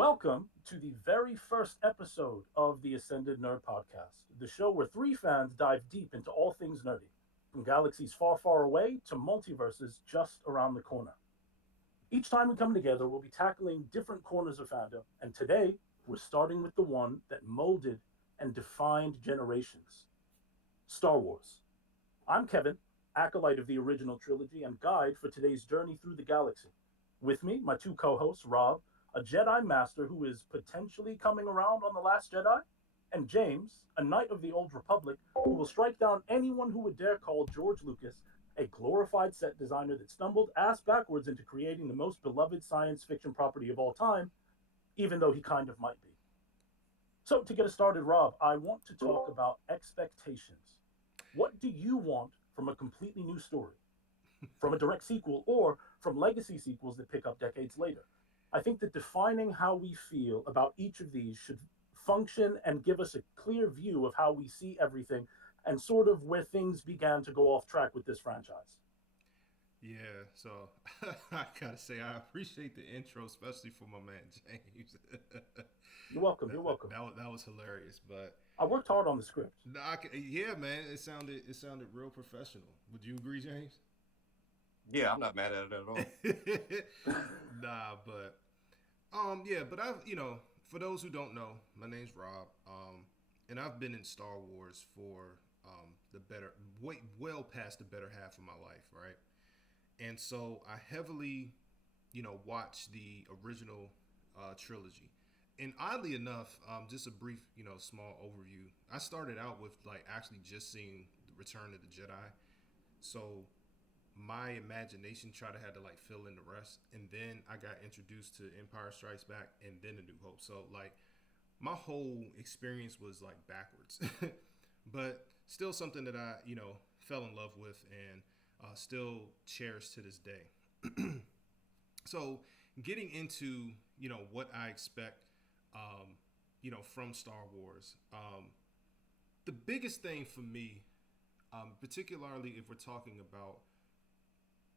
Welcome to the very first episode of the Ascended Nerd Podcast, the show where three fans dive deep into all things nerdy, from galaxies far, far away to multiverses just around the corner. Each time we come together, we'll be tackling different corners of fandom, and today we're starting with the one that molded and defined generations Star Wars. I'm Kevin, acolyte of the original trilogy and guide for today's journey through the galaxy. With me, my two co hosts, Rob, a Jedi Master who is potentially coming around on The Last Jedi, and James, a Knight of the Old Republic who will strike down anyone who would dare call George Lucas a glorified set designer that stumbled ass backwards into creating the most beloved science fiction property of all time, even though he kind of might be. So, to get us started, Rob, I want to talk about expectations. What do you want from a completely new story? From a direct sequel or from legacy sequels that pick up decades later? I think that defining how we feel about each of these should function and give us a clear view of how we see everything and sort of where things began to go off track with this franchise. Yeah, so I gotta say I appreciate the intro, especially for my man James. You're welcome. You're welcome. That was hilarious, but I worked hard on the script. no, yeah, man, it sounded real professional. Would you agree, James? Yeah, I'm not mad at it at all. Nah, but yeah, but I've for those who don't know, my name's Rob, and I've been in Star Wars for the better, way well past the better half of my life, right? And so I heavily, watched the original trilogy. And oddly enough, just a brief, small overview. I started out with like actually just seeing the Return of the Jedi, so my imagination tried to had to like fill in the rest, and then I got introduced to Empire Strikes Back, and then A New Hope. So like my whole experience was like backwards, but still something that I fell in love with and still cherish to this day. So getting into what I expect, from Star Wars. The biggest thing for me, particularly if we're talking about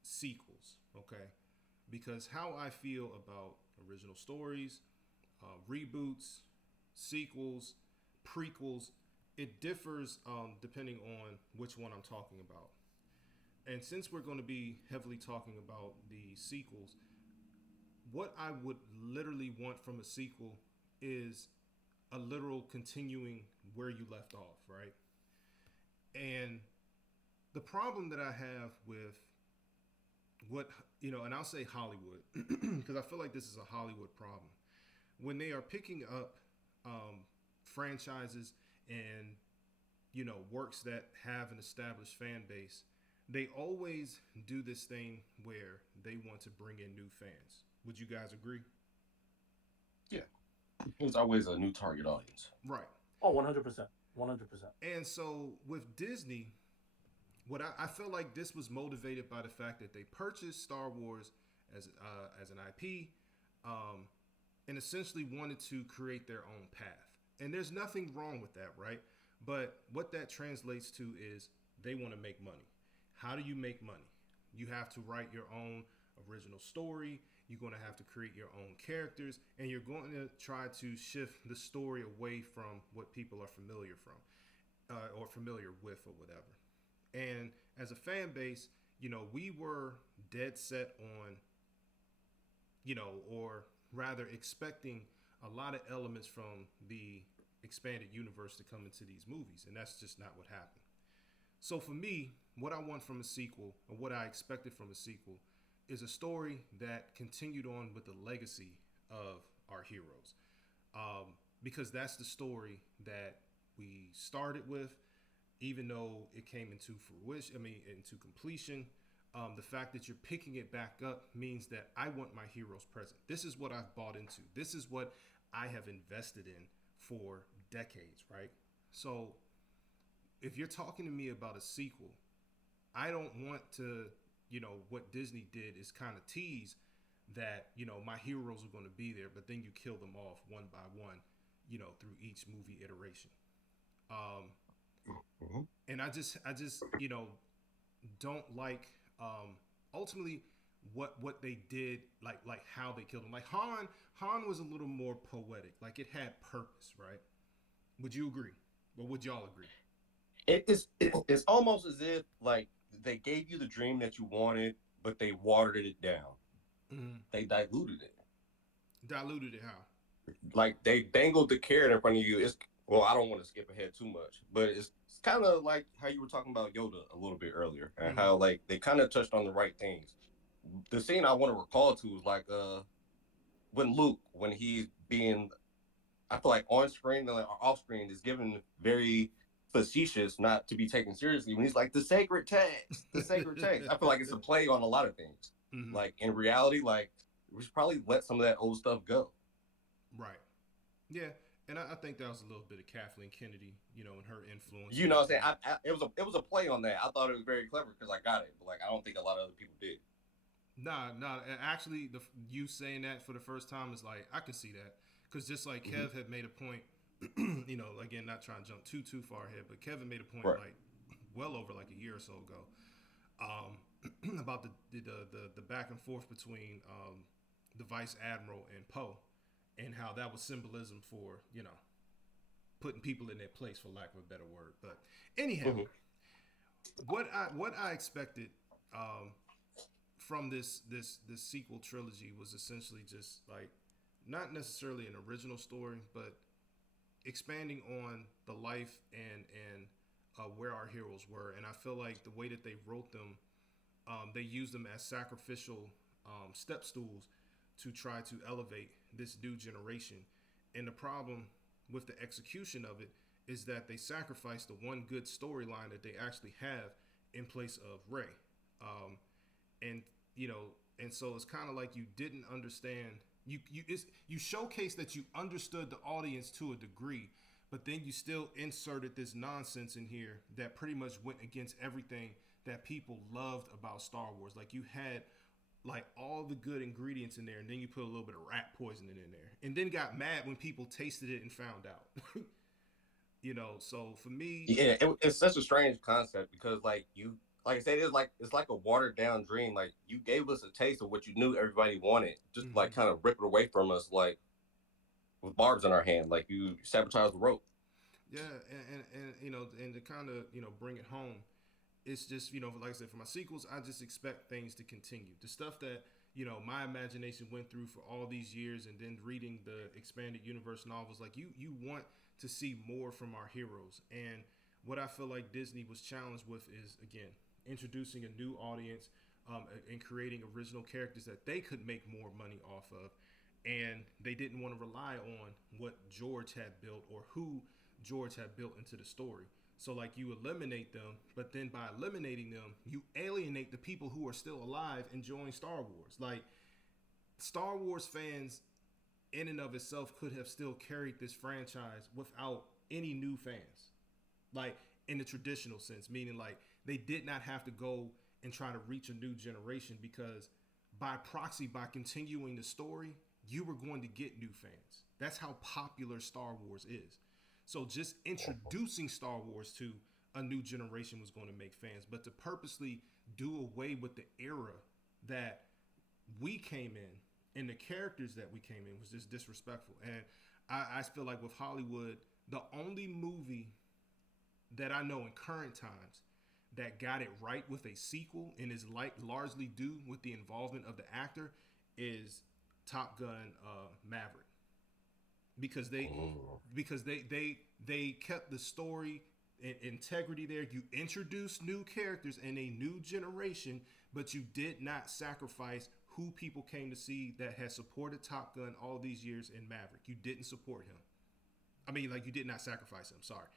sequels, okay, because how I feel about original stories, reboots, sequels, prequels, it differs depending on which one I'm talking about. And since we're going to be heavily talking about the sequels, what I would literally want from a sequel is a literal continuing where you left off, right? And the problem that I have with what, and I'll say Hollywood, because I feel like this is a Hollywood problem. When they are picking up franchises and, works that have an established fan base, they always do this thing where they want to bring in new fans. Would you guys agree? Yeah, there's always a new target audience. Right. Oh, 100%. 100%. And so with Disney, what I felt like this was motivated by the fact that they purchased Star Wars as an IP, and essentially wanted to create their own path. And there's nothing wrong with that, right? But what that translates to is they want to make money. How do you make money? You have to write your own original story. You're going to have to create your own characters, and you're going to try to shift the story away from what people are familiar from, or familiar with, or whatever. And as a fan base, we were dead set on, or rather expecting a lot of elements from the expanded universe to come into these movies, and that's just not what happened. So for me, what I want from a sequel, or what I expected from a sequel, is a story that continued on with the legacy of our heroes, because that's the story that we started with, even though it came into fruition, into completion. The fact that you're picking it back up means that I want my heroes present. This is what I've bought into. This is what I have invested in for decades, right? So if you're talking to me about a sequel, I don't want to, what Disney did is kind of tease that, my heroes are going to be there, but then you kill them off one by one, through each movie iteration. Um, Mhm. and I just don't like, ultimately, what they did, like how they killed him. Like Han was a little more poetic. Like it had purpose, right? Would you agree? Or would y'all agree? It's almost as if like they gave you the dream that you wanted, but they watered it down. Mm-hmm. They diluted it. Diluted it how? Like they dangled the carrot in front of you. It's well, I don't want to skip ahead too much, but it's kind of like how you were talking about Yoda a little bit earlier, and Mm-hmm. how like they kind of touched on the right things. The scene I want to recall to is like when Luke, when he's being, I feel like on screen and like off screen is given very facetious, not to be taken seriously. When he's like the sacred text. I feel like it's a play on a lot of things. Mm-hmm. Like in reality, like we should probably let some of that old stuff go. Right. Yeah, and I think that was a little bit of Kathleen Kennedy, and her influence You in know it. what I'm saying? It was a play on that. I thought it was very clever because I got it, but like I don't think a lot of other people did. Nah. Actually, you saying that for the first time is like I can see that because just like Hmm. Kev had made a point, again, not trying to jump too far ahead, but Kevin made a point Right. like well over like a year or so ago, about the back and forth between the vice admiral and Poe, and how that was symbolism for putting people in their place, for lack of a better word. But anyhow, Hmm. what I expected um, from this sequel trilogy was essentially just like not necessarily an original story, but expanding on the life and where our heroes were. And I feel like the way that they wrote them, they used them as sacrificial step stools to try to elevate this new generation. And the problem with the execution of it is that they sacrificed the one good storyline that they actually have in place of Ray. Um, and you know, and so it's kind of like you didn't understand. You showcase that you understood the audience to a degree, but then you still inserted this nonsense in here that pretty much went against everything that people loved about Star Wars. Like you had like all the good ingredients in there, and then you put a little bit of rat poisoning in there, and then got mad when people tasted it and found out. So for me, Yeah, it's such a strange concept because like I said, it's like a watered down dream. Like you gave us a taste of what you knew everybody wanted, just like mhm. kind of rip it away from us, like with barbs in our hand, like you sabotage the rope. Yeah, and and to kind of bring it home, it's just like I said, for my sequels, I just expect things to continue. The stuff that my imagination went through for all these years, and then reading the expanded universe novels, like you want to see more from our heroes. And what I feel like Disney was challenged with is again introducing a new audience, and creating original characters that they could make more money off of, and they didn't want to rely on what George had built or who George had built into the story. So like you eliminate them, but then by eliminating them, you alienate the people who are still alive enjoying Star Wars. Like Star Wars fans in and of itself could have still carried this franchise without any new fans. Like in the traditional sense, meaning like they did not have to go and try to reach a new generation because by proxy, by continuing the story, you were going to get new fans. That's how popular Star Wars is. So just introducing Star Wars to a new generation was going to make fans, but to purposely do away with the era that we came in and the characters that we came in was just disrespectful. And I feel like with Hollywood, the only movie that I know in current times that got it right with a sequel and is like largely due with the involvement of the actor is Top Gun Maverick, because they Mm. because they kept the story and integrity there. You introduced new characters and a new generation, but you did not sacrifice who people came to see that has supported Top Gun all these years in Maverick. You didn't support him. I mean, like you did not sacrifice him. Sorry.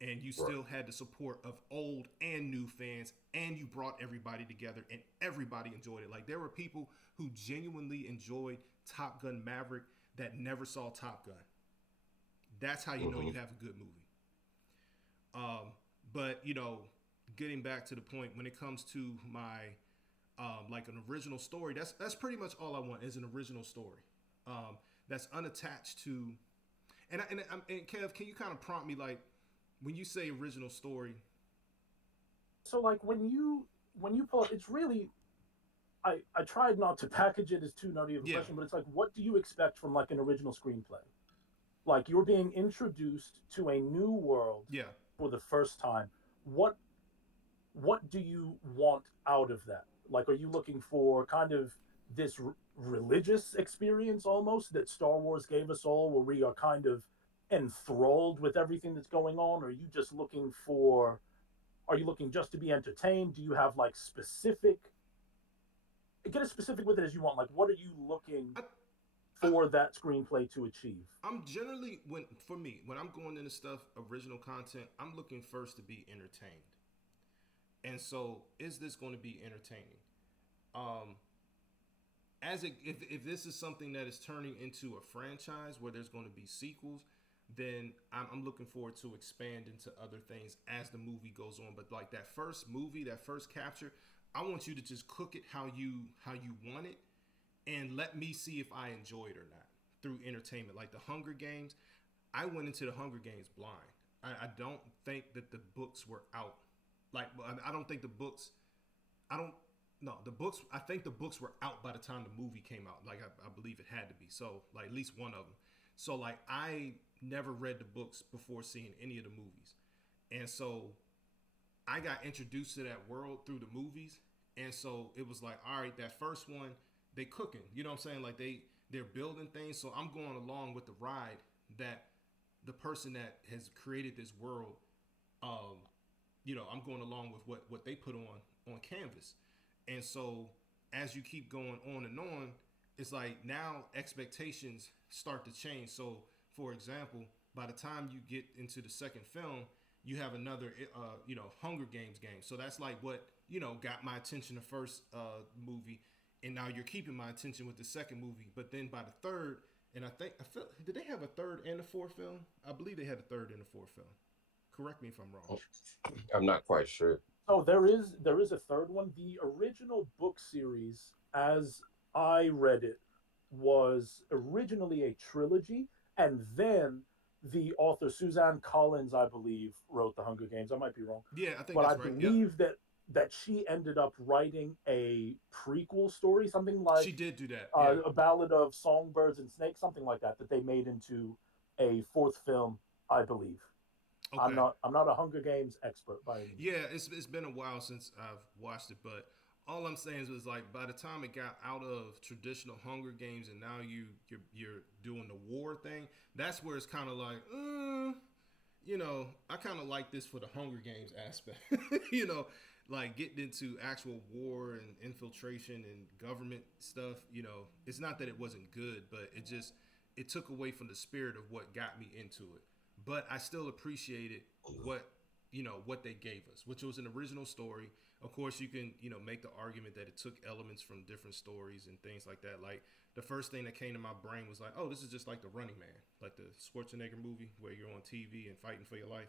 And you Right. still had the support of old and new fans, and you brought everybody together, and everybody enjoyed it. Like there were people who genuinely enjoyed Top Gun Maverick that never saw Top Gun. That's how you know you Hmm. have a good movie. Um, but getting back to the point when it comes to my like an original story, that's pretty much all I want is an original story that's unattached to. And Kev, can you kind of prompt me like when you say original story? So like when you pull up, it's really I tried not to package it as too nutty of a Yeah, question, but it's like, what do you expect from like an original screenplay? Like you're being introduced to a new world yeah. for the first time. What what do you want out of that? Like, are you looking for kind of this religious experience almost that Star Wars gave us all, where we are kind of enthralled with everything that's going on? Or are you just looking for? Are you looking just to be entertained? Do you have like specific? Get as specific with it as you want. Like, what are you looking I, I for that screenplay to achieve? I'm generally when I'm going into stuff original content, I'm looking first to be entertained. And so, is this going to be entertaining? Um, if this is something that is turning into a franchise where there's going to be sequels, then I'm looking forward to expand into other things as the movie goes on. But like that first movie, that first capture, I want you to just cook it how you want it, and let me see if I enjoy it or not through entertainment. Like the Hunger Games, I went into the Hunger Games blind. I don't think that the books were out. Like I don't think the books. I don't. No, the books. I think the books were out by the time the movie came out. Like I believe it had to be. So like at least one of them. So like I never read the books before seeing any of the movies, and so I got introduced to that world through the movies, and so it was like, all right, that first one, they cooking. You know what I'm saying? Like they're building things, so I'm going along with the ride that the person that has created this world, um, I'm going along with what they put on canvas, and so as you keep going on and on, it's like now expectations start to change. So, for example, by the time you get into the second film, you have another Hunger Games game. So that's like what got my attention the first movie, and now you're keeping my attention with the second movie. But then by the third, and I feel did they have a third and a fourth film? I believe they had a third and a fourth film. Correct me if I'm wrong. I'm not quite sure. Oh, there is a third one. The original book series, as I read it, was originally a trilogy, and then the author Suzanne Collins, I believe, wrote the Hunger Games. I might be wrong, Yeah, I think but I that's right. Yep, believe that she ended up writing a prequel story, something like she did do that. Yeah. a Ballad of Songbirds and Snakes, something like that, that they made into a fourth film, I believe. Okay. I'm not a Hunger Games expert by any means. Yeah, it's been a while since I've watched it, but all I'm saying is like by the time it got out of traditional Hunger Games and now you're doing the war thing, that's where it's kind of like, I kind of like this for the Hunger Games aspect, like getting into actual war and infiltration and government stuff. It's not that it wasn't good, but it took away from the spirit of what got me into it. But I still appreciated what what they gave us, which was an original story. Of course, you can make the argument that it took elements from different stories and things like that. Like the first thing that came to my brain was like, oh, this is just like the Running Man, like the Schwarzenegger movie where you're on TV and fighting for your life.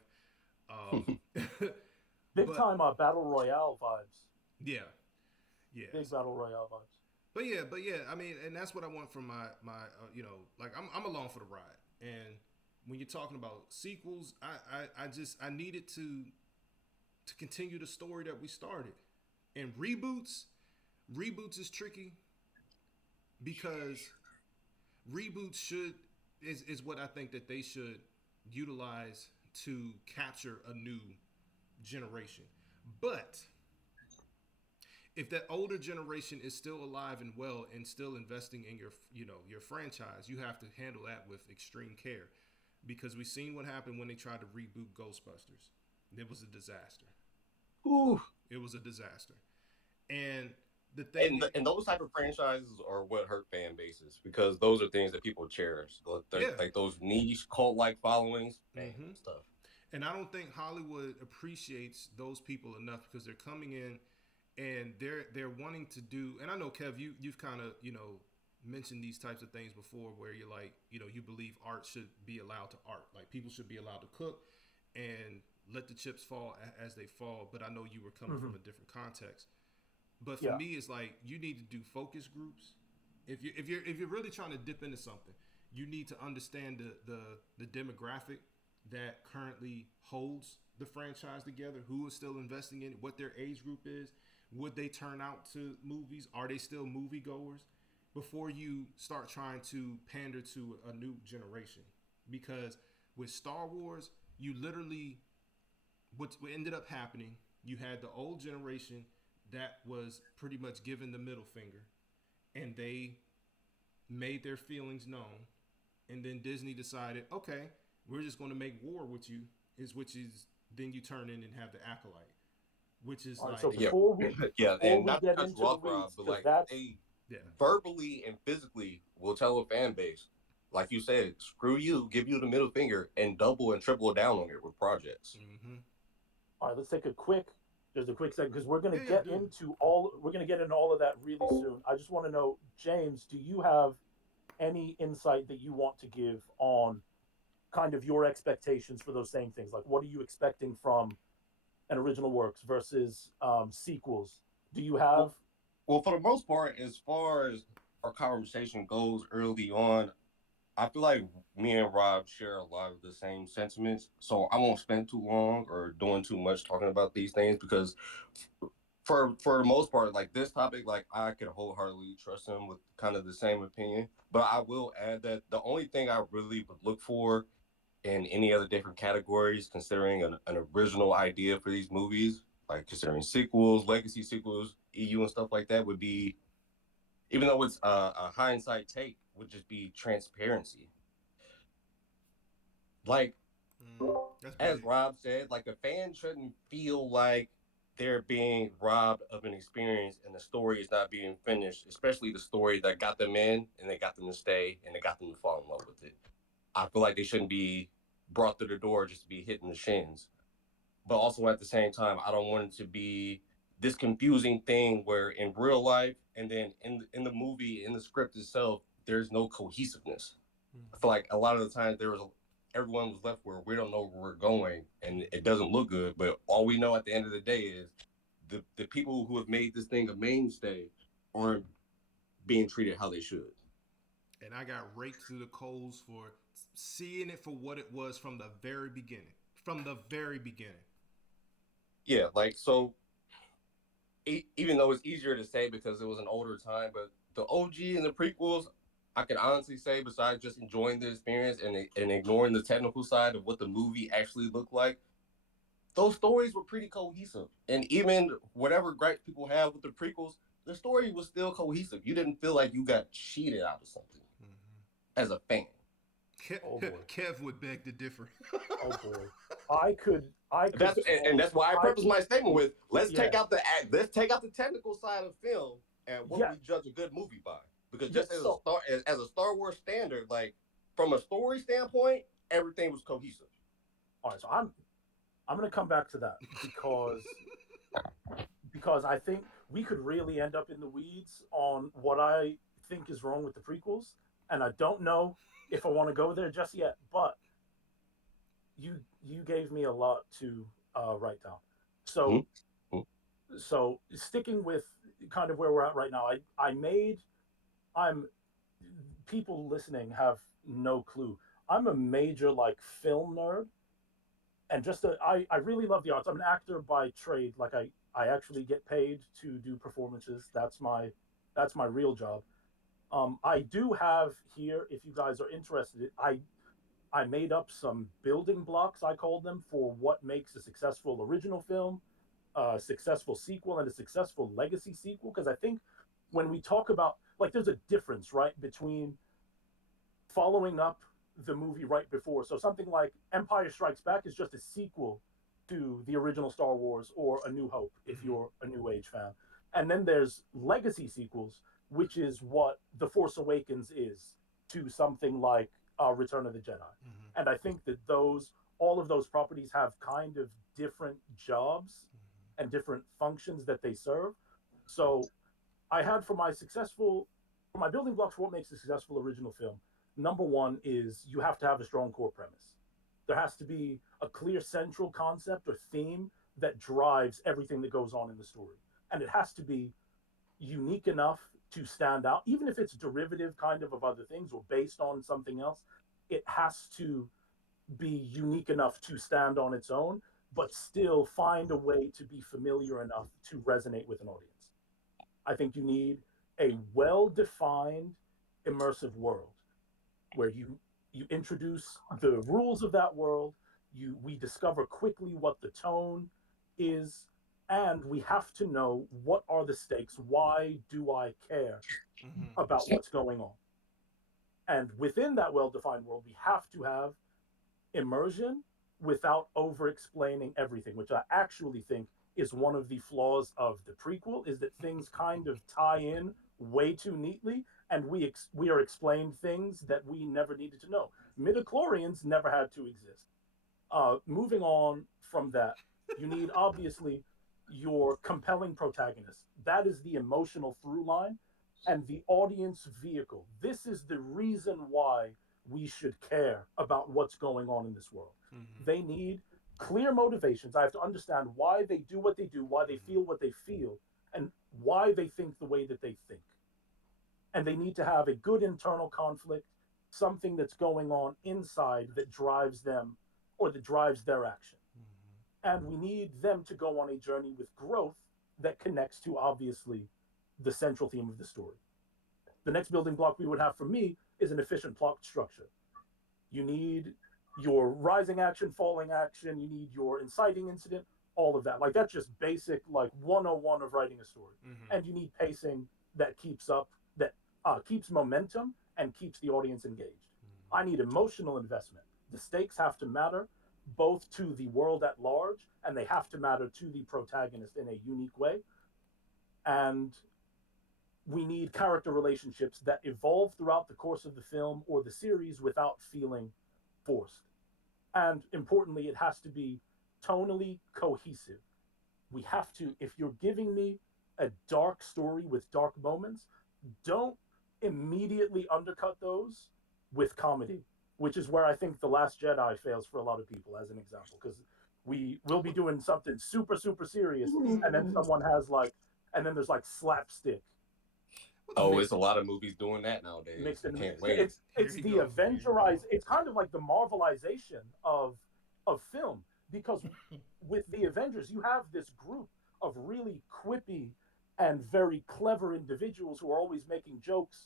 Um, Big but time battle royale vibes. yeah, Big yes, battle royale vibes. but yeah. I mean, and that's what I want from my like I'm along for the ride. And when you're talking about sequels, I needed to continue the story that we started. And reboots is tricky because reboots is what I think that they should utilize to capture a new generation. But if that older generation is still alive and well and still investing in your franchise, you have to handle that with extreme care because we've seen what happened when they tried to reboot Ghostbusters. It was a disaster. Ooh. It was a disaster. And the thing, And those type of franchises are what hurt fan bases because those are things that people cherish. They're, yeah, like those niche cult like followings, man, hmm stuff. and I don't think Hollywood appreciates those people enough because they're coming in and they're wanting to do. And I know Kev, you've kind of mentioned these types of things before, where you're like, you believe art should be allowed to art, like people should be allowed to cook and let the chips fall as they fall. But I know you were coming Mm-hmm. from a different context. But for Yeah. me, it's like you need to do focus groups. If you're really trying to dip into something, you need to understand the demographic that currently holds the franchise together, who is still investing in it, what their age group is, would they turn out to movies? Are they still moviegoers? Before you start trying to pander to a new generation. Because with Star Wars, you literally, what ended up happening, you had the old generation that was pretty much given the middle finger, and they made their feelings known. And then Disney decided, okay, we're just going to make war with you, which is then you turn in and have the acolyte, which is All right, so like, Yeah, yeah, before and we not to get cut you into the off, Rob, weeds, but because like that's they yeah. verbally and physically will tell a fan base, like you said, screw you, give you the middle finger, and double and triple down on it with projects. Mm-hmm. all right. Let's take a quick, just a quick second, because Yeah, yeah, dude. we're gonna get into all of that really soon. I just want to know, James, do you have any insight that you want to give on kind of your expectations for those same things? Like, what are you expecting from an original works versus sequels? Do you have? Well, well, for the most part, as far as our conversation goes early on, I feel like me and Rob share a lot of the same sentiments. So I won't spend too long or doing too much talking about these things because for the most part, like this topic, like I can wholeheartedly trust him with kind of the same opinion. But I will add that the only thing I really would look for in any other different categories, considering an original idea for these movies, like considering sequels, legacy sequels, EU and stuff like that, would be, even though it's a hindsight take, would just be transparency. Like That's as big. Rob said, like a fan shouldn't feel like they're being robbed of an experience and the story is not being finished, especially the story that got them in and they got them to stay and they got them to fall in love with it. I feel like they shouldn't be brought through the door just to be hitting the shins. But also at the same time, I don't want it to be this confusing thing where in real life and then in the movie, in the script itself, there's no cohesiveness. I feel like a lot of the times everyone was left where we don't know where we're going and it doesn't look good. But all we know at the end of the day is the people who have made this thing a mainstay aren't being treated how they should. And I got raked through the coals for seeing it for what it was from the very beginning. From the very beginning. Yeah, like so. Even though it's easier to say because it was an older time, but the OG and the prequels, I can honestly say, besides just enjoying the experience and ignoring the technical side of what the movie actually looked like, those stories were pretty cohesive. And even whatever gripes people have with the prequels, the story was still cohesive. You didn't feel like you got cheated out of something as a fan. Oh boy, Kev would beg to differ. oh boy. I could And talk. that's why I I preface my statement with Yeah, let's take out the technical side of film and what yeah, we judge a good movie by. Because yeah. just So, as a Star Wars standard, like from a story standpoint, everything was cohesive. all right. So I'm gonna come back to that because I think we could really end up in the weeds on what I think is wrong with the prequels, and I don't know if I want to go there just yet. But you gave me a lot to write down. So Mm-hmm. so sticking with kind of where we're at right now, I'm people listening have no clue. I'm a major like film nerd, and I really love the arts. I'm an actor by trade. Like I actually get paid to do performances. That's my real job. I do have here, if you guys are interested, I made up some building blocks, I called them, for what makes a successful original film, a successful sequel, and a successful legacy sequel. Because I think when we talk about, like, there's a difference, right, between following up the movie right before. So something like Empire Strikes Back is just a sequel to the original Star Wars or A New Hope if Mm-hmm. you're a New Age fan. And then there's legacy sequels, which is what The Force Awakens is to something like Return of the Jedi. Mm-hmm. And I think that all of those properties have kind of different jobs and different functions that they serve. So I had for my building blocks for what makes a successful original film. Number one is you have to have a strong core premise. There has to be a clear central concept or theme that drives everything that goes on in the story. And it has to be unique enough to stand out, even if it's derivative of other things or based on something else. It has to be unique enough to stand on its own, but still find a way to be familiar enough to resonate with an audience. I think you need a well-defined immersive world where you introduce the rules of that world. We discover quickly what the tone is, and we have to know what are the stakes. Why do I care Mm-hmm. about what's going on? And within that well-defined world, we have to have immersion without over explaining everything, which I actually think is one of the flaws of the prequel, is that things kind of tie in way too neatly, and we are explained things that we never needed to know. Midichlorians never had to exist. Moving on from that, you need obviously your compelling protagonist. That is the emotional through line and the audience vehicle. This is the reason why we should care about what's going on in this world. Mm-hmm. They need clear motivations. I have to understand why they do what they do, why they feel what they feel, and why they think the way that they think. And they need to have a good internal conflict, something that's going on inside that drives them or that drives their action. And we need them to go on a journey with growth that connects to obviously the central theme of the story. The next building block we would have for me is an efficient plot structure. You need your rising action, falling action, you need your inciting incident, all of that. Like that's just basic, like 101 of writing a story. Mm-hmm. And you need pacing that keeps up, that keeps momentum and keeps the audience engaged. I need emotional investment. The stakes have to matter both to the world at large and they have to matter to the protagonist in a unique way. And we need character relationships that evolve throughout the course of the film or the series without feeling forced. And importantly, it has to be tonally cohesive. We have to, if you're giving me a dark story with dark moments, don't immediately undercut those with comedy, which is where I think The Last Jedi fails for a lot of people, as an example, because we will be doing something super, super serious, and then someone has like, and then there's like slapstick What the Oh, fuck? it's a lot of movies doing that nowadays. mixed in. Can't So wait. Here it's you the go. Here you go. Avengerize. It's kind of like the Marvelization of film because with the Avengers, you have this group of really quippy and very clever individuals who are always making jokes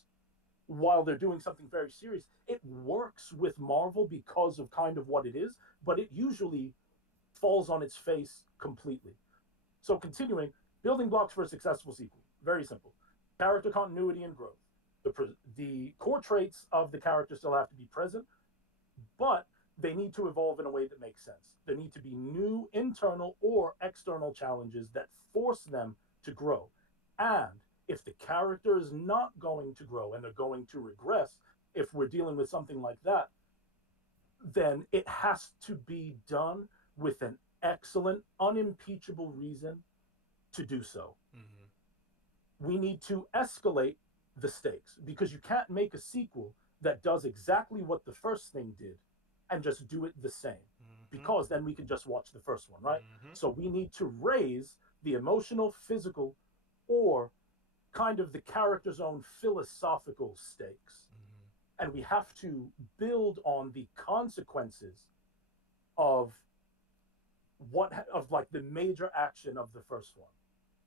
while they're doing something very serious. It works with Marvel because of kind of what it is, but it usually falls on its face completely. So continuing, building blocks for a successful sequel. Very simple. Character continuity and growth. The core traits of the character still have to be present, but they need to evolve in a way that makes sense. There need to be new internal or external challenges that force them to grow. And if the character is not going to grow and they're going to regress, if we're dealing with something like that, then it has to be done with an excellent, unimpeachable reason to do so. Mm-hmm. We need to escalate the stakes because you can't make a sequel that does exactly what the first thing did and just do it the same Mm-hmm. because then we can just watch the first one, right? Mm-hmm. So we need to raise the emotional, physical, or kind of the character's own philosophical stakes. And we have to build on the consequences of of like the major action of the first one.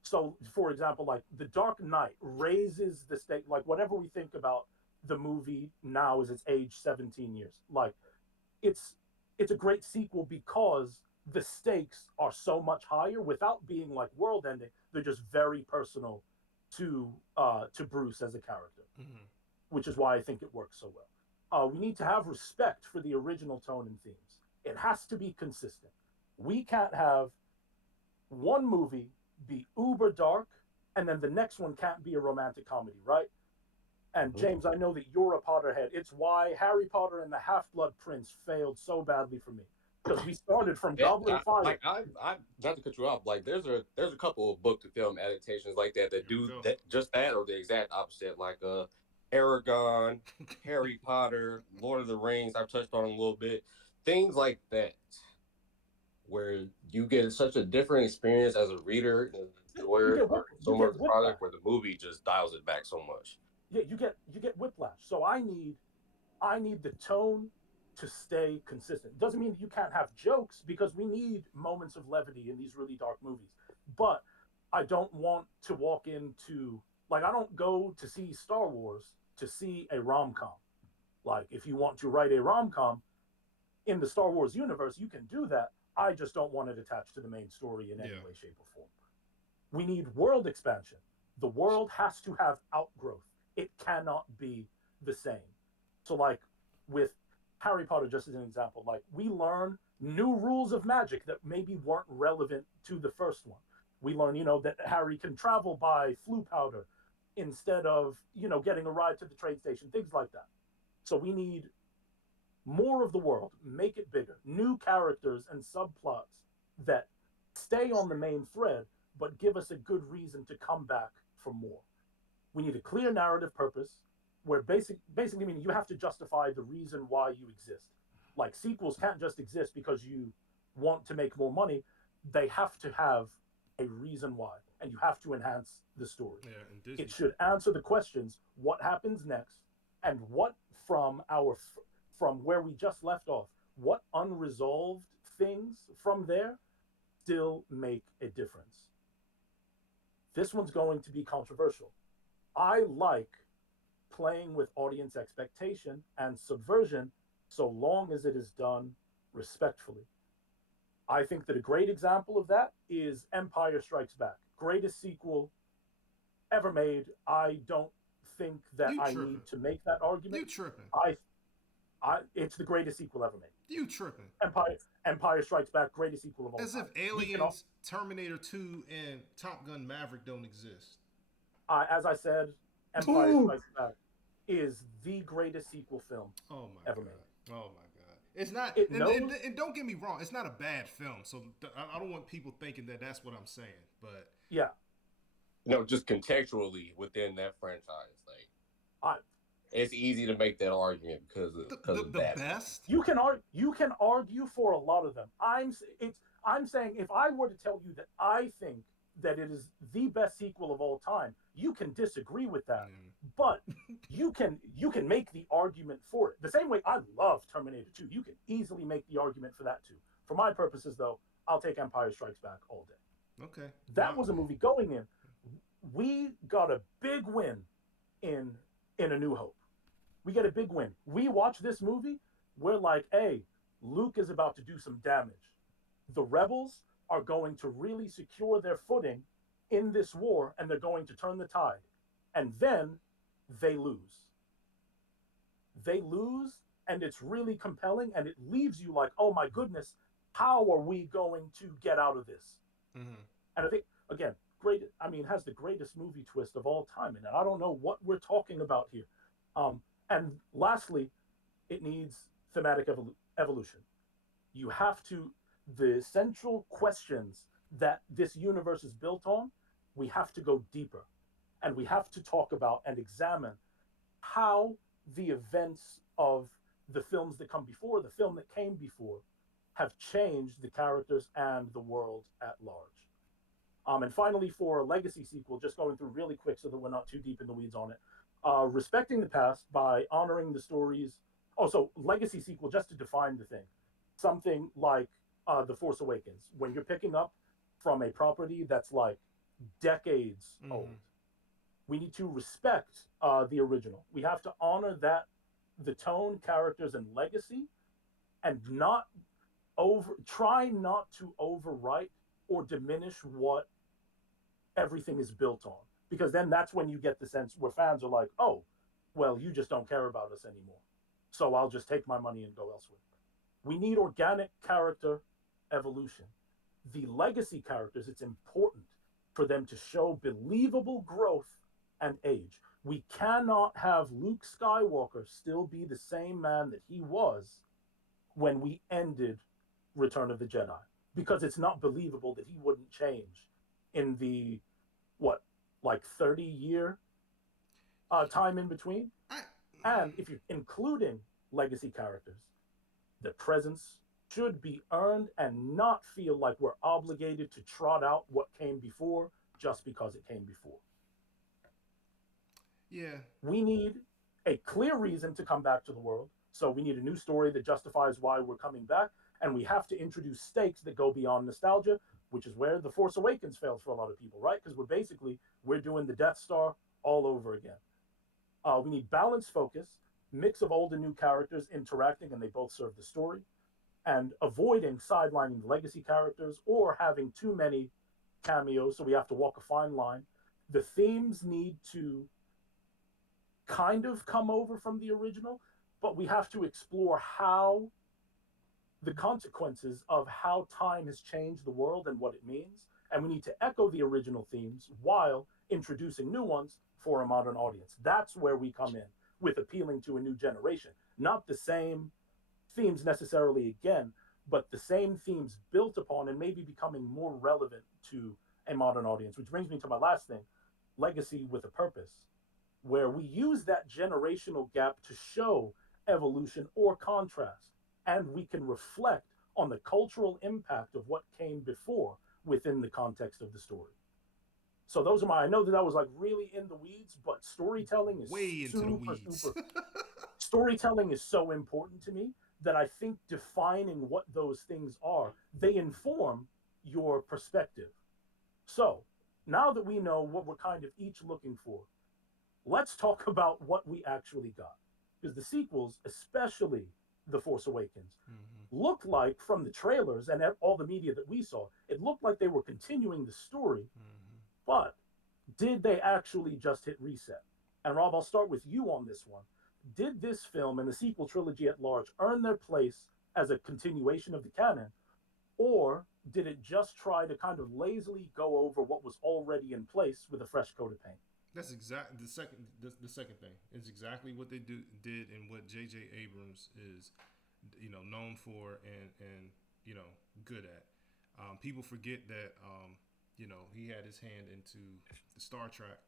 So for example, like the Dark Knight raises the stake, like whatever we think about the movie now is its age 17 years, like it's it's a great sequel because the stakes are so much higher without being like world ending. They're just very personal to Bruce as a character, Mm-hmm. which is why I think it works so well. We need to have respect for the original tone and themes. It has to be consistent. We can't have one movie be uber dark and then the next one can't be a romantic comedy, right? And Mhm. James, I know that you're a Potterhead. It's why Harry Potter and the Half Blood Prince failed so badly for me because we started from Yeah, Goblet of Fire. I, not to cut you off. Like, there's a couple of book to film adaptations like that that Here we do go. that just that or the exact opposite. Like, Aragon, Harry Potter, Lord of the Rings. I've touched on a little bit. Things like that, where you get such a different experience as a reader and Yeah, enjoyer or you consumer get of the whiplash. product, where the movie just dials it back so much. Yeah, you get whiplash. So I need the tone to stay consistent. Doesn't mean you can't have jokes because we need moments of levity in these really dark movies. But I don't want to walk into, like, I don't go to see Star Wars to see a rom com. Like, if you want to write a rom com in the Star Wars universe, you can do that. I just don't want it attached to the main story in any Yeah. way, shape, or form. We need world expansion. The world has to have outgrowth. It cannot be the same. So, like with Harry Potter, just as an example, like we learn new rules of magic that maybe weren't relevant to the first one. We learn, that Harry can travel by flue powder instead of, getting a ride to the train station, things like that. So we need more of the world, make it bigger, new characters and subplots that stay on the main thread, but give us a good reason to come back for more. We need a clear narrative purpose where basically meaning you have to justify the reason why you exist. Like sequels can't just exist because you want to make more money. They have to have a reason why, and you have to enhance the story. Yeah, and It Disney. should answer the questions: what happens next, and what from our from where we just left off, what unresolved things from there still make a difference. This one's going to be controversial. I like playing with audience expectation and subversion so long as it is done respectfully. I think that a great example of that is Empire Strikes Back. Greatest sequel ever made. I don't think that You I tripping. need to make that argument. You tripping. I, it's the greatest sequel ever made. You tripping. Empire Strikes Back, greatest sequel of all As if time. We can, Aliens, Terminator 2, and Top Gun Maverick don't exist. as I said, Empire Ooh. Strikes Back is the greatest sequel film Oh my ever made. god. Oh my god. It's not, It and, knows, and don't get me wrong, it's not a bad film. So I don't want people thinking that that's what I'm saying. But yeah. Just contextually within that franchise, like I, it's easy to make that argument the, because the, of the that. best, you can argue for a lot of them. I'm saying if I were to tell you that I think that it is the best sequel of all time, you can disagree with that, mm, but you can make the argument for it. The same way I love Terminator 2, you can easily make the argument for that too. For my purposes, though, I'll take Empire Strikes Back all day. okay. That was a movie going in. We got a big win in A New Hope. We get a big win. We watch this movie, we're like, hey, Luke is about to do some damage. The rebels are going to really secure their footing in this war and they're going to turn the tide. And then they lose. They lose, and it's really compelling, and it leaves you like, oh my goodness, how are we going to get out of this? Mm-hmm. And I think, again, great, I mean, has the greatest movie twist of all time in it. I don't know what we're talking about here. And lastly, it needs thematic evolution. You have to, the central questions that this universe is built on, we have to go deeper. And we have to talk about and examine how the events of the films that come before, the film that came before, have changed the characters and the world at large. And finally, for a legacy sequel, just going through really quick so that we're not too deep in the weeds on it, respecting the past by honoring the stories. Also, legacy sequel, just to define the thing, something like The Force Awakens, when you're picking up from a property that's like decades old, Mm-hmm. we need to respect the original. We have to honor that, the tone, characters, and legacy, and not try not to overwrite or diminish what everything is built on, because then that's when you get the sense where fans are like, oh, well, you just don't care about us anymore, so I'll just take my money and go elsewhere. We need organic character evolution. The legacy characters, it's important for them to show believable growth and age. We cannot have Luke Skywalker still be the same man that he was when we ended Return of the Jedi, because it's not believable that he wouldn't change in the, what, like 30-year time in between. I, And if you're including legacy characters, the presence should be earned and not feel like we're obligated to trot out what came before just because it came before. yeah. We need a clear reason to come back to the world. So we need a new story that justifies why we're coming back. And we have to introduce stakes that go beyond nostalgia. which is where the Force Awakens fails for a lot of people, right? Because we're doing the Death Star all over again. We need balanced focus, mix of old and new characters interacting, and they both serve the story, and avoiding sidelining the legacy characters or having too many cameos, so we have to walk a fine line. The themes need to kind of come over from the original, but we have to explore how the consequences of how time has changed the world and what it means. And we need to echo the original themes while introducing new ones for a modern audience. That's where we come in with appealing to a new generation. Not the same themes necessarily again, but the same themes built upon and maybe becoming more relevant to a modern audience. Which brings me to my last thing, legacy with a purpose, where we use that generational gap to show evolution or contrast, and we can reflect on the cultural impact of what came before within the context of the story. So those are my. I know that was like really in the weeds, but storytelling is Way into the super, weeds. super. Storytelling is so important to me that I think defining what those things are, they inform your perspective. So now that we know what we're kind of each looking for, let's talk about what we actually got. Because the sequels, especially The Force Awakens, Mm-hmm. looked like from the trailers and all the media that we saw, it looked like they were continuing the story, Mm-hmm. but did they actually just hit reset? And Rob, I'll start with you on this one. Did this film and the sequel trilogy at large earn their place as a continuation of the canon, or did it just try to kind of lazily go over what was already in place with a fresh coat of paint? That's exactly the second thing is exactly what they did and what J.J. Abrams is, known for and good at. People forget that he had his hand into the Star Trek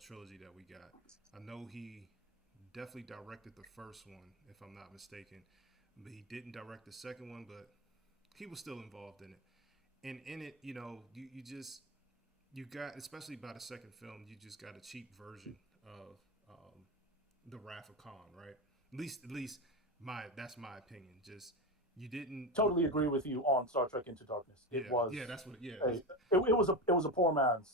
trilogy that we got. I know he definitely directed the first one, if I'm not mistaken, but he didn't direct the second one, but he was still involved in it. And in it, you just you got, especially by the second film, you just got a cheap version of the Wrath of Khan, right? At least my that's my opinion. Just you didn't. Totally agree with you on Star Trek Into Darkness. It Yeah, was yeah, that's what. Yeah, a it was a poor man's.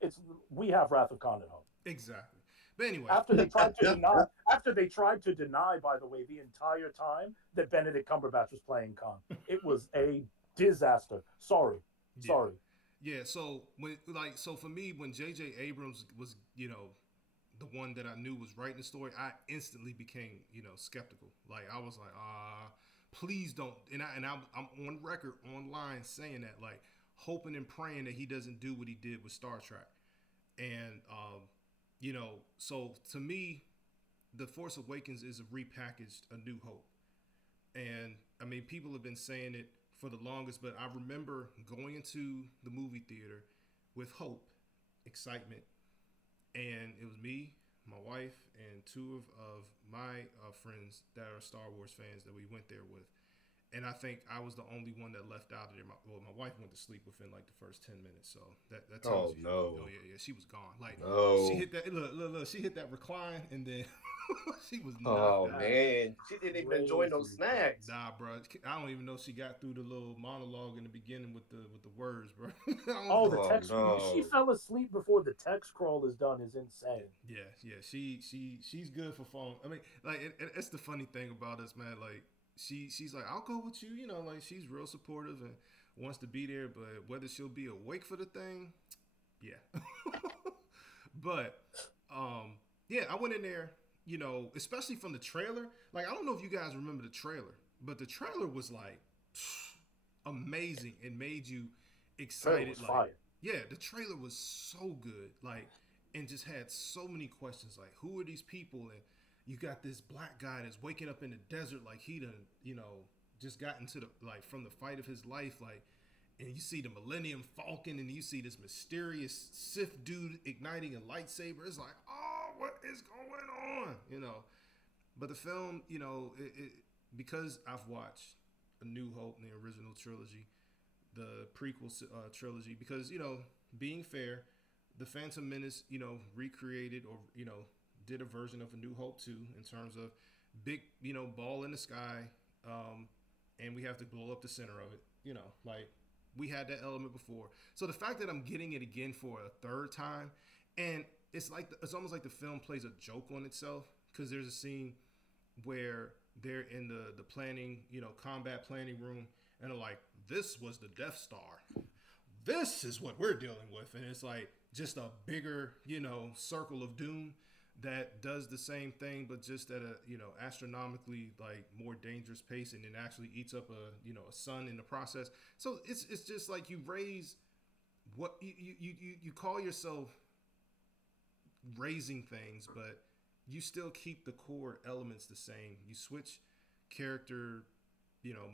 It's we have Wrath of Khan at home. exactly. But anyway, After they tried to deny, by the way, the entire time that Benedict Cumberbatch was playing Khan, it was a disaster. Sorry, yeah, sorry. yeah. So for me, when J.J. Abrams was the one that I knew was writing the story, I instantly became skeptical. Like I was like, please don't. I'm on record online saying that, like hoping and praying that he doesn't do what he did with Star Trek. And so to me, the Force Awakens is a repackaged A New Hope. And I mean, people have been saying it for the longest, but I remember going into the movie theater with hope, excitement, and it was me, my wife, and two of my friends that are Star Wars fans that we went there with. And I think I was the only one that left out of there. My wife went to sleep within like the first 10 minutes, so that tells Oh you. no, Oh yeah, she was gone. Like she no. hit that look, she hit that recline, and then she was knocked Oh out. That's man, she didn't even enjoy those crazy, bro. snacks. Nah, bro, I don't even know she got through the little monologue in the beginning with the words, bro. I don't Oh, think. the Oh text. She no. fell asleep before the text crawl is done is insane. Yeah, yeah, she's good for phone. I mean, like it's the funny thing about us, man. Like she's like, I'll go with you. Like she's real supportive and wants to be there, but whether she'll be awake for the thing, yeah. But yeah, I went in there. Especially from the trailer. Like I don't know if you guys remember the trailer, but the trailer was like amazing and made you Trailer excited. was Like, fire. yeah, the trailer was so good. Like, and just had so many questions. Like, who are these people? And you got this black guy that's waking up in the desert, like he done, just got into the like from the fight of his life, like. And you see the Millennium Falcon, and you see this mysterious Sith dude igniting a lightsaber. It's like, oh, what is going on? But the film, because I've watched A New Hope and the original trilogy, the prequel trilogy, because being fair, the Phantom Menace, recreated or did a version of A New Hope too, in terms of big, ball in the sky, and we have to blow up the center of it, like We had that element before. So the fact that I'm getting it again for a third time, and it's like it's almost like the film plays a joke on itself because there's a scene where they're in the planning, combat planning room, and they're like, "This was the Death Star. This is what we're dealing with," and it's like just a bigger, circle of doom that does the same thing, but just at a astronomically like more dangerous pace, and then actually eats up a sun in the process. So it's just like you raise what you call yourself raising things, but you still keep the core elements the same. You switch character,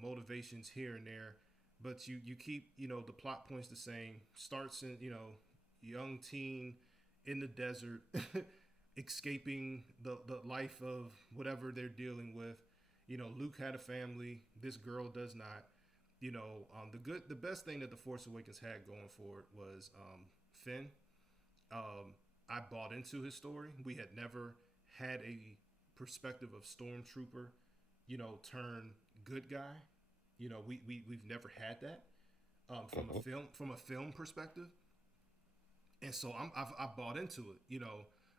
motivations here and there, but you keep the plot points the same. Starts in young teen in the desert, escaping the life of whatever they're dealing with. Luke had a family. This girl does not. The best thing that the Force Awakens had going for it was Finn. I bought into his story. We had never had a perspective of stormtrooper, turn good guy. We've never had that from a film perspective, and so I bought into it.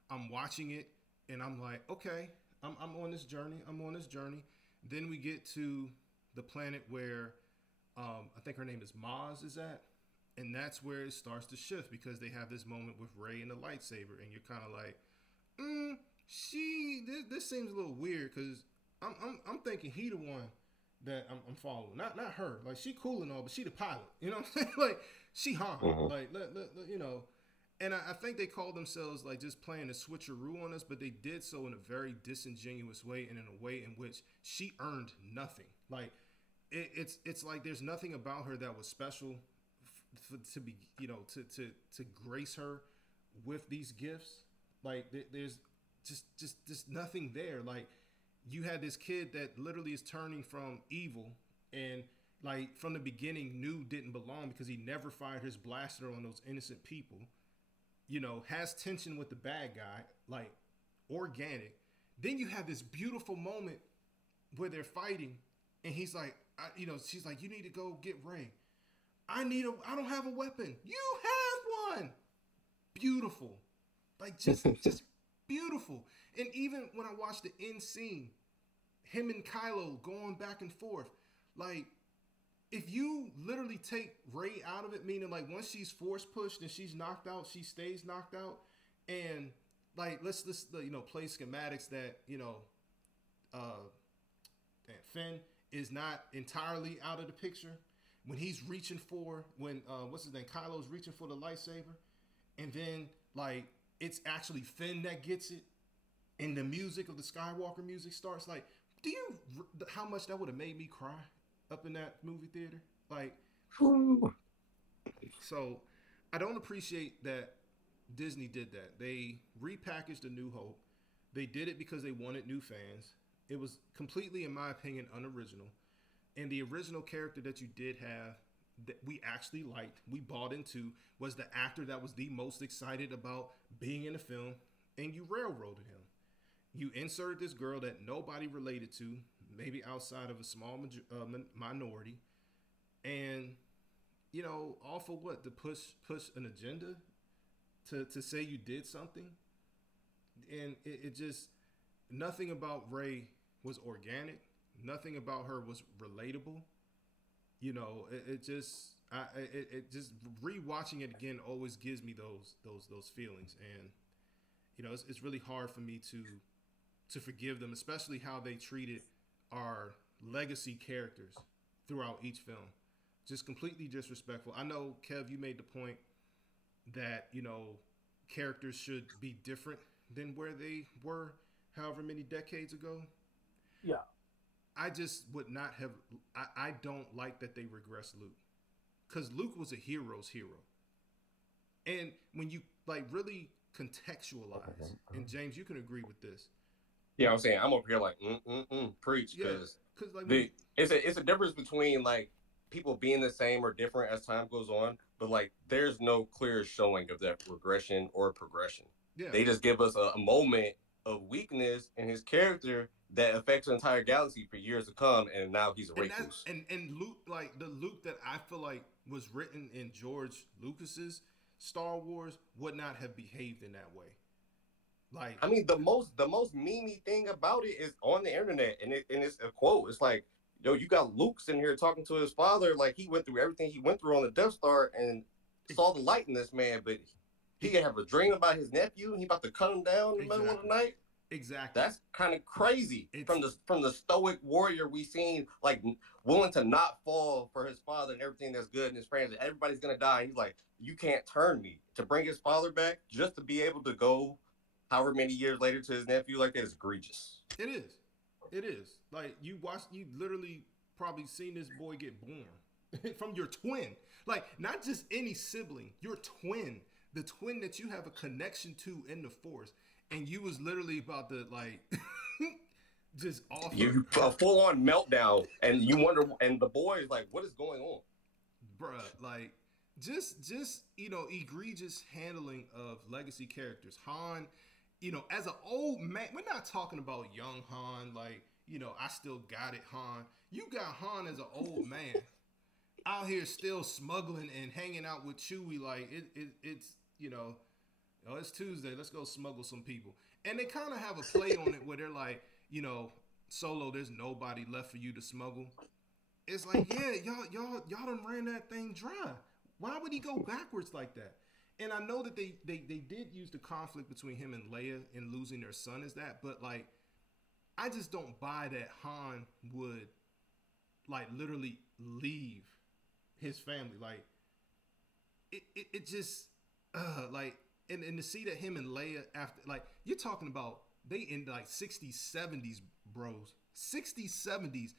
I'm watching it, and I'm like, okay, I'm on this journey. I'm on this journey. Then we get to the planet where I think her name is Maz is at, and that's where it starts to shift because they have this moment with Rey and the lightsaber, and you're kind of like, this seems a little weird because I'm thinking he the one that I'm following, not her. Like she cool and all, but she the pilot. You know what I'm saying? Like she Han. Mhm. Like And I think they called themselves like just playing a switcheroo on us, but they did so in a very disingenuous way and in a way in which she earned nothing. Like it's like there's nothing about her that was special to be to grace her with these gifts. Like there's just nothing there. Like you had this kid that literally is turning from evil and like from the beginning knew didn't belong because he never fired his blaster on those innocent people. Has tension with the bad guy, like organic. Then you have this beautiful moment where they're fighting, and he's like, she's like, you need to go get Ray. I don't have a weapon. You have one. Beautiful, like just beautiful. And even when I watched the end scene, him and Kylo going back and forth, like if you literally take Ray out of it, meaning like once she's force pushed and she's knocked out, she stays knocked out, and like let's play schematics that uh, Finn is not entirely out of the picture when he's reaching for what's his name, Kylo's reaching for the lightsaber, and then like it's actually Finn that gets it, and the music of the Skywalker music starts. Like, do you how much that would have made me cry up in that movie theater? Like, so I don't appreciate that Disney did that. They repackaged A New Hope. They did it because they wanted new fans. It was completely, in my opinion, unoriginal. And the original character that you did have that we actually liked, we bought into, was the actor that was the most excited about being in the film, and you railroaded him. You inserted this girl that nobody related to, maybe outside of a small minority, and all for what? To push an agenda, to say you did something, and it just nothing about Ray was organic. Nothing about her was relatable. It just it just rewatching it again always gives me those feelings, and it's really hard for me to forgive them, especially how they treated our legacy characters throughout each film. Just completely disrespectful. I know, Kev, you made the point that characters should be different than where they were however many decades ago. Yeah, I just would not have. I don't like that they regress Luke, because Luke was a hero's hero, and when you like really contextualize, and James, you can agree with this. Yeah, I'm saying I'm over here like preach Yeah, because because like when you the it's a difference between like people being the same or different as time goes on, but like there's no clear showing of that regression or progression. yeah, They just give us a moment of weakness in his character that affects the entire galaxy for years to come, and now he's a and that recluse. and Luke, like the Luke that I feel like was written in George Lucas's Star Wars would not have behaved in that way. Like, I mean, the most memey thing about it is on the internet, and it's a quote. It's like, yo, you got Luke sitting here talking to his father, like he went through everything he went through on the Death Star, and saw the light in this man, but he he, could have a dream about his nephew, and he about to cut him down in the middle of the exactly, night. exactly. That's kind of crazy It's from the stoic warrior we seen, like willing to not fall for his father and everything that's good and his friends. Everybody's gonna die. He's like, you can't turn me. To bring his father back just to be able to go, however many years later, to his nephew like that is egregious. it is, it is. Like you literally probably seen this boy get born from your twin. Like not just any sibling, your twin, the twin that you have a connection to in the force, and you was literally about to like just offer You a her, full on meltdown, and you wonder, and the boy is like, what is going on? bruh, like just egregious handling of legacy characters. Han, as an old man, we're not talking about young Han, like I still got it, Han. You got Han as an old man out here still smuggling and hanging out with Chewie, like it's oh, it's Tuesday, let's go smuggle some people. And they kind of have a play on it where they're like, Solo, there's nobody left for you to smuggle. It's like, yeah, y'all done ran that thing dry. Why would he go backwards like that? And I know that they did use the conflict between him and Leia in losing their son as that, but like, I just don't buy that Han would like literally leave his family. Like, it just like, and to see that him and Leia after, like, you're talking about they in like 60s 70s bros, 60s 70s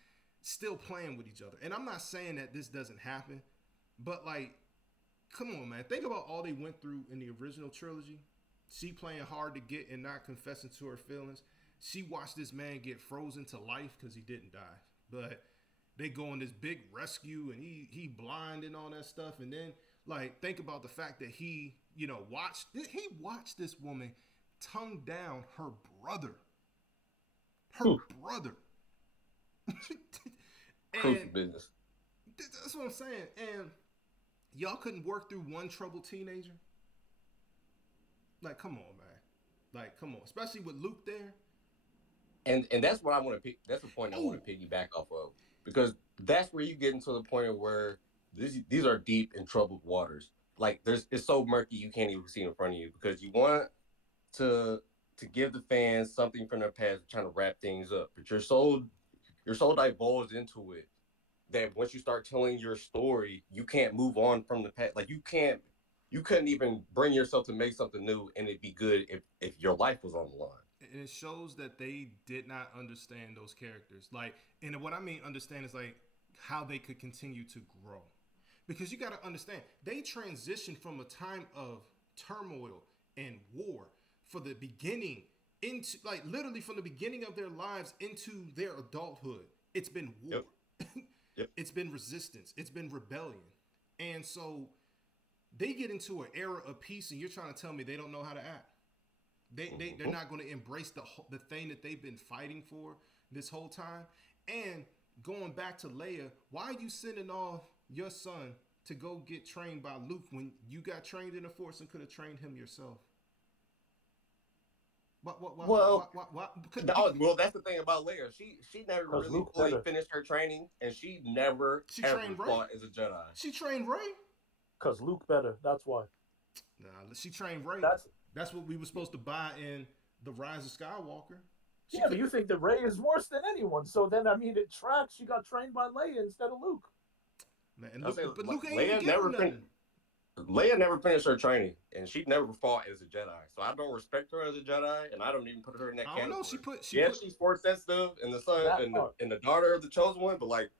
still playing with each other. And I'm not saying that this doesn't happen, but like, come on, man, think about all they went through in the original trilogy. She playing hard to get and not confessing to her feelings. She watched this man get frozen to life because he didn't die, but they go on this big rescue and he blind and all that stuff. And then like, think about the fact that he watched this woman tongue down her brother, her Whew. brother. Crucial And business. that's what I'm saying. And y'all couldn't work through one troubled teenager. Like, come on, man. Like, come on, especially with Luke there. And that's what I want to pick. That's the point I Oh, want to piggyback off of, because that's where you get into the point of where these are deep and troubled waters. Like it's so murky you can't even see in front of you, because you want to to give the fans something from their past, trying to wrap things up, but you're so divulged into it that once you start telling your story, you can't move on from the past. Like you couldn't even bring yourself to make something new and it'd be good if your life was on the line. and it shows that they did not understand those characters. Like, and what I mean understand is like how they could continue to grow, because you got to understand they transitioned from a time of turmoil and war for the beginning into like literally from the beginning of their lives into their adulthood. It's been war. Yep. Yep. It's been resistance. It's been rebellion. And so they get into an era of peace, and you're trying to tell me they don't know how to act. They're not going to embrace the thing that they've been fighting for this whole time. And going back to Leia, why are you sending off your son to go get trained by Luke when you got trained in the Force and could have trained him yourself? Well, What? well, that's the thing about Leia. She never Because really Luke fully better. finished her training, and she never She ever trained Ray. fought as a Jedi. She trained Ray. Because Luke better. That's why. Nah, she trained Ray. That's That's what we were supposed to buy in the Rise of Skywalker. She yeah, but could. you think that Ray is worse than anyone. So then I mean it tracks she got trained by Leia instead of Luke. Man, and I Luke, say but Luke ain't even Leia give her never nothing. Leia never finished her training, and she never fought as a Jedi. So I don't respect her as a Jedi, and I don't even put her in that I don't know. category. She Yeah, put. she's force sensitive, and the son That and part. the daughter of the chosen one, but like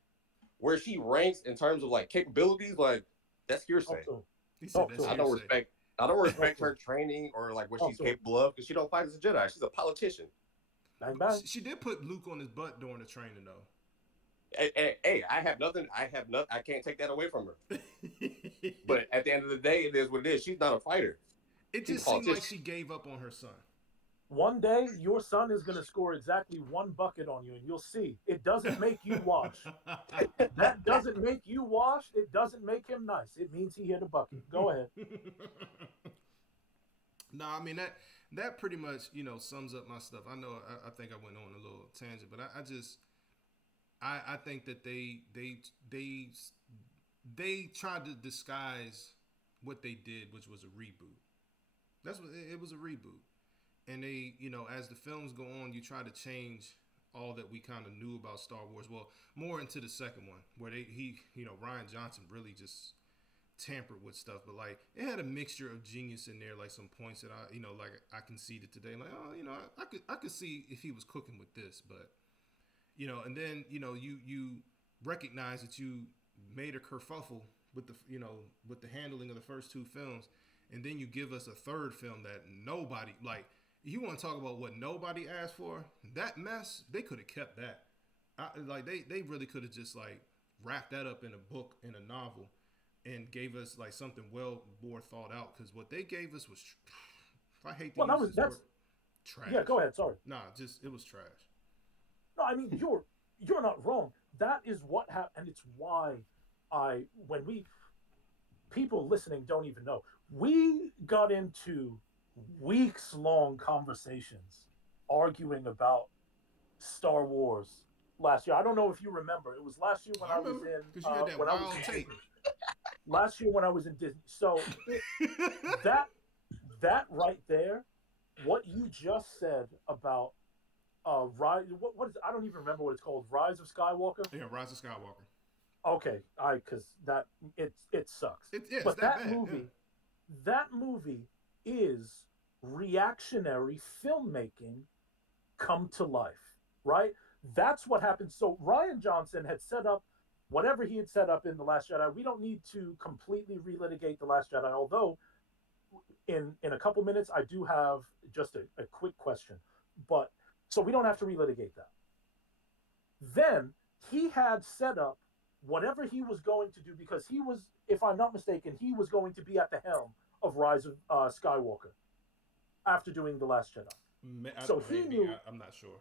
where she ranks in terms of like capabilities, like that's hearsay. Talk to him. He said Talk that's to I him. don't hearsay. respect. I don't Talk respect to him. her training or like what Talk she's to him. capable of, because she don't fight as a Jedi. She's a politician. Bang bang. She did put Luke on his butt during the training though. Hey, I have nothing. I have nothing. I can't take that away from her. It But at the end of the day, it is what it is. She's not a fighter. She's a just seemed like politician. she gave up on her son. One day, your son is going to score exactly one bucket on you, and you'll see. It doesn't make you wash. That doesn't make you wash. It doesn't make him nice. It means he hit a bucket. Go ahead. No, I mean that pretty much sums up my stuff. I know I think I went on a little tangent, but I just I think that they tried to disguise what they did, which was a reboot. That's what it was, a reboot. And they, as the films go on, you try to change all that we kind of knew about Star Wars. Well, more into the second one, where Ryan Johnson really just tampered with stuff, but like it had a mixture of genius in there, like some points that like I conceded today, like I could see if he was cooking with this, but and then you recognize that you made a kerfuffle with the handling of the first two films, and then you give us a third film that nobody like. You want to talk about what nobody asked for? That mess, they could have kept that. Like they really could have just like wrapped that up in a book, in a novel, and gave us like something well more thought out. Because what they gave us was, I hate to Well, that use was this word, that's trash. yeah. Go ahead. Sorry. Nah, just it was trash. No, I mean you're not wrong. That is what happened, and it's why I when we people listening don't even know we got into weeks long conversations arguing about Star Wars last year. I don't know if you remember. It was last year I remember because you had that when I was wild in tape. Disney. Last year when I was in Disney. So that that right there, what you just said about rise. What is? I don't even remember what it's called. Rise of Skywalker. Yeah, Rise of Skywalker. Okay, I because that it sucks. It's But that bad. Yeah. that movie is reactionary filmmaking come to life, right? That's what happened. So Ryan Johnson had set up whatever he had set up in The Last Jedi. We don't need to completely relitigate The Last Jedi, although in a couple minutes I do have just a quick question. But so we don't have to relitigate that. Then he had set up whatever he was going to do because he was, if I'm not mistaken, he was going to be at the helm of Rise of Skywalker after doing The Last Jedi. So he Maybe knew. I'm not sure.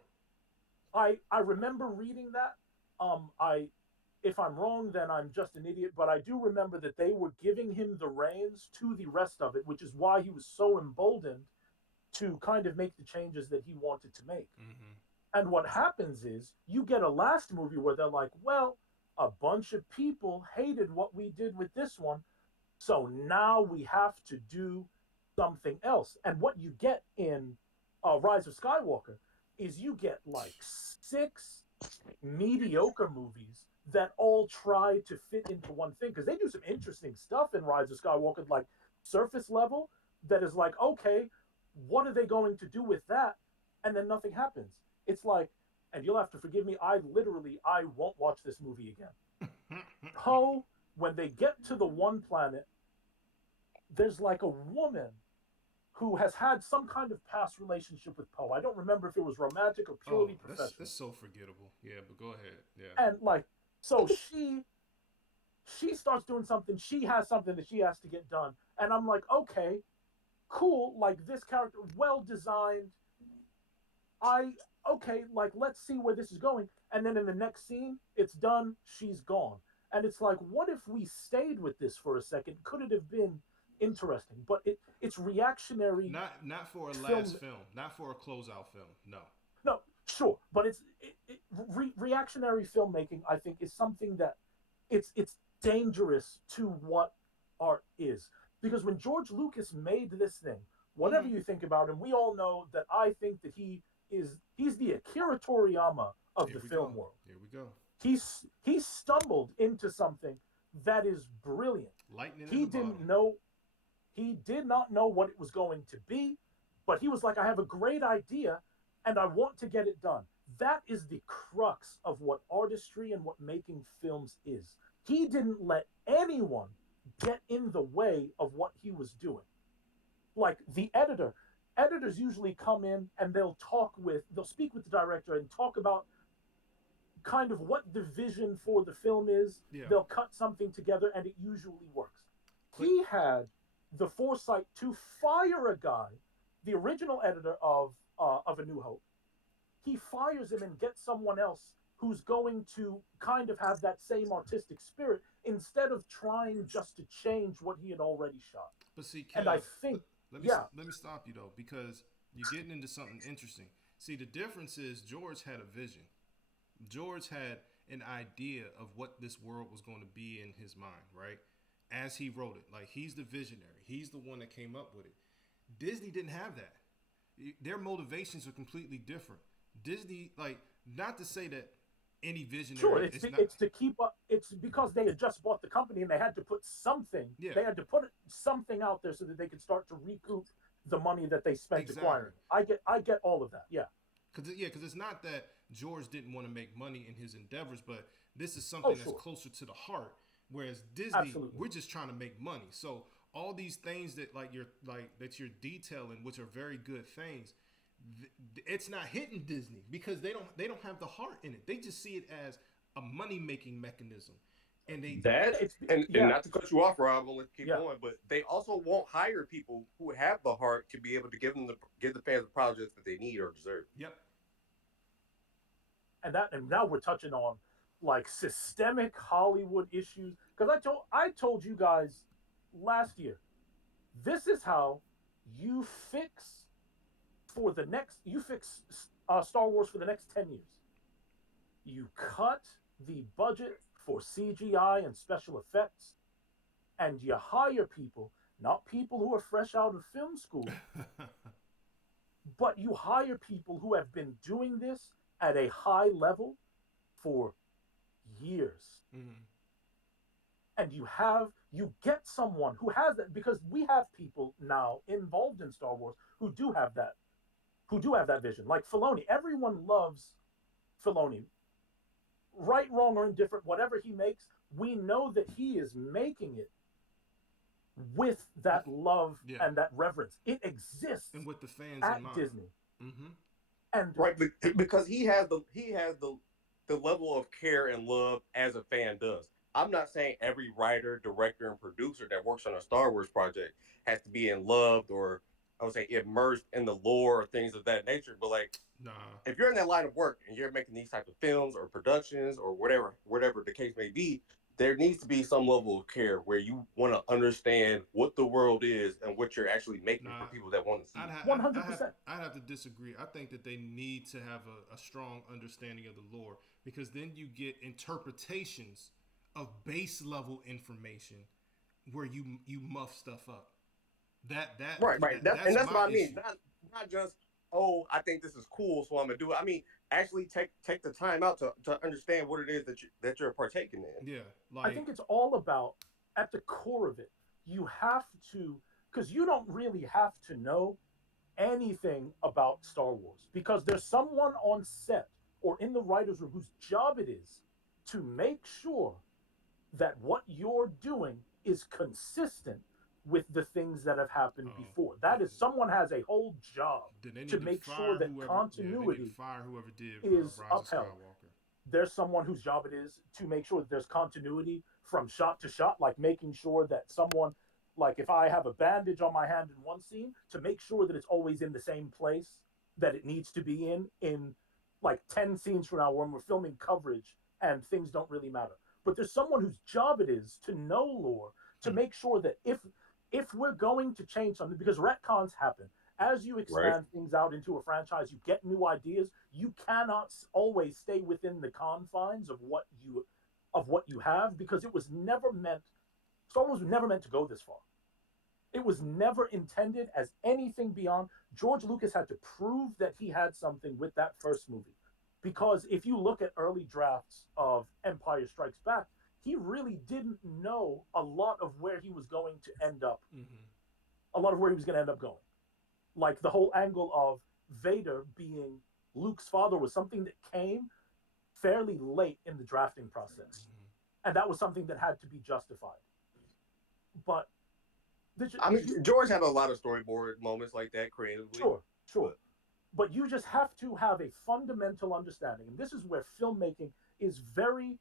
I remember reading that. I if I'm wrong, then I'm just an idiot. But I do remember that they were giving him the reins to the rest of it, which is why he was so emboldened to kind of make the changes that he wanted to make. Mm-hmm. And what happens is you get a last movie where they're like, well, a bunch of people hated what we did with this one. So now we have to do something else. And what you get in Rise of Skywalker is you get like six mediocre movies that all try to fit into one thing because they do some interesting stuff in Rise of Skywalker, like surface level, that is like, okay, what are they going to do with that? And then nothing happens. It's like, and you'll have to forgive me, I won't watch this movie again. Poe, when they get to the one planet, there's like a woman who has had some kind of past relationship with Poe. I don't remember if it was romantic or Oh, purely that's professional. so forgettable. Yeah, but go ahead. Yeah. And like, so she starts doing something. She has something that she has to get done, and I'm like, okay, cool. Like this character, well designed. I okay, like let's see where this is going. And then in the next scene, it's done. She's gone, and it's like, what if we stayed with this for a second? Could it have been interesting? But it's reactionary Not for a film. last film. Not for a closeout film. No. No, sure, but reactionary filmmaking. I think is something that it's dangerous to what art is because when George Lucas made this thing, whatever Mm-hmm. you think about him, we all know that I think that he's the Akira Toriyama of Here the we film go. world. Here we go. He stumbled into something that is brilliant. Lightning in He the bottle. didn't know he did not know what it was going to be, but he was like, I have a great idea and I want to get it done. That is the crux of what artistry and what making films is. He didn't let anyone get in the way of what he was doing. Like the editors usually come in and they'll speak with the director and talk about kind of what the vision for the film is. Yeah. They'll cut something together and it usually works. But He had the foresight to fire a guy the original editor of A New Hope, he fires him and gets someone else who's going to kind of have that same artistic spirit instead of trying just to change what he had already shot. But see, And I Kev, think, yeah, let me stop you though, because you're getting into something interesting. See, the difference is George had a vision. George had an idea of what this world was going to be in his mind, right? As he wrote it, like he's the visionary. He's the one that came up with it. Disney didn't have that. Their motivations are completely different. Disney, like, not to say that any sure, visionary it's is to, not. it's to keep up. It's because they had just bought the company and they had to put something. Yeah, They had to put something out there so that they could start to recoup the money that they spent exactly. acquiring. I get all of that. Yeah. Because it's not that George didn't want to make money in his endeavors, but this is Oh, something that's sure, closer to the heart. Whereas Disney, absolutely. we're just trying to make money. So all these things that you're detailing, which are very good things, it's not hitting Disney because they don't have the heart in it. They just see it as a money making mechanism, and they That It's and yeah, not to cut you off, Rob, I'll let you keep yeah, going, but they also won't hire people who have the heart to be able to give the fans the projects that they need or deserve. yep. and now we're touching on like systemic Hollywood issues because I told you guys last year this is how you fix you fix Star Wars for the next 10 years. You cut the budget for CGI and special effects, and you hire people, not people who are fresh out of film school, but you hire people who have been doing this at a high level for years. Mm-hmm. And you get someone who has that because we have people now involved in Star Wars who do have that vision. Like Filoni, everyone loves Filoni, right, wrong, or indifferent, whatever he makes. We know that he is making it with that love Yeah, and that reverence. It exists and with the fans in at mind. Disney, Mm-hmm. and Right, because he has the level of care and love as a fan does. I'm not saying every writer, director, and producer that works on a Star Wars project has to be in love or I would say immersed in the lore or things of that nature. But like Nah, if you're in that line of work and you're making these types of films or productions or whatever the case may be, there needs to be some level of care where you want to understand what the world is and what you're actually making for nah. people that want to see I'd, it. ha- I'd, I'd have 100%. I'd have to disagree. I think that they need to have a strong understanding of the lore because then you get interpretations of base level information where you muff stuff up. That that Right, right. that's That's my what I mean. issue. Not just I think this is cool, so I'm gonna do it. I mean, actually take the time out to understand what it is that you're partaking in. Yeah, I like think it's all about, at the core of it, you have to, because you don't really have to know anything about Star Wars, because there's someone on set or in the writer's room whose job it is to make sure that what you're doing is consistent with the things that have happened oh, before. th- That is, someone has a whole job then they to need to make sure fire that whoever. Yeah, they need to continuity fire whoever did is Rise of upheld. Skywalker. There's someone whose job it is to make sure that there's continuity from shot to shot, like making sure that someone, like if I have a bandage on my hand in one scene, to make sure that it's always in the same place that it needs to be in like 10 scenes from now when we're filming coverage and things don't really matter. But there's someone whose job it is to know lore, to Hmm. make sure that if we're going to change something, because retcons happen, as you Right. expand things out into a franchise, you get new ideas. You cannot always stay within the confines of what you have, because it was never meant. Star Wars was never meant to go this far. It was never intended as anything beyond. George Lucas had to prove that he had something with that first movie, because if you look at early drafts of Empire Strikes Back, he really didn't know a lot of where he was going to end up, Mm-hmm. a lot of where he was going to end up going. Like the whole angle of Vader being Luke's father was something that came fairly late in the drafting process, Mm-hmm. and that was something that had to be justified. But this, I mean, George had a lot of storyboard moments like that creatively, sure, sure, but but you just have to have a fundamental understanding, and this is where filmmaking is very.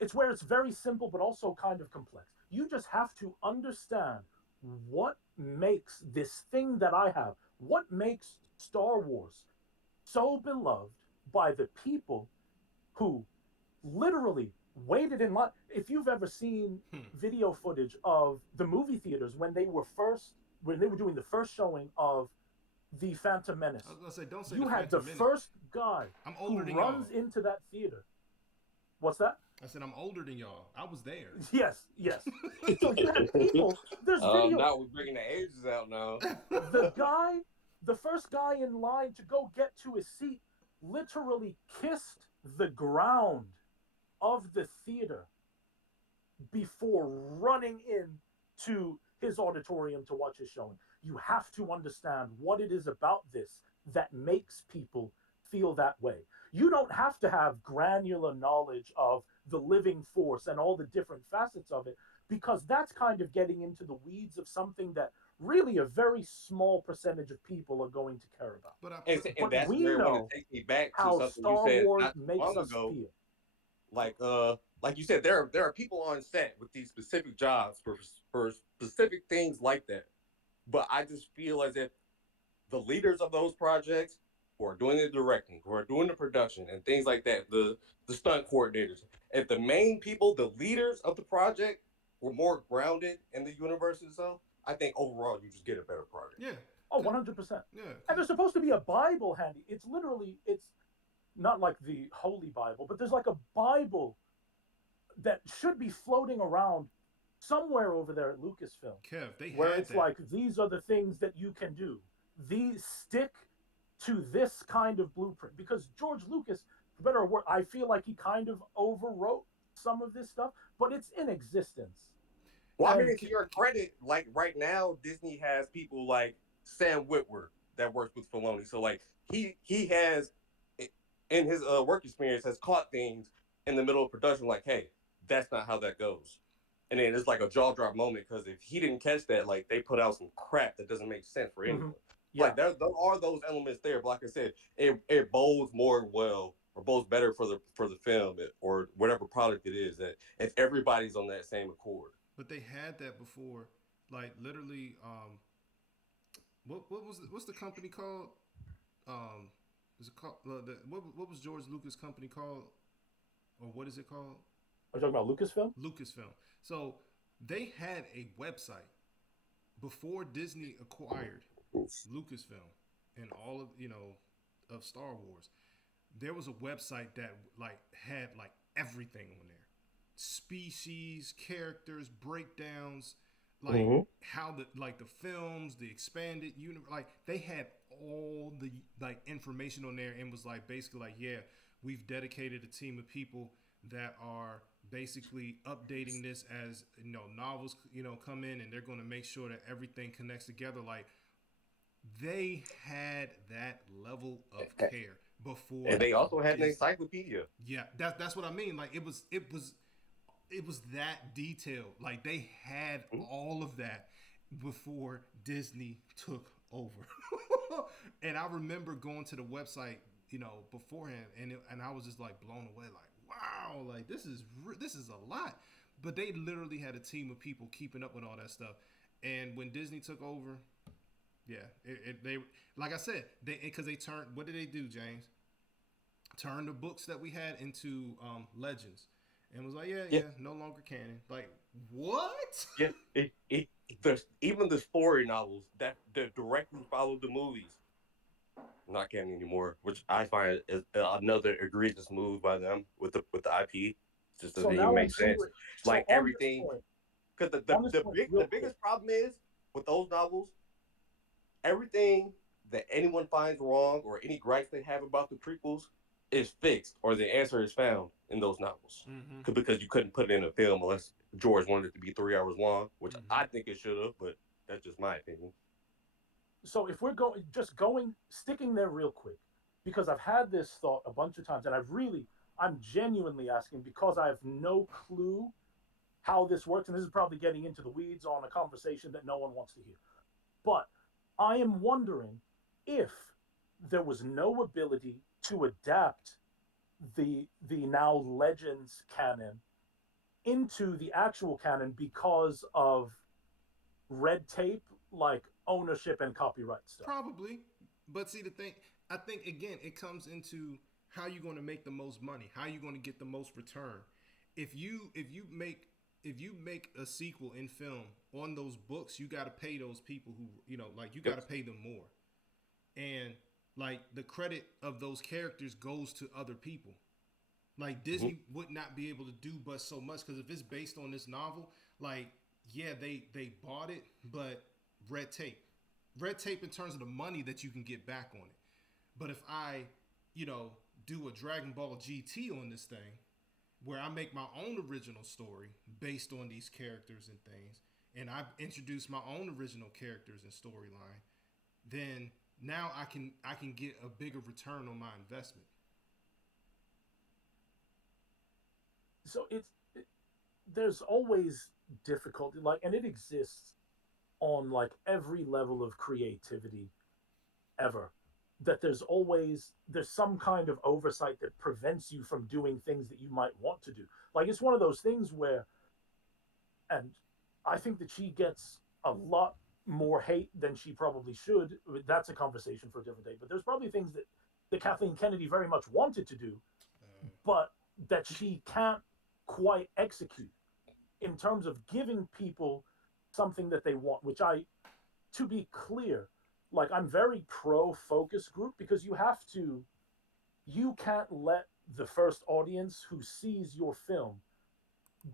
It's where it's very simple, but also kind of complex. You just have to understand what makes this thing that I have, what makes Star Wars so beloved by the people who literally waited in line. If you've ever seen Hmm. video footage of the movie theaters when they were doing the first showing of the Phantom I Menace, was gonna say, don't say the you had the Phantom Menace. first guy I'm who older than y'all. runs into that theater. What's that? I said I'm older than y'all. I was there. Yes, yes. So you had people. There's video. Now we're bringing the ages out now. The guy, the first guy in line to go get to his seat, literally kissed the ground of the theater before running in to his auditorium to watch his showing. You have to understand what it is about this that makes people feel that way. You don't have to have granular knowledge of the living force and all the different facets of it, because that's kind of getting into the weeds of something that really a very small percentage of people are going to care about. but I and, put. and But that's we where I want to know take me back to how something you Star said Wars not too makes long us ago. feel. Like like you said, there are people on set with these specific jobs for specific things like that. But I just feel as if the leaders of those projects who are doing the directing, who are doing the production and things like that, the stunt coordinators, if the main people, the leaders of the project, were more grounded in the universe itself, I think overall you just get a better project. Yeah. Oh, Cause, 100%. yeah. And Cause there's supposed to be a Bible handy. It's literally, it's not like the Holy Bible, but there's like a Bible that should be floating around somewhere over there at Lucasfilm, Kev, they where had it's that. like, these are the things that you can do. These stick to this kind of blueprint. Because George Lucas, for better or worse, I feel like he kind of overwrote some of this stuff, but it's in existence. Well, I And mean, to your credit, like right now, Disney has people like Sam Witwer that works with Filoni. So like he has in his work experience has caught things in the middle of production, like, hey, that's not how that goes. And then it's like a jaw drop moment because if he didn't catch that, like they put out some crap that doesn't make sense for anyone. mm-hmm, yeah. Like there are those elements there, but like I said, it bodes more well or bodes better for the film or whatever product it is that if everybody's on that same accord. But they had that before. Like literally, what's the company called? Um, is it called what was George Lucas' company called, or what is it called? Are you talking about Lucasfilm? Lucasfilm. So they had a website before Disney acquired Lucasfilm and all of of Star Wars. There was a website that like had like everything on there, species, characters, breakdowns, like Mm-hmm. how the like the films, the expanded universe, like they had all the like information on there and was like basically like, yeah, we've dedicated a team of people that are basically updating this as novels come in, and they're going to make sure that everything connects together. Like they had that level of care before And they also had an Disney. encyclopedia. Yeah, that's what I mean. Like it was that detailed. Like they had all of that before Disney took over. And I remember going to the website, beforehand, and I was just like blown away. Like, wow, like this is a lot. But they literally had a team of people keeping up with all that stuff. And when Disney took over, yeah, they like I said, they because they turned. What did they do, James? Turn the books that we had into legends, and was like, yeah, Yeah, yeah, no longer canon. Like what? yeah. Even the story novels that directly follow the movies not canon anymore, which I find is another egregious move by them with the IP. Just So doesn't even now I'm make sense. wondering. So Like everything, because on this point, the real quick. biggest problem is with those novels, everything that anyone finds wrong or any gripes they have about the prequels is fixed or the answer is found in those novels. Mm-hmm. Because you couldn't put it in a film unless George wanted it to be 3 hours long, which Mm-hmm. I think it should have, but that's just my opinion. So if we're sticking there real quick, because I've had this thought a bunch of times, and I'm genuinely asking because I have no clue how this works, and this is probably getting into the weeds on a conversation that no one wants to hear. But I am wondering if there was no ability to adapt the now Legends canon into the actual canon because of red tape like ownership and copyright stuff. Probably. But see the thing, I think again it comes into how you're going to make the most money, how you're going to get the most return. If you make a sequel in film on those books, you got to pay those people who, like you got Yep. to pay them more. And like the credit of those characters goes to other people. Like Mm-hmm. Disney would not be able to do but so much because if it's based on this novel, like yeah, they bought it, but red tape, red tape in terms of the money that you can get back on it. But if I, you know, do a Dragon Ball GT on this thing, where I make my own original story based on these characters and things, and I introduce my own original characters and storyline, then now I can get a bigger return on my investment. So there's always difficulty, like, and it exists on like every level of creativity ever. That there's some kind of oversight that prevents you from doing things that you might want to do. Like it's one of those things where, and I think that she gets a lot more hate than she probably should. That's a conversation for a different day. But there's probably things that Kathleen Kennedy very much wanted to do, but that she can't quite execute in terms of giving people something that they want. Which I, to be clear, like I'm very pro focus group because you can't let the first audience who sees your film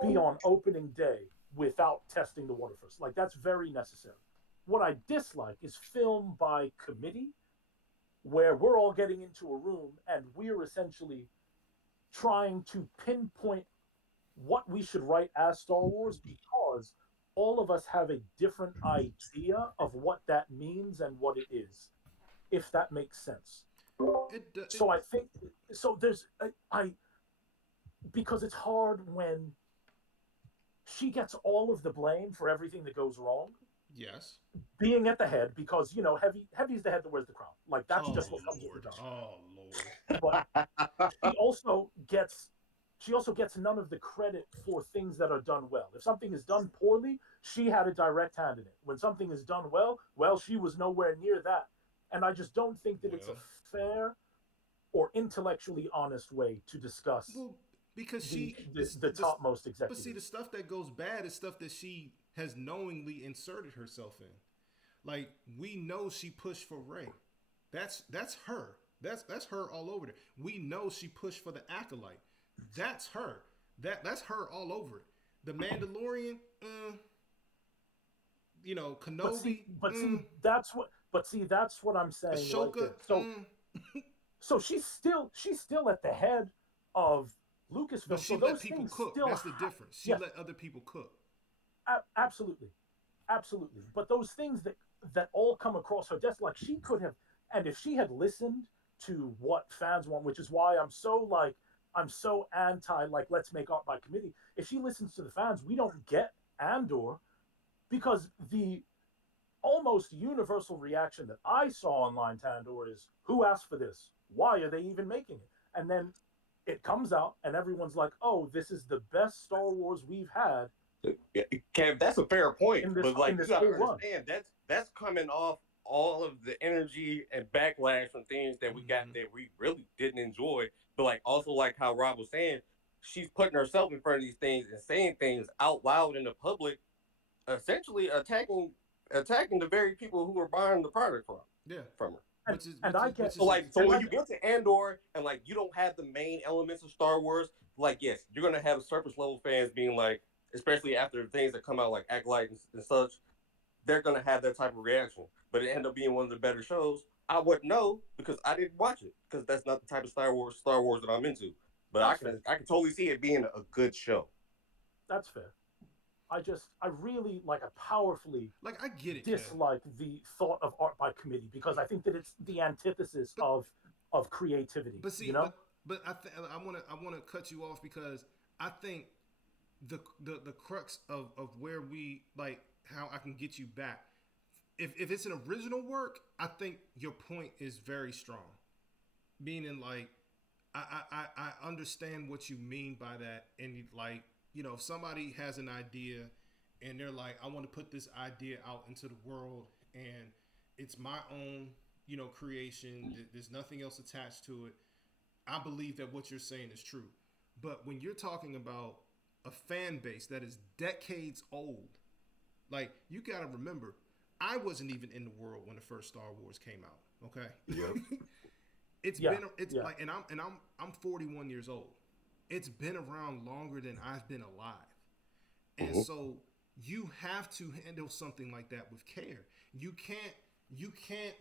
be on opening day without testing the water first. Like that's very necessary. What I dislike is film by committee where we're all getting into a room and we're essentially trying to pinpoint what we should write as Star Wars because all of us have a different idea of what that means and what it is, if that makes sense. It So I think so. I because it's hard when she gets all of the blame for everything that goes wrong, yes. being at the head because heavy's the head that wears the crown. Like that's just Oh what comes with the Lord. job. Oh Lord. But she also gets she also gets none of the credit for things that are done well. If something is done poorly, she had a direct hand in it. When something is done well, she was nowhere near that. And I just don't think that it's a Well, fair or intellectually honest way to discuss well, because the she the, the this, topmost but see the executives. stuff that goes bad is stuff that she has knowingly inserted herself in. Like we know she pushed for Ray. That's her. That's her all over there. We know she pushed for the acolyte. That's her. That's her all over it. The Mandalorian, But see, Kenobi, but see, that's what I'm saying right Ashoka, there. So she's still at the head of but Lucasfilm. she So let those people things cook. still That's the difference. She yes, let other people cook. absolutely, absolutely. But those things that all come across her desk, like she could have, and if she had listened to what fans want, which is why I'm so anti like let's make art by committee. If she listens to the fans, we don't get Andor because the almost universal reaction that I saw online to Andor is who asked for this? Why are they even making it? And then it comes out and everyone's like, oh, this is the best Star Wars we've had Yeah, Kev, that's a fair point, in this but in like you this got to whole run. understand that's coming off all of the energy and backlash from things that we got Mm-hmm. that we really didn't enjoy. But like also like how Rob was saying, she's putting herself in front of these things and saying things out loud in the public, essentially attacking the very people who are buying the product Yeah, from her. And which is and which I is get which So is like so and when I you get get to Andor and like you don't have the main elements of Star Wars, like yes, you're gonna have surface level fans being like, especially after things that come out like Acolyte and such, they're gonna have that type of reaction. But it ended up being one of the better shows. I wouldn't know because I didn't watch it because that's not the type of Star Wars that I'm into. But I that's fair. can I can totally see it being a good show. That's fair. I really like I powerfully like I get it, Kev. dislike the thought of art by committee because I think that it's the antithesis But of creativity, but you see, know? I want to cut you off because I think the crux of where we like how I can get you back. If it's an original work, I think your point is very strong. Meaning like I understand what you mean by that, and like if somebody has an idea and they're like, I want to put this idea out into the world, and it's my own, creation. There's nothing else attached to it. I believe that what you're saying is true. But when you're talking about a fan base that is decades old, like, you got to remember, I wasn't even in the world when the first Star Wars came out. Yep. Okay, Yeah, it's yeah, like, and I'm 41 years old. It's been around longer than I've been alive, and Mhm. so you have to handle something like that with care. You can't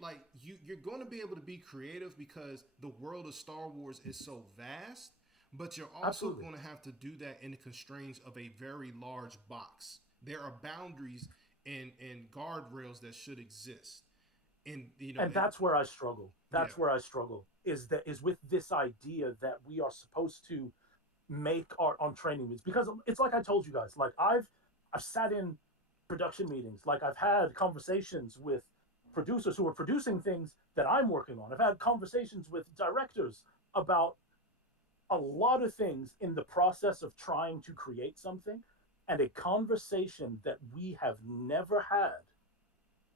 like you're going to be able to be creative because the world of Star Wars is so vast, but you're also absolutely. going to have to do that in the constraints of a very large box. There are boundaries and guardrails that should exist. And And and that's where I struggle. yeah. That's where I struggle is with this idea that we are supposed to make art on training meetings, because it's like I told you guys, like I've sat in production meetings, like I've had conversations with producers who are producing things that I'm working on. I've had conversations with directors about a lot of things in the process of trying to create something, and a conversation that we have never had,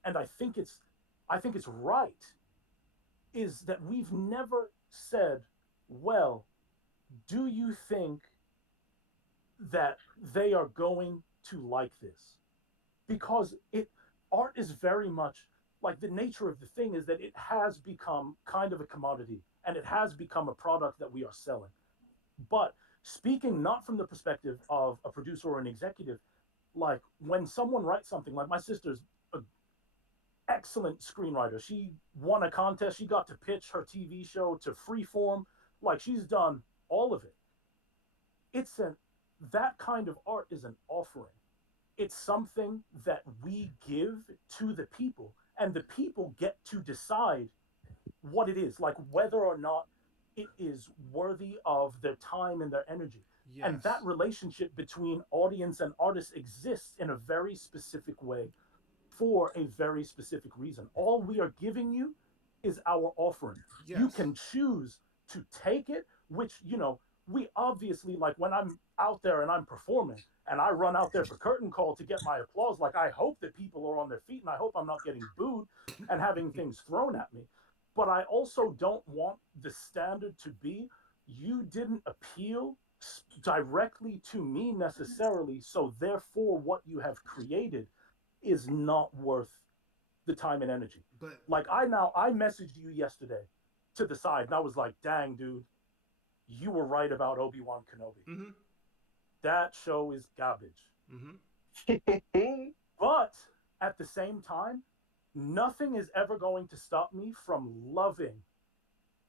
and I think it's right, is that we've never said, well, do you think that they are going to like this? Because it art is very much like, the nature of the thing is that it has become kind of a commodity, and it has become a product that we are selling. But speaking not from the perspective of a producer or an executive, like when someone writes something, like my sister's an excellent screenwriter. She won a contest. She got to pitch her TV show to Freeform. Like, she's done all of it. It's an That kind of art is an offering. It's something that we give to the people, and the people get to decide what it is, like whether or not it is worthy of their time and their energy. And that Yes. relationship between audience and artist exists in a very specific way, for a very specific reason. All we are giving you is our offering. You Yes. can choose to take it, which, we obviously, like when I'm out there and I'm performing and I run out there for curtain call to get my applause, like I hope that people are on their feet and I hope I'm not getting booed and having things thrown at me. But I also don't want the standard to be, you didn't appeal directly to me necessarily, so therefore what you have created is not worth the time and energy. But Like, I messaged you yesterday to the side, and I was like, dang, dude, you were right about Obi-Wan Kenobi. mm-hmm. That show is garbage. Mm-hmm. But at the same time, nothing is ever going to stop me from loving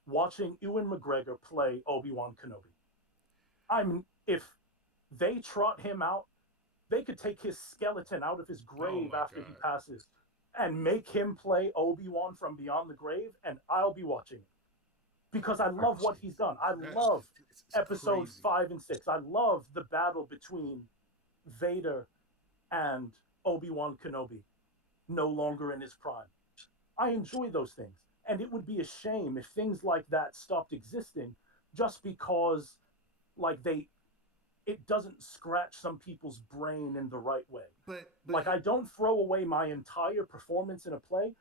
watching Ewan McGregor play Obi-Wan Kenobi. If they trot him out, they could take his skeleton out of his Oh grave my after he God. passes and make him play Obi-Wan from beyond the grave, and I'll be watching it because I love what he's done. I That's love it's episodes crazy. 5 and 6. I love the battle between Vader and Obi-Wan Kenobi, no longer in his prime. I enjoy those things. And it would be a shame if things like that stopped existing just because, like, it doesn't scratch some people's brain in the right way. But Like, here, I don't throw away my entire performance in a play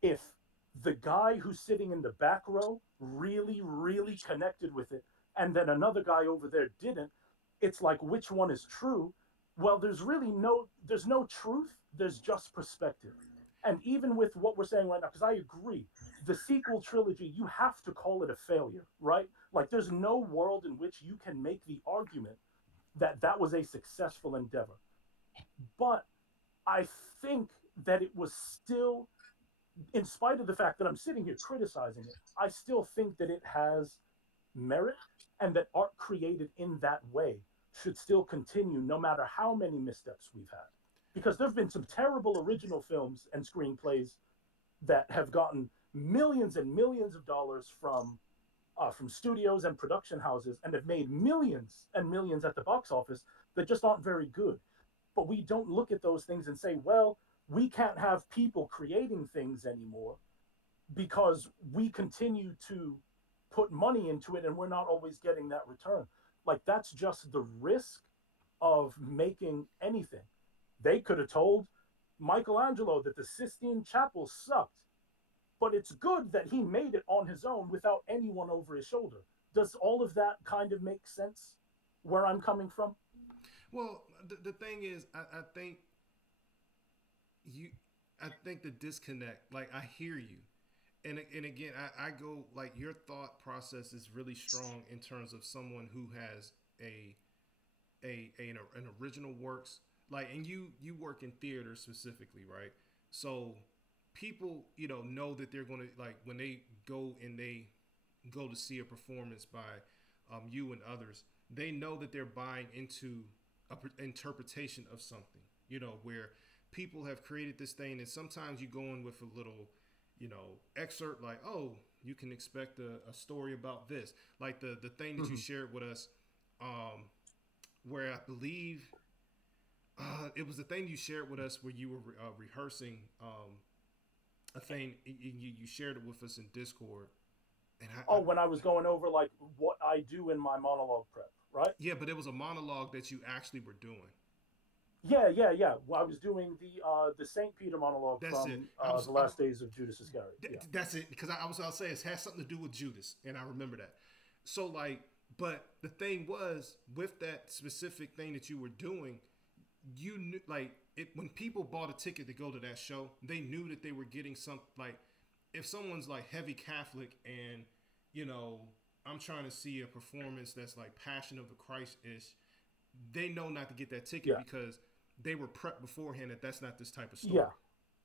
if the guy who's sitting in the back row really, really connected with it, and then another guy over there didn't. It's like, which one is true? Well, there's no truth. There's just perspective. And even with what we're saying right now, because I agree, the sequel trilogy, you have to call it a failure, right? Like, there's no world in which you can make the argument that that was a successful endeavor. But I think that it was still, in spite of the fact that I'm sitting here criticizing it, I still think that it has merit, and that art created in that way should still continue no matter how many missteps we've had. Because there have been some terrible original films and screenplays that have gotten millions and millions of dollars from studios and production houses, and have made millions and millions at the box office, that just aren't very good. But we don't look at those things and say, well, we can't have people creating things anymore because we continue to put money into it and we're not always getting that return. Like, that's just the risk of making anything. They could have told Michelangelo that the Sistine Chapel sucked, but it's good that he made it on his own without anyone over his shoulder. Does all of that kind of make sense where I'm coming from? Well, the thing is, I think you, I think the disconnect. Like I hear you, and again, I go like your thought process is really strong in terms of someone who has a an original works like, and you work in theater specifically, right? So people, know that they're going to like when they go and they go to see a performance by you and others, they know that they're buying into interpretation of something, where people have created this thing, and sometimes you go in with a little, excerpt like, oh, you can expect a story about this, like the thing that you Mm-hmm. shared with us, where I believe it was the thing you shared with us where you were rehearsing a thing. You shared it with us in Discord, and Oh, when I was going over like what I do in my monologue prep, right? yeah, but it was a monologue that you actually were doing. Yeah, yeah, yeah. Well, I was doing the Saint Peter monologue That's it. from the Last Days of Judas Iscariot. Yeah, That's it, because I'll say it has something to do with Judas, and I remember that. So like, but the thing was with that specific thing that you were doing, you knew like it when people bought a ticket to go to that show, they knew that they were getting some like if someone's like heavy Catholic and you know I'm trying to see a performance that's like Passion of the Christ ish, they know not to get that ticket yeah, because they were prepped beforehand that that's not this type of yeah. story.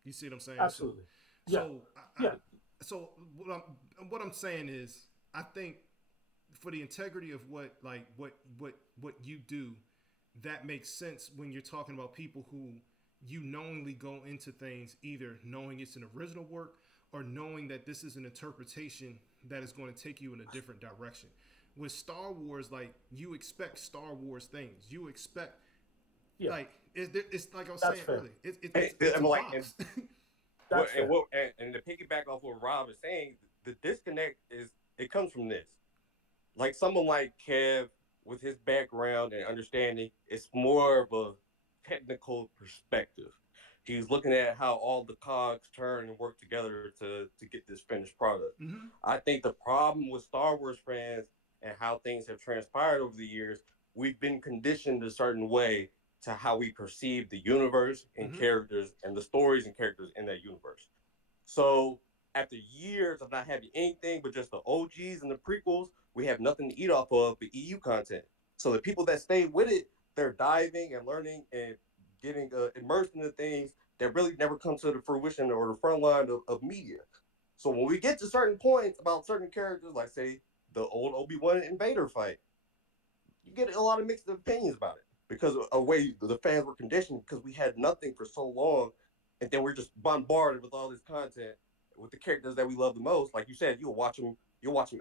You see what I'm saying? So, Absolutely. Yeah, so, yeah, so what I'm saying is, I think for the integrity of what you do, that makes sense when you're talking about people who you knowingly go into things either knowing it's an original work or knowing that this is an interpretation that is going to take you in a different direction. With Star Wars, like you expect Star Wars things, you expect yeah. like it's like I was That's saying fair. earlier, it's a I'm like, box. That's fair. and to piggyback off what Rob is saying, the disconnect is it comes from this. Like someone like Kev, with his background and understanding, it's more of a technical perspective. He's looking at how all the cogs turn and work together to get this finished product. Mm-hmm. I think the problem with Star Wars fans and how things have transpired over the years, we've been conditioned a certain way to how we perceive the universe and Mm-hmm. characters and the stories and characters in that universe. So after years of not having anything but just the OGs and the prequels, we have nothing to eat off of but EU content. So the people that stay with it, they're diving and learning and getting immersed into things that really never come to the fruition or the front line of media. So when we get to certain points about certain characters, like say the old Obi-Wan and Vader fight, you get a lot of mixed opinions about it because of the way the fans were conditioned because we had nothing for so long, and then we're just bombarded with all this content with the characters that we love the most. Like you said, you'll watch him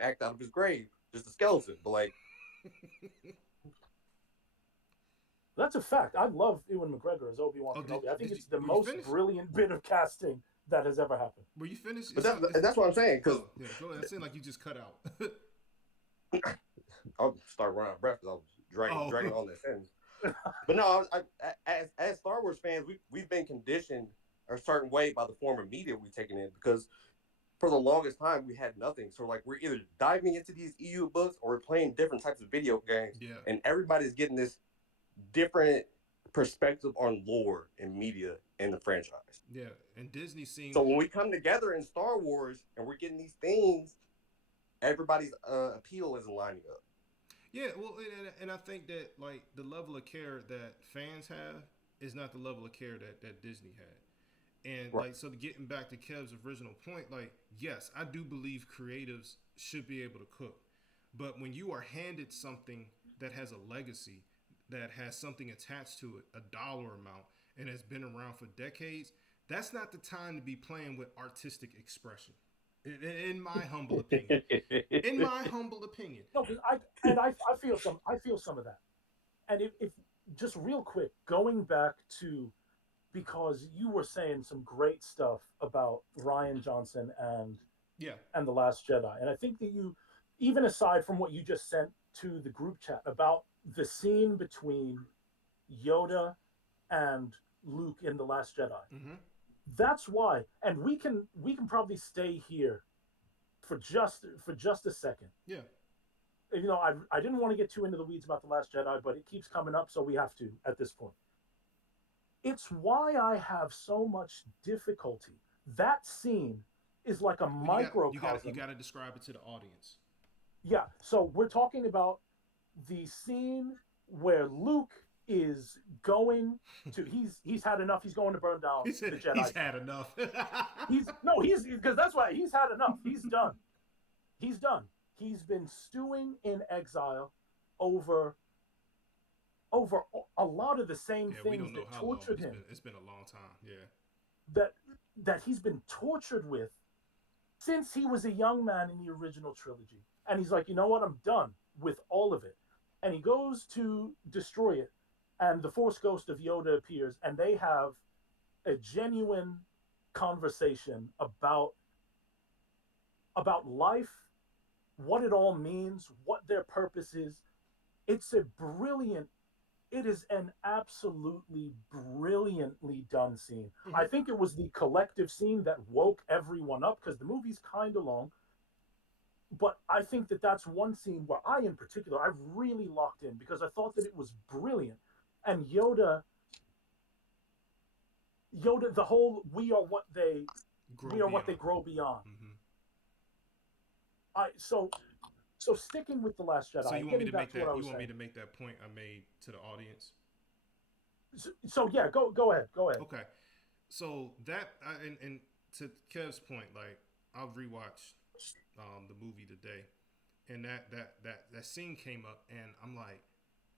act out of his grave, just a skeleton. But like, That's a fact. I love Ewan McGregor as Obi Wan Oh, Kenobi. I think did you it's the were you most finished? brilliant bit of casting that has ever happened. Were you finished? but that's what I'm saying because Oh yeah, go ahead. It seemed like you just cut out. I'll start running out of breath because I was Oh, dragging on that sentence. But no, as Star Wars fans, we've been conditioned a certain way by the form of media we've taken in because for the longest time we had nothing. So like we're either diving into these EU books or we're playing different types of video games, yeah, and everybody's getting this different perspective on lore and media in the franchise. yeah. And Disney So seemed when we come together in Star Wars and we're getting these things, everybody's appeal isn't lining up. yeah. Well, and I think that like the level of care that fans have is not the level of care that Disney had. And Right. like so, getting back to Kev's original point, like yes, I do believe creatives should be able to cook, but when you are handed something that has a legacy, that has something attached to it, a dollar amount, and has been around for decades, that's not the time to be playing with artistic expression. In my humble opinion, in my humble opinion, No, because I feel I feel some of that. And if just real quick, going back to because you were saying some great stuff about Ryan Johnson yeah, and the Last Jedi, and I think that you, even aside from what you just sent to the group chat about the scene between Yoda and Luke in the Last Jedi. Mm-hmm. That's why, and we can probably stay here for just a second. Yeah. I didn't want to get too into the weeds about the Last Jedi, but it keeps coming up, so we have to at this point. It's why I have so much difficulty. That scene is like a Well, you microcosm. got to describe it to the audience. Yeah, so we're talking about the scene where Luke is going to he's had enough. He's going to burn down He the said he's Jedi had Temple. enough. He's no, he's because that's why he's had enough. He's done. He's done. He's been stewing in exile over over a lot of the same Yeah, we things don't know that how long tortured it's him, been. It's been a long time. Yeah. that that he's been tortured with since he was a young man in the original trilogy. And he's like, you know what? I'm done with all of it. And he goes to destroy it. And the Force Ghost of Yoda appears, and they have a genuine conversation about life, what it all means, what their purpose is. It's a brilliant, it is an absolutely brilliantly done scene. I Mm-hmm. think it was the collective scene that woke everyone up because the movie's kind of long, but I think that that's one scene where in particular, I really locked in because I thought that it was brilliant. And Yoda, the whole Grow we are what they beyond. grow beyond. Mm-hmm. I so sticking with the Last So Jedi you and want me getting to back make to what I that? You was want me saying. to make that point I made to the audience? So yeah, go ahead, go ahead. Okay. So that and to Kev's point, like I'll rewatch the movie today, and that scene came up, and I'm like,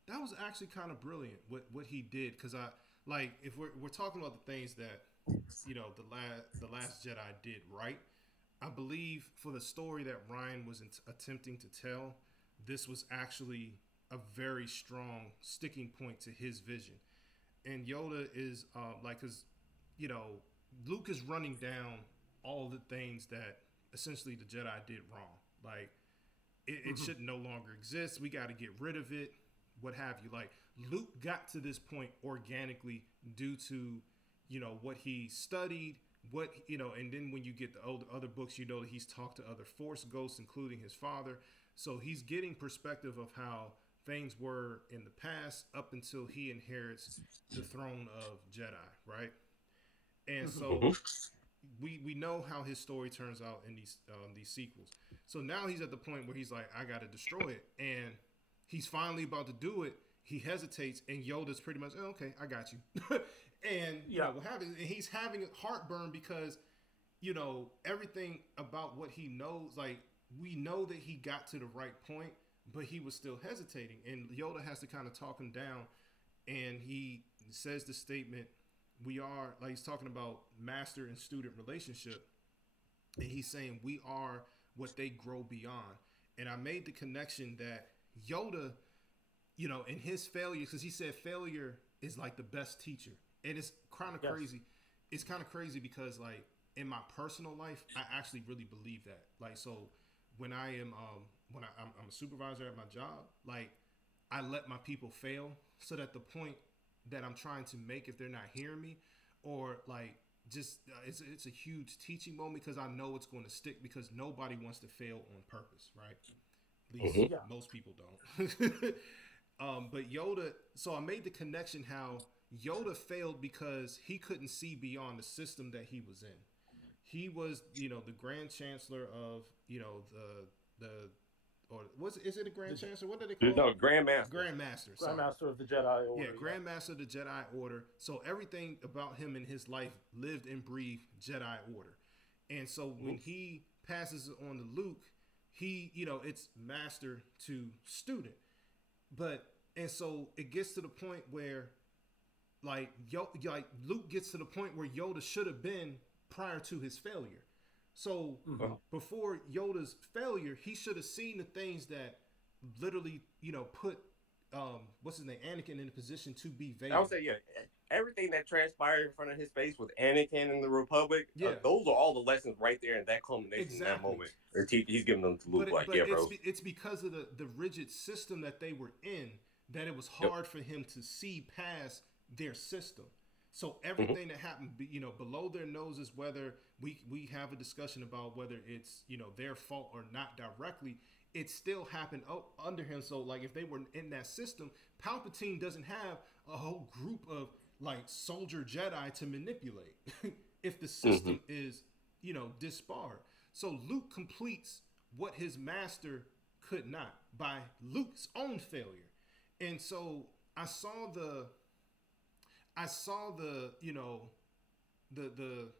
that was actually kind of brilliant what he did because I like if we're talking about the things that the last Jedi did right. I believe for the story that Ryan was attempting to tell, this was actually a very strong sticking point to his vision. And Yoda is like, cause you know, Luke is running down all the things that essentially the Jedi did wrong. Like it Mm-hmm. should no longer exist. We got to get rid of it. What have you? Like Luke got to this point organically due to what he studied, and then when you get the other books, that he's talked to other Force ghosts, including his father. So he's getting perspective of how things were in the past up until he inherits the throne of Jedi, right? And Mm-hmm. so Hmm. we know how his story turns out in these sequels. So now he's at the point where he's like, I got to destroy it, and he's finally about to do it. He hesitates, and Yoda's pretty much, oh, okay, I got you. And Yeah. what happens? And he's having heartburn because everything about what he knows. Like we know that he got to the right point, but he was still hesitating, and Yoda has to kind of talk him down, and he says the statement, we are, like, he's talking about master and student relationship, and he's saying we are what they grow beyond. And I made the connection that Yoda, in his failure, because he said failure is like the best teacher, and it's kind of Yes. crazy. It's kind of crazy because, like, in my personal life, I actually really believe that. Like, so when I'm a supervisor at my job, like, I let my people fail so that the point that I'm trying to make, if they're not hearing me, or like just it's a huge teaching moment because I know it's going to stick because nobody wants to fail on purpose, right? At least Hmm. Yeah. most people don't. But Yoda, so I made the connection how Yoda failed because he couldn't see beyond the system that he was in. He was, the Grand Chancellor of, the or was is it a Grand The Chancellor? What do they call it? No, Grandmaster. Grand Master. Sorry. Grandmaster of the Jedi Yeah, Order. Yeah. Grandmaster of the Jedi Order. So everything about him in his life lived and breathed Jedi Order. And so when Hmm. he passes it on to Luke, it's master to student. But and so it gets to the point where like Luke gets to the point where Yoda should have been prior to his failure. So Mm-hmm. Well, before Yoda's failure, he should have seen the things that literally, put what's his name, Anakin in a position to be I would Vader. say, yeah, everything that transpired in front of his face with Anakin and the Republic, Yeah, those are all the lessons right there in that culmination in that exactly. moment. He's giving them to But Luke, like, but yeah, it's bro. it's because of the rigid system that they were in that it was Yep. hard for him to see past their system. So Hmm. everything that happened, below their noses, whether we have a discussion about whether it's their fault or not directly, it still happened under him. So like if they were in that system, Palpatine doesn't have a whole group of like soldier Jedi to manipulate if the Hmm. system is disbarred. So Luke completes what his master could not by Luke's own failure, and so I saw the I saw the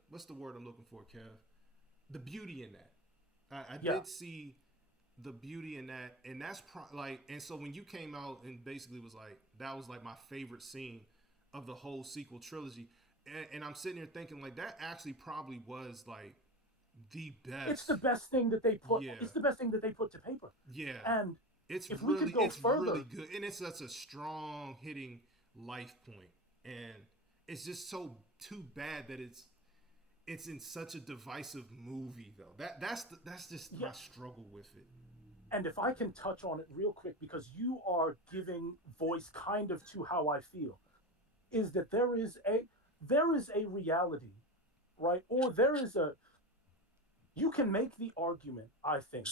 what's the word I'm looking for, Kev? The beauty in that. I Yeah, did see the beauty in that, and that's like, and so when you came out and basically was like that was like my favorite scene of the whole sequel trilogy, and I'm sitting here thinking like that actually probably was like the it's best. the best thing that they put. Yeah, It's the best thing that they put to paper. yeah. And It's if we could really go it's really further, good, and it's such a strong hitting life point, and it's just so too bad that it's in such a divisive movie though. That's just yeah. my struggle with it. And if I can touch on it real quick, because you are giving voice kind of to how I feel, is that there is a reality, right? Or there is a you can make the argument, I think,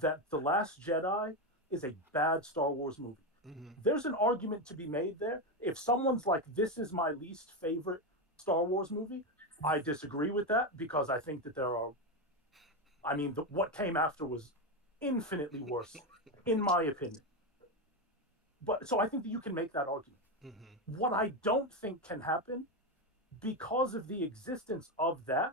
that The Last Jedi is a bad Star Wars movie. Mm-hmm. There's an argument to be made there. If someone's like, this is my least favorite Star Wars movie, I disagree with that because I think that there are, I mean, what came after was infinitely worse, in my opinion. But so I think that you can make that argument. Mm-hmm. What I don't think can happen because of the existence of that,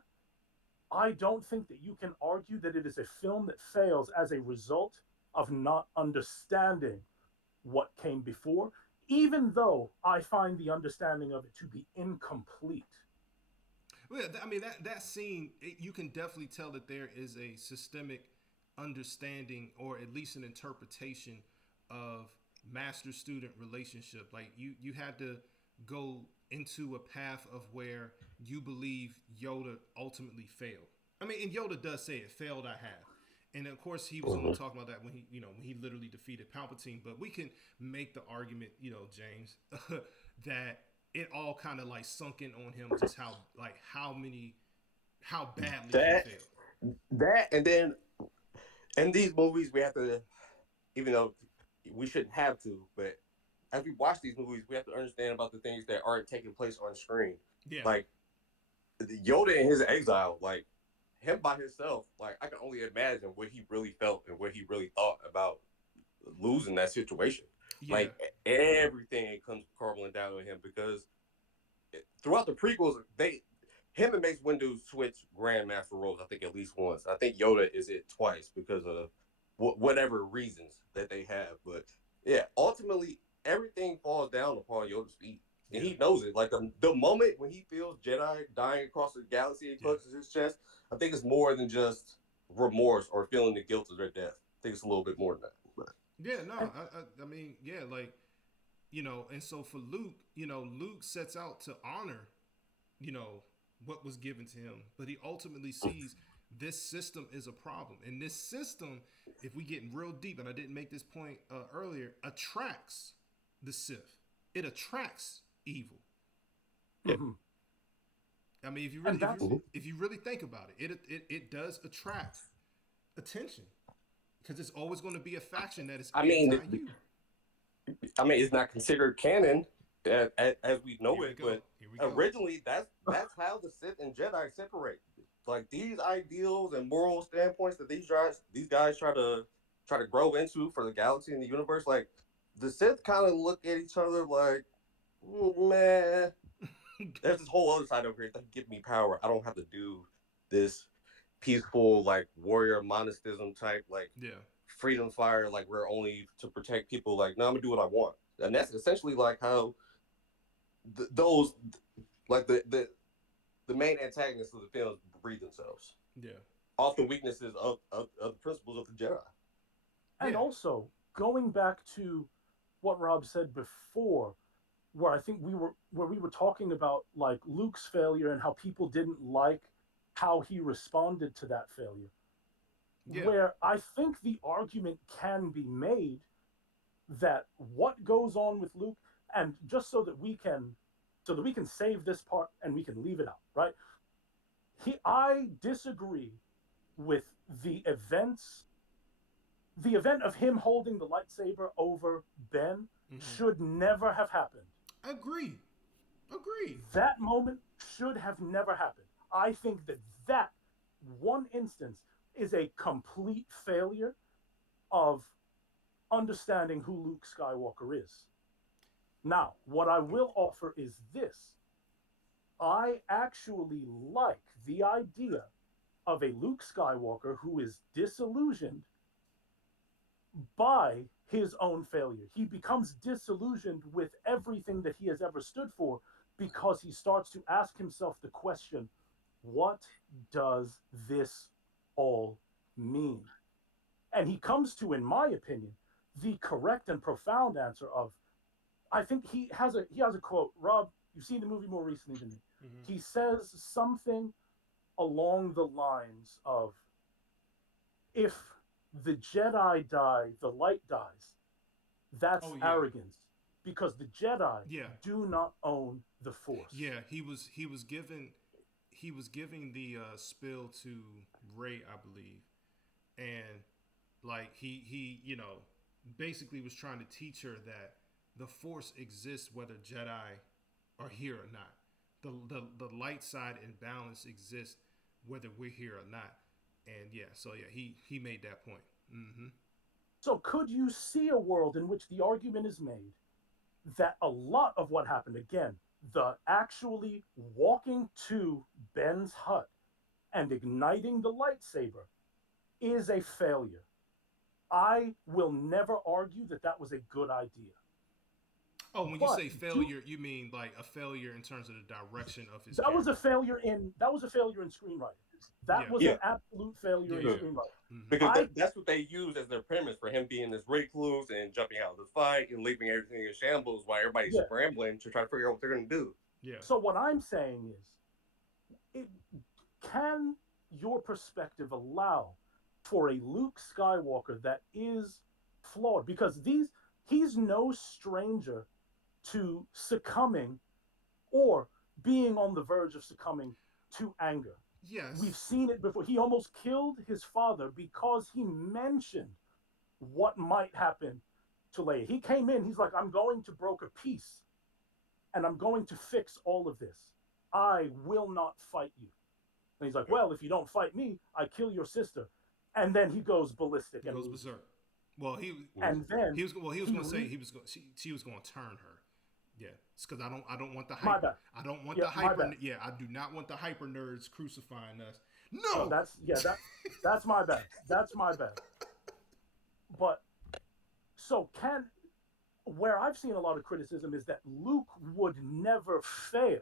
I don't think that you can argue that it is a film that fails as a result of not understanding what came before, even though I find the understanding of it to be incomplete. Well, yeah, I mean that scene, you can definitely tell that there is a systemic understanding or at least an interpretation of master student relationship. Like you had to go into a path of where you believe Yoda ultimately failed. I mean, and Yoda does say it failed. I have. And of course, he was only Hmm. talking about that when he literally defeated Palpatine. But we can make the argument, James, that it all kind of like sunk in on him just how badly he That failed. and then in these movies we have to, even though we shouldn't have to, but as we watch these movies, we have to understand about the things that aren't taking place on screen. Yeah, Like Yoda in his exile, like him by himself, like I can only imagine what he really felt and what he really thought about losing that situation. yeah, Like everything comes crumbling down on him because throughout the prequels, him and Mace Windu switch Grandmaster roles. I think at least once. I think Yoda is it twice because of whatever reasons that they have. But yeah, ultimately everything falls down upon Yoda's feet, and yeah, he knows it. Like the moment when he feels Jedi dying across the galaxy and yeah, clutches his chest, I think it's more than just remorse or feeling the guilt of their death. I think it's a little bit more than that. But, yeah. No, And I mean, yeah, like and so for Luke, Luke sets out to honor, you know, what was given to him, but he ultimately sees this system is a problem, and this system, if we get real deep, and I didn't make this point earlier, attracts the Sith. It attracts evil. yeah. mhm. I mean, if you really and if you that's Mhm. if you really think about it, it does attract attention because it's always going to be a faction that is I mean, anti you. it's not considered canon as we know Here we it, go. but Here we go. originally that's how the Sith and Jedi separate. Like these ideals and moral standpoints that these guys try to grow into for the galaxy and the universe. Like the Sith kind of look at each other like, Man, there's this whole other side over here that can give me power. I don't have to do this peaceful like warrior monasticism type like Yeah. freedom fire, like we're only to protect people. Like, no, I'm gonna do what I want, and that's essentially like how those like the main antagonists of the films breed themselves Yeah. off the weaknesses of the principles of the Jedi. and Yeah. also going back to what Rob said before, where I think we were talking about like Luke's failure and how people didn't like how he responded to that failure. Yeah. Where I think the argument can be made that what goes on with Luke, and just so that we can so that we can save this part and we can leave it out, right? I disagree with the events. The event of him holding the lightsaber over Ben Mm-hmm. should never have happened. Agree. Agree. That moment should have never happened. I think that that one instance is a complete failure of understanding who Luke Skywalker is. Now, what I will offer is this: I actually like the idea of a Luke Skywalker who is disillusioned by his own failure. He becomes disillusioned with everything that he has ever stood for because he starts to ask himself the question, what does this all mean? And he comes to, in my opinion, the correct and profound answer of, I think he has a quote. Rob, you've seen the movie more recently than me. Mm-hmm. He says something along the lines of, if the Jedi die, the light dies. That's Oh yeah. arrogance because the Jedi Yeah. do not own the Force. Yeah. He was giving the spill to Ray, I believe, and like he basically was trying to teach her that the Force exists whether Jedi are here or not. The light side and balance exists whether we're here or not. And yeah, so yeah, he made that point. Mm-hmm. So, could you see a world in which the argument is made that a lot of what happened, again, the actually walking to Ben's hut and igniting the lightsaber, is a failure? I will never argue that that was a good idea. Oh, when you But say do failure, you mean like a failure in terms of the direction of his that was a character. failure in that was a failure in screenwriting. That Yeah. was Yeah, an absolute failure in Yeah. screenwriting. Mm-hmm. because I that's what they use as their premise for him being this recluse and jumping out of the fight and leaving everything in shambles while everybody's Yeah. scrambling to try to figure out what they're going to do. Yeah. So what I'm saying is, it, can your perspective allow for a Luke Skywalker that is flawed? Because he's no stranger to succumbing or being on the verge of succumbing to anger. We've Yes. seen it before. He almost killed his father because he mentioned what might happen to Leia. He came in, he's like, I'm going to broker peace and I'm going to fix all of this. I will not fight you. And he's like, well, if you don't fight me, I kill your sister. And then he goes ballistic He and goes leaves. berserk. Well, And then he was he going to say re she was going to turn her. Yeah, it's because I don't want the my hyper. bad. I don't want Yeah, the my hyper. bad. Yeah, I do not want the hyper nerds crucifying us. No, No. that's yeah, that's my bad. That's my bad. But so can where I've seen a lot of criticism is that Luke would never fail,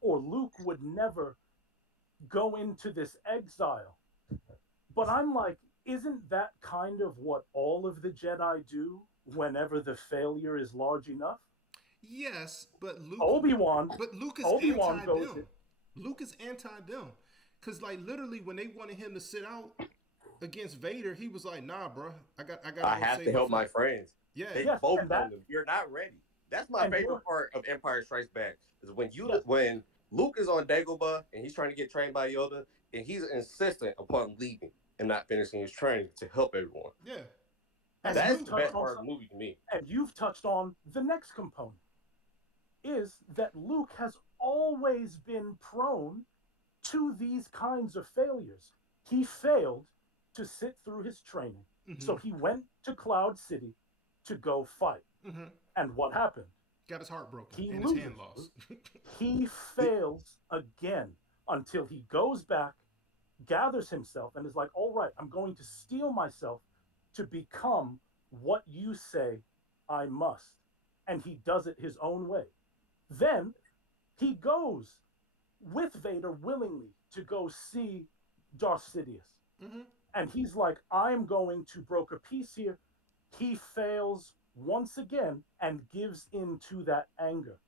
or Luke would never go into this exile. But I'm like, isn't that kind of what all of the Jedi do whenever the failure is large enough? Yes, Obi Wan, but Luke is Obi Wan anti goes them. in. Luke is anti them, cause like literally when they wanted him to sit out against Vader, he was like, "Nah, bro, I gotta I go have save to my help my family." friends. Yeah, They Yes, both and told that him, "You're not ready." That's my and favorite you're part of Empire Strikes Back is yes, when Luke is on Dagobah and he's trying to get trained by Yoda, and he's insistent upon leaving and not finishing his training to help everyone. yeah. That's and That's you've the Luke, touched best bro. on part of some, the movie to me. and you've touched on the next component is that Luke has always been prone to these kinds of failures. He failed to sit through his training. Mm-hmm. So he went to Cloud City to go fight. Mm-hmm. And what happened? Got his heart broken He and his hand loses. lost. He fails again until he goes back, gathers himself, and is like, all right, I'm going to steel myself to become what you say I must. And he does it his own way. Then he goes with Vader willingly to go see Darth Sidious. Mm-hmm. And he's like, I'm going to broker peace here. He fails once again and gives into that anger.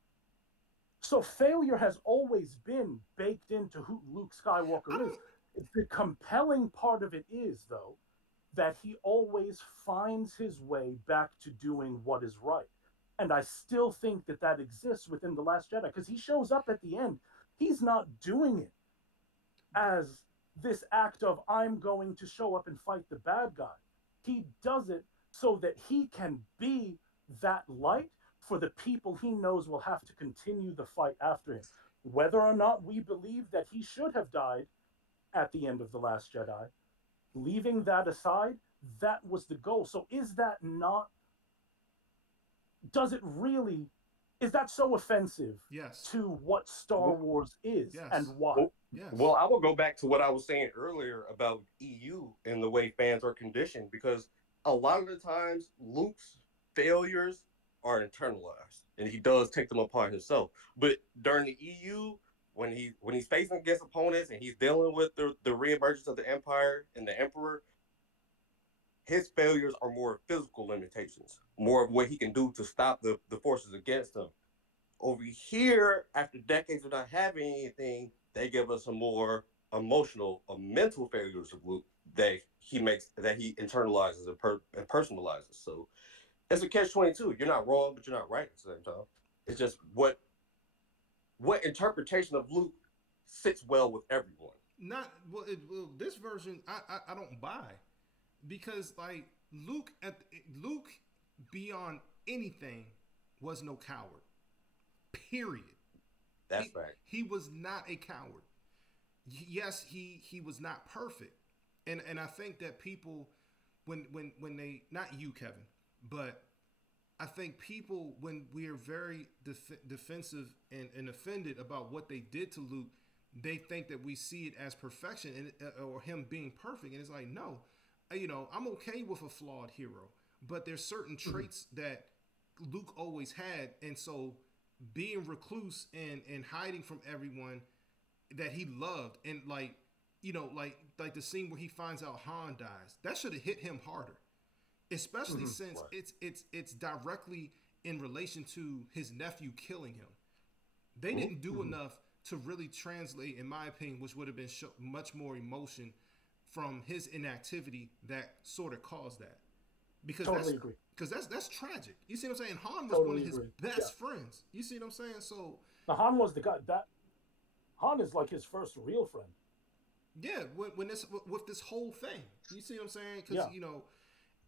So failure has always been baked into who Luke I Skywalker is. don't. The compelling part of it is, though, that he always finds his way back to doing what is right. And I still think that that exists within The Last Jedi because he shows up at the end. He's not doing it as this act of, I'm going to show up and fight the bad guy. He does it so that he can be that light for the people he knows will have to continue the fight after him. Whether or not we believe that he should have died at the end of The Last Jedi, leaving that aside, that was the goal. So is that not, does it really, is that so offensive Yes. to what Star Well, Wars is and Yes. why? well, well, Yes. I will go back to what I was saying earlier about EU and the way fans are conditioned because a lot of the times Luke's failures are internalized and he does take them upon himself. But during the EU, when he's facing against opponents and he's dealing with the reemergence of the Empire and the Emperor, his failures are more physical limitations, more of what he can do to stop the forces against him. Over here, after decades of not having anything, they give us a more emotional, a mental failures of Luke that he internalizes and personalizes. So it's a catch 22. You're not wrong, but you're not right at the same time. It's just what interpretation of Luke sits well with everyone. Not well, well. This version, I don't buy because like Luke beyond anything was no coward. Period. That's He fact. he was not a coward. Yes, he was not perfect, and I think that people when they not you Kevin, but I think people when we are very defensive and offended about what they did to Luke, they think that we see it as perfection or him being perfect, and it's like no, I'm okay with a flawed hero, but there's certain Mhm. traits that Luke always had, and so being recluse and hiding from everyone that he loved, and like the scene where he finds out Han dies, that should have hit him harder, especially Mhm. since Right. it's directly in relation to his nephew killing him. They Mhm. didn't do Mhm. enough to really translate, in my opinion, which would have been much more emotion from his inactivity that sort of caused that. Because Totally agree. that's tragic. You see what I'm saying? Han was one Totally of his agree. Yeah. best friends. You see what I'm saying? So Now Han was the guy that Han is like his first real friend. yeah, when this with this whole thing, you see what I'm saying? Because Yeah,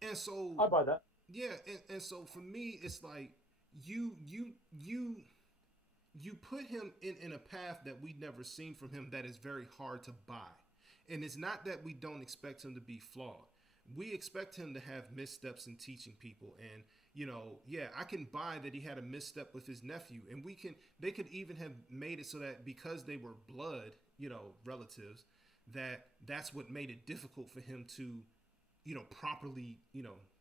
and so I buy that. yeah, and so for me, it's like you you you you put him in a path that we never seen from him that is very hard to buy. And it's not that we don't expect him to be flawed. We expect him to have missteps in teaching people. And, yeah, I can buy that he had a misstep with his nephew. And they could even have made it so that because they were blood, relatives, that's what made it difficult for him to, properly,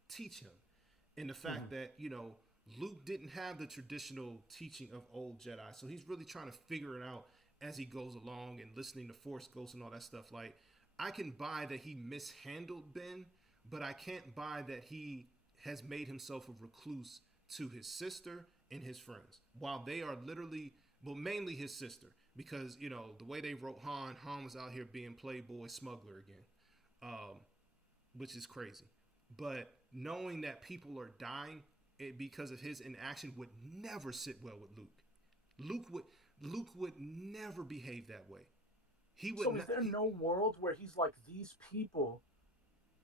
teach him. And the Mhm. fact that, Luke didn't have the traditional teaching of old Jedi. So he's really trying to figure it out as he goes along and listening to Force Ghosts and all that stuff. Like, I can buy that he mishandled Ben, but I can't buy that he has made himself a recluse to his sister and his friends. While they are literally, well, mainly his sister, because, the way they wrote Han was out here being playboy smuggler again, um, which is crazy. But knowing that people are dying because of his inaction would never sit well with Luke. Luke would Luke would never behave that way. He would So is not. there no world where he's like these people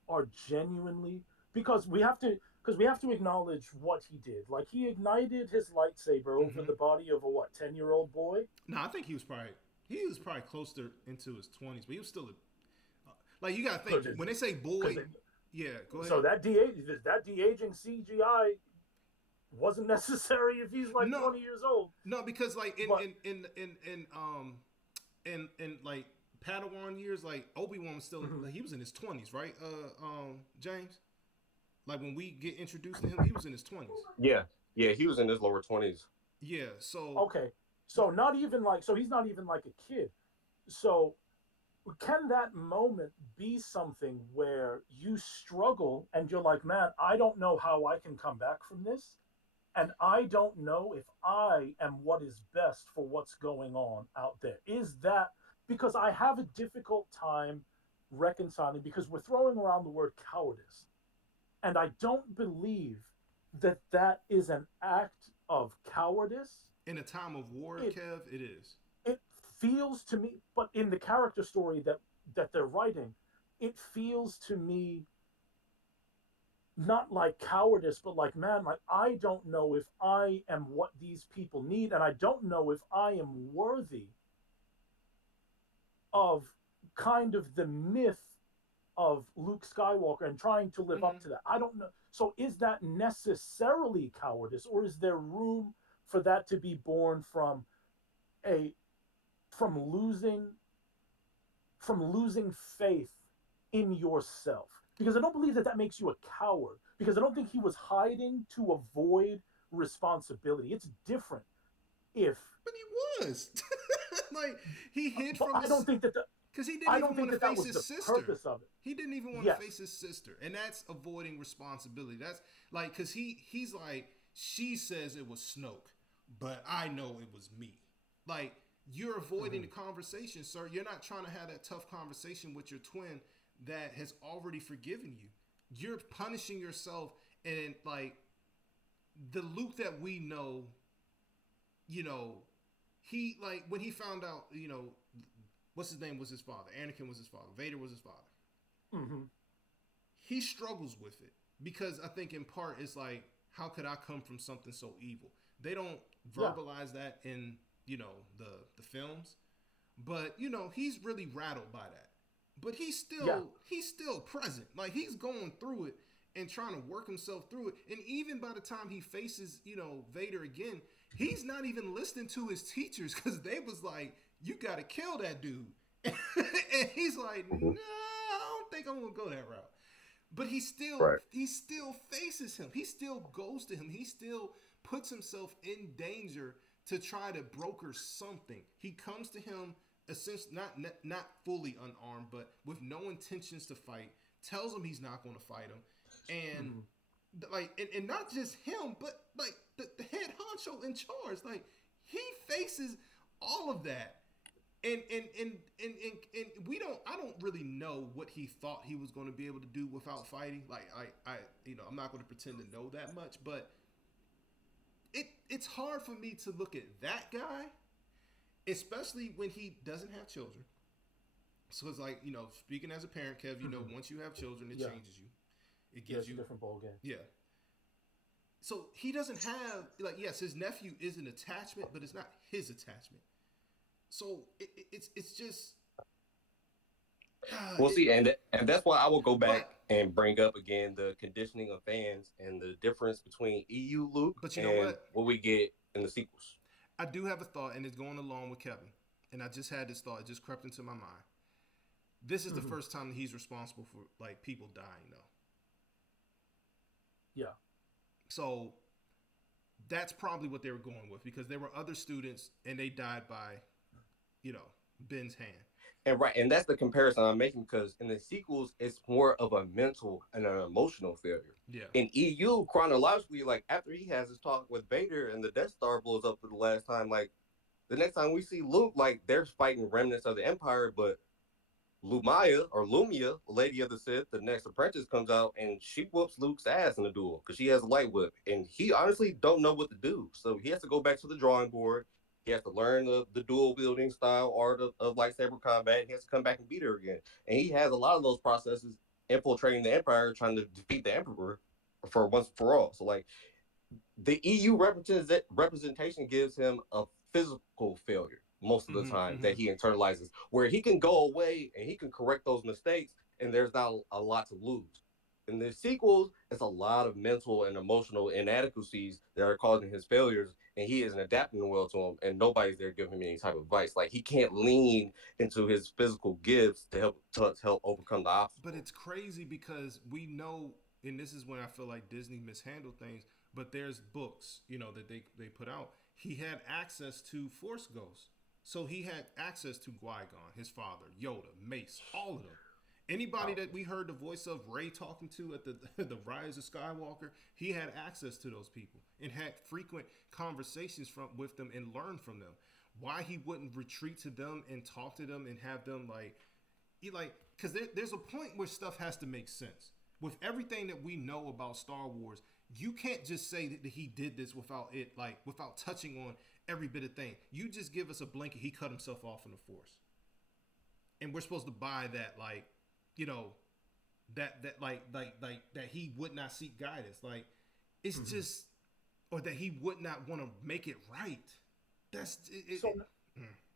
are genuinely, because we have to acknowledge what he did. Like he ignited his lightsaber over Mm-hmm. the body of a what 10-year-old boy. No, I think he was probably closer into his 20s, but he was still like you gotta think Because when they say because boy. Yeah, go so ahead. that de-aging CGI wasn't necessary if he's like No, 20 years old. no, because like in But in in in in in like Padawan years, like Obi-Wan was still mhm, like he was in his 20s, right? James. Like when we get introduced to him, he was in his 20s. Yeah. Yeah. He was in his lower 20s. Yeah. So okay, so not even like, so he's not even like a kid. So can that moment be something where you struggle and you're like, man, I don't know how I can come back from this, and I don't know if I am what is best for what's going on out there? Is that, because I have a difficult time reconciling, because we're throwing around the word cowardice, and I don't believe that is an act of cowardice. In a time of war, It Kev, it is. it feels to me, but in the character story that they're writing, it feels to me not like cowardice, but like, man, like, I don't know if I am what these people need, and I don't know if I am worthy of kind of the myth of Luke Skywalker and trying to live up Mm-hmm. to that. I don't know. So is that necessarily cowardice, or is there room for that to be born a from losing faith in yourself? Because I don't believe that that makes you a coward. Because I don't think he was hiding to avoid responsibility. It's different if, But he was. Like, he hid but from his. Because he didn't I don't even think want to that that face was his the sister. purpose of it. He didn't even want to Yes. face his sister. And that's avoiding responsibility. That's like, because he's like, she says it was Snoke, but I know it was me. Like, you're avoiding the Mm-hmm. conversation, sir. You're not trying to have that tough conversation with your twin that has already forgiven you. You're punishing yourself. And, like, the Luke that we know, you know, he, like, when he found out, what's his name was his father, Anakin was his father, Vader was his father, Mm-hmm. he struggles with it because I think in part it's like, how could I come from something so evil? They don't Yeah. verbalize that in, the films, but he's really rattled by that. But Yeah. he's still present. Like, he's going through it and trying to work himself through it. And even by the time he faces, Vader again, he's not even listening to his teachers because they was like, you got to kill that dude. And he's like, no, Mhm. I don't think I'm gonna go that route. But Right. he still faces him. He still goes to him. He still puts himself in danger to try to broker something. He comes to him essentially not fully unarmed, but with no intentions to fight. Tells him he's not going to fight him, and Mm-hmm. like, and not just him, but like the head honcho in charge. Like, he faces all of that, and we don't, I don't really know what he thought he was going to be able to do without fighting. Like, I I'm not going to pretend to know that much, but it's hard for me to look at that guy, especially when he doesn't have children. So it's like, speaking as a parent, Kev, Mm-hmm. once you have children, it Yeah. changes you. It Yeah. gives It's a you, different ball game. yeah. So he doesn't have, like, yes, his nephew is an attachment, but it's not his attachment. So it's just, We'll it, see, and that's why I will go back but and bring up again the conditioning of fans and the difference between EU Luke but you know and what? what we get in the sequels. I do have a thought, and it's going along with Kevin. And I just had this thought; it just crept into my mind. This is the Mm-hmm. first time that he's responsible for, like, people dying, though. Yeah. So that's probably what they were going with, because there were other students and they died by, you know, Ben's hand. And right, and that's the comparison I'm making because in the sequels, it's more of a mental and an emotional failure. Yeah. In EU, chronologically, like after he has his talk with Vader and the Death Star blows up for the last time, like the next time we see Luke, like they're fighting remnants of the Empire, but Lumia, Lady of the Sith, the next apprentice, comes out and she whoops Luke's ass in a duel because she has a light whip, and he honestly don't know what to do. So he has to go back to the drawing board. He has to learn the dual wielding style art of lightsaber combat. He has to come back and beat her again, and he has a lot of those processes infiltrating the Empire, trying to defeat the Emperor for once for all. So like the EU representation gives him a physical failure most of the Mm-hmm. time Mm-hmm. that he internalizes, where he can go away and he can correct those mistakes, and there's not a lot to lose. In the sequels, it's a lot of mental and emotional inadequacies that are causing his failures, and he isn't adapting well to them, and nobody's there giving him any type of advice. Like he can't lean into his physical gifts to help overcome the But obstacles. it's crazy because we know, and this is when I feel like Disney mishandled things. But there's books, that they put out. He had access to Force Ghosts, so he had access to Qui-Gon, his father, Yoda, Mace, all of them. Anybody that Powerful. we heard the voice of Ray talking to at the the Rise of Skywalker, he had access to those people and had frequent conversations with them and learned from them. Why he wouldn't retreat to them and talk to them and have them, like, because there's a point where stuff has to make sense. with everything that we know about Star Wars, you can't just say that he did this without it, like without touching on every bit of thing. You just give us a blanket. He cut himself off from the Force, and we're supposed to buy that, like, you know, that like that he would not seek guidance. Like, it's Mm-hmm. just, or that he would not want to make it right. That's it. So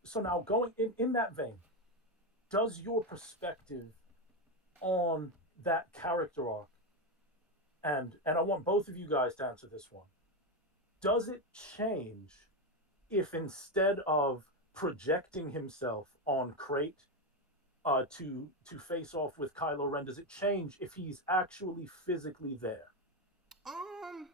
so now going in that vein, does your perspective on that character arc, and I want both of you guys to answer this one, does it change if instead of projecting himself on Crate to face off with Kylo Ren, does it change if he's actually physically there? um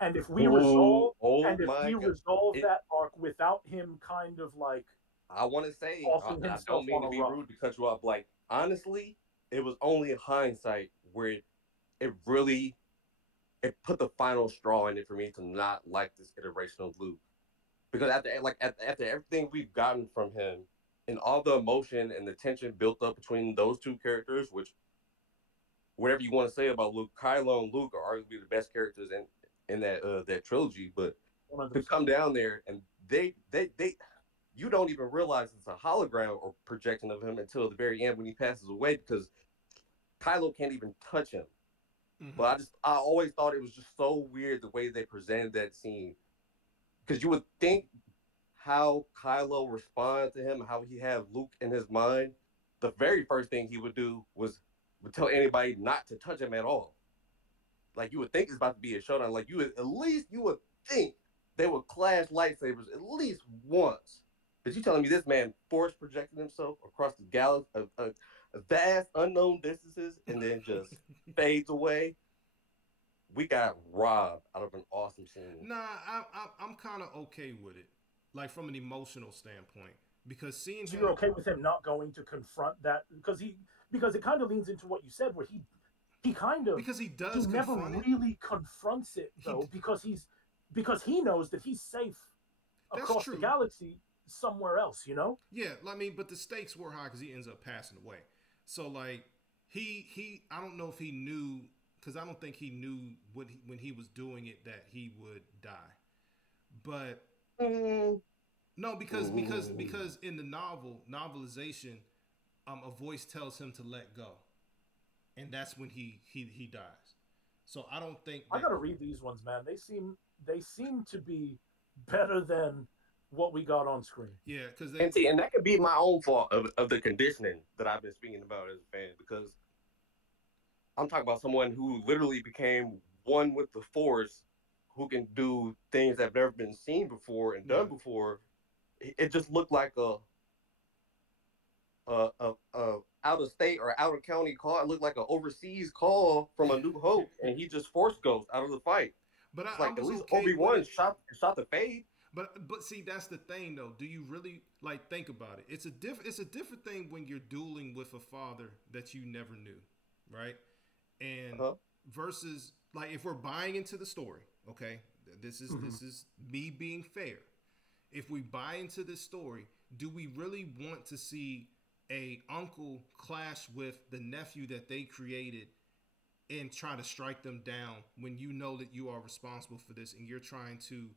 And if we Oh, resolve oh and if my we God! resolve It. that arc without him kind of like I want to say, tossing I don't himself mean on to a be rock. rude to cut you off. Like honestly, it was only in hindsight where it really it put the final straw in it for me to not like this iteration of Luke. Because after everything we've gotten from him and all the emotion and the tension built up between those two characters, which whatever you want to say about Luke, Kylo and Luke are arguably the best characters in that trilogy. But to 100%. come down there and they you don't even realize it's a hologram or projection of him until the very end when he passes away because Kylo can't even touch him. But mm-hmm. I always thought it was just so weird the way they presented that scene because you would think how Kylo responded to him, how he had Luke in his mind. The very first thing he would do was would tell anybody not to touch him at all. Like you would think it's about to be a showdown. Like you would at least you would think they would clash lightsabers at least once. But you telling me this man force projected himself across the galaxy, a vast unknown distances, and then just fades away? We got robbed out of an awesome scene. Nah, I'm kind of okay with it, like from an emotional standpoint, because seeing So you're him, okay with him not going to confront that because it kind of leans into what you said where he kind of because he he does never confront it. really confronts it He though because he knows that he's safe That's across the true. galaxy somewhere else, you know? Yeah, I mean, but the stakes were high because he ends up passing away. So like I don't know if he knew, because I don't think he knew when he was doing it that he would die. But Mm, no, mm. because in the novelization, a voice tells him to let go, and that's when he dies. So I don't think I that. got to read these ones, man. They seem to be better than what we got on screen. Yeah, because they. And see, and that could be my own fault of the conditioning that I've been speaking about as a fan because I'm talking about someone who literally became one with the force, who can do things that have never been seen before and Yeah. done before. It just looked like a out of state or out of county call. It looked like an overseas call from a New Hope, and he just force ghost out of the fight. But It's I like at was least okay Obi with Wan it. shot the fade. But see, that's the thing though. Do you really like think about it? It's a different thing when you're dueling with a father that you never knew, right? And Uh-huh. versus like if we're buying into the story, okay? Mm-hmm. This is me being fair. If we buy into this story, do we really want to see a uncle clash with the nephew that they created and try to strike them down when you know that you are responsible for this and you're trying to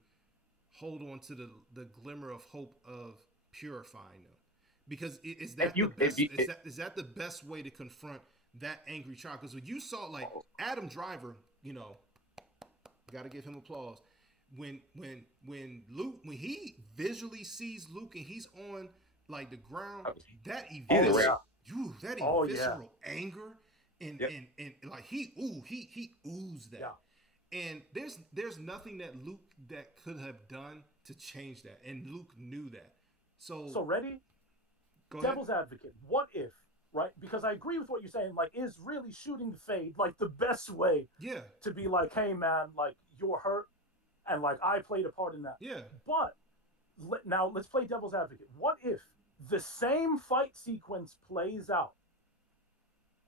hold on to the glimmer of hope of purifying them? Because is If that the you if best? you it, Is that the best way to confront that angry child? Because when you saw like Adam Driver, you know, got to give him applause. When he visually sees Luke and he's on like the ground, that he's Oh eviscer yeah. enraged. that Oh yeah. visceral anger Yep. and like he oozed that. Yeah. And there's nothing that Luke that could have done to change that, and Luke knew that. So So ready? go ahead. Devil's advocate. What if, right? Because I agree with what you're saying. Like, is really shooting the fade like the best way Yeah, to be like, hey man, like you're hurt, and like I played a part in that. yeah. But now let's play devil's advocate. What if the same fight sequence plays out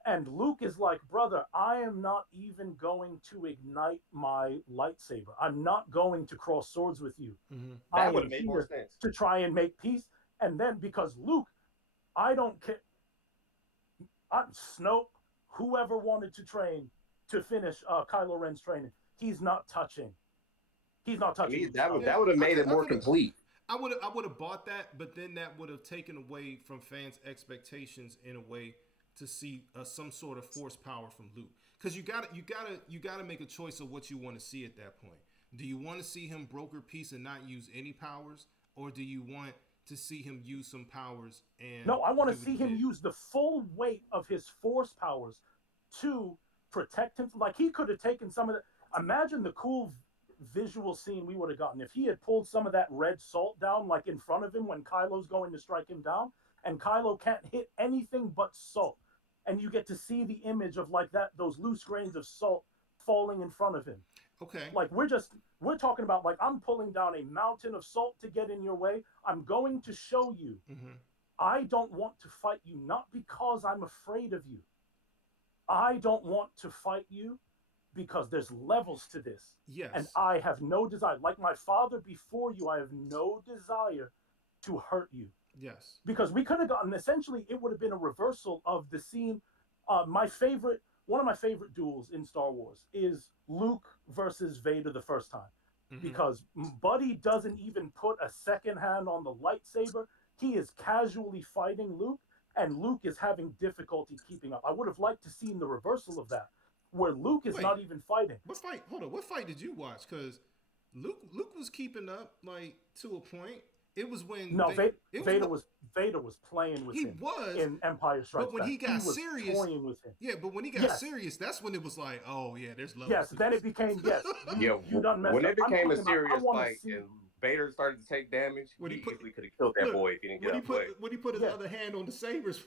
and Luke is like, brother, I am not even going to ignite my lightsaber. I'm not going to cross swords with you. Mm-hmm. I That would am have made more here sense. to try and make peace. And then because Luke, I don't care. I'm Snoke, whoever wanted to train to finish Kylo Ren's training, he's not touching. He's not To touching me, Luke's that would power. Yeah, that would have I made could, it I more could, complete. I would have bought that, but then that would have taken away from fans' expectations in a way to see some sort of force power from Luke. Because you gotta make a choice of what you want to see at that point. Do you want to see him broker peace and not use any powers, or do you want to see him use some powers and No, I want to do what he see him did? use the full weight of his force powers to protect him. Like he could have taken some of the. Imagine the cool visual scene we would have gotten if he had pulled some of that red salt down, like in front of him when Kylo's going to strike him down, and Kylo can't hit anything but salt, and you get to see the image of like that those loose grains of salt falling in front of him. Okay. Like we're talking about like I'm pulling down a mountain of salt to get in your way. I'm going to show you Mm-hmm. I don't want to fight you, not because I'm afraid of you. I don't want to fight you because there's levels to this. And Yes. I have no desire, like my father before you, I have no desire to hurt you. Yes. Because we could have gotten, essentially, it would have been a reversal of the scene. One of my favorite duels in Star Wars is Luke versus Vader the first time, Mm-hmm. because Buddy doesn't even put a second hand on the lightsaber. He is casually fighting Luke, and Luke is having difficulty keeping up. I would have liked to seen the reversal of that, where Luke is Wait, not even fighting. what fight? Hold on. What fight did you watch? Because Luke was keeping up like to a point. It was when No, they. It was Vader what was Vader was playing with he him was, in Empire but Strikes when Back. he He got was serious, toying with him. yeah. But when he got Yes, serious, that's when it was like, oh yeah, there's levels yes. to Then it this. became yes. Yeah, You done messed when up. it I'm became a talking about. I serious want to fight see. and Vader started to take damage, when he he put easily could have killed that look boy if he didn't get out of the way. when he put his Yeah, other hand on the sabers.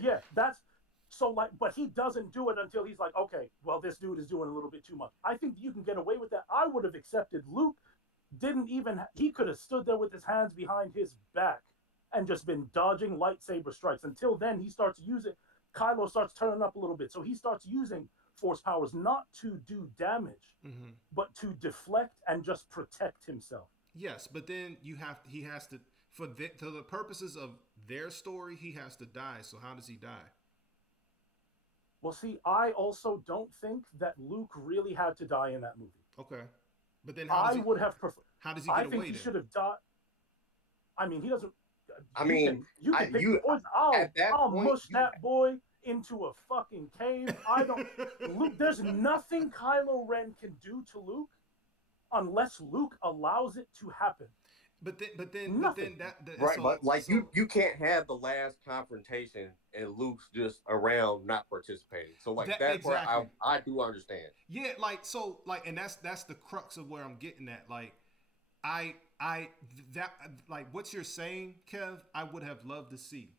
yeah. That's so like, but he doesn't do it until he's like, okay, well, this dude is doing a little bit too much. I think you can get away with that. I would have accepted Luke. Didn't even he could have stood there with his hands behind his back and just been dodging lightsaber strikes. Until then, he starts using. Kylo starts turning up a little bit, so he starts using force powers not to do damage, Mm-hmm. but to deflect and just protect himself. Yes, but then he has to for the purposes of their story, he has to die. So how does he die? Well, see, I also don't think that Luke really had to die in that movie. Okay, but then I would have preferred. how does he I get think away he then? should have died. I mean, he doesn't. I You mean, can you I can pick the you poison. at that I'll point mush you that boy into a fucking cave. I don't. Luke, there's nothing Kylo Ren can do to Luke unless Luke allows it to happen. but Nothing. then that right, but like so you can't have the last confrontation and Luke's just around not participating. So like that that part exactly. I do understand. Yeah, like so like and that's the crux of where I'm getting at. Like I that like what you're saying, Kev, I would have loved to see.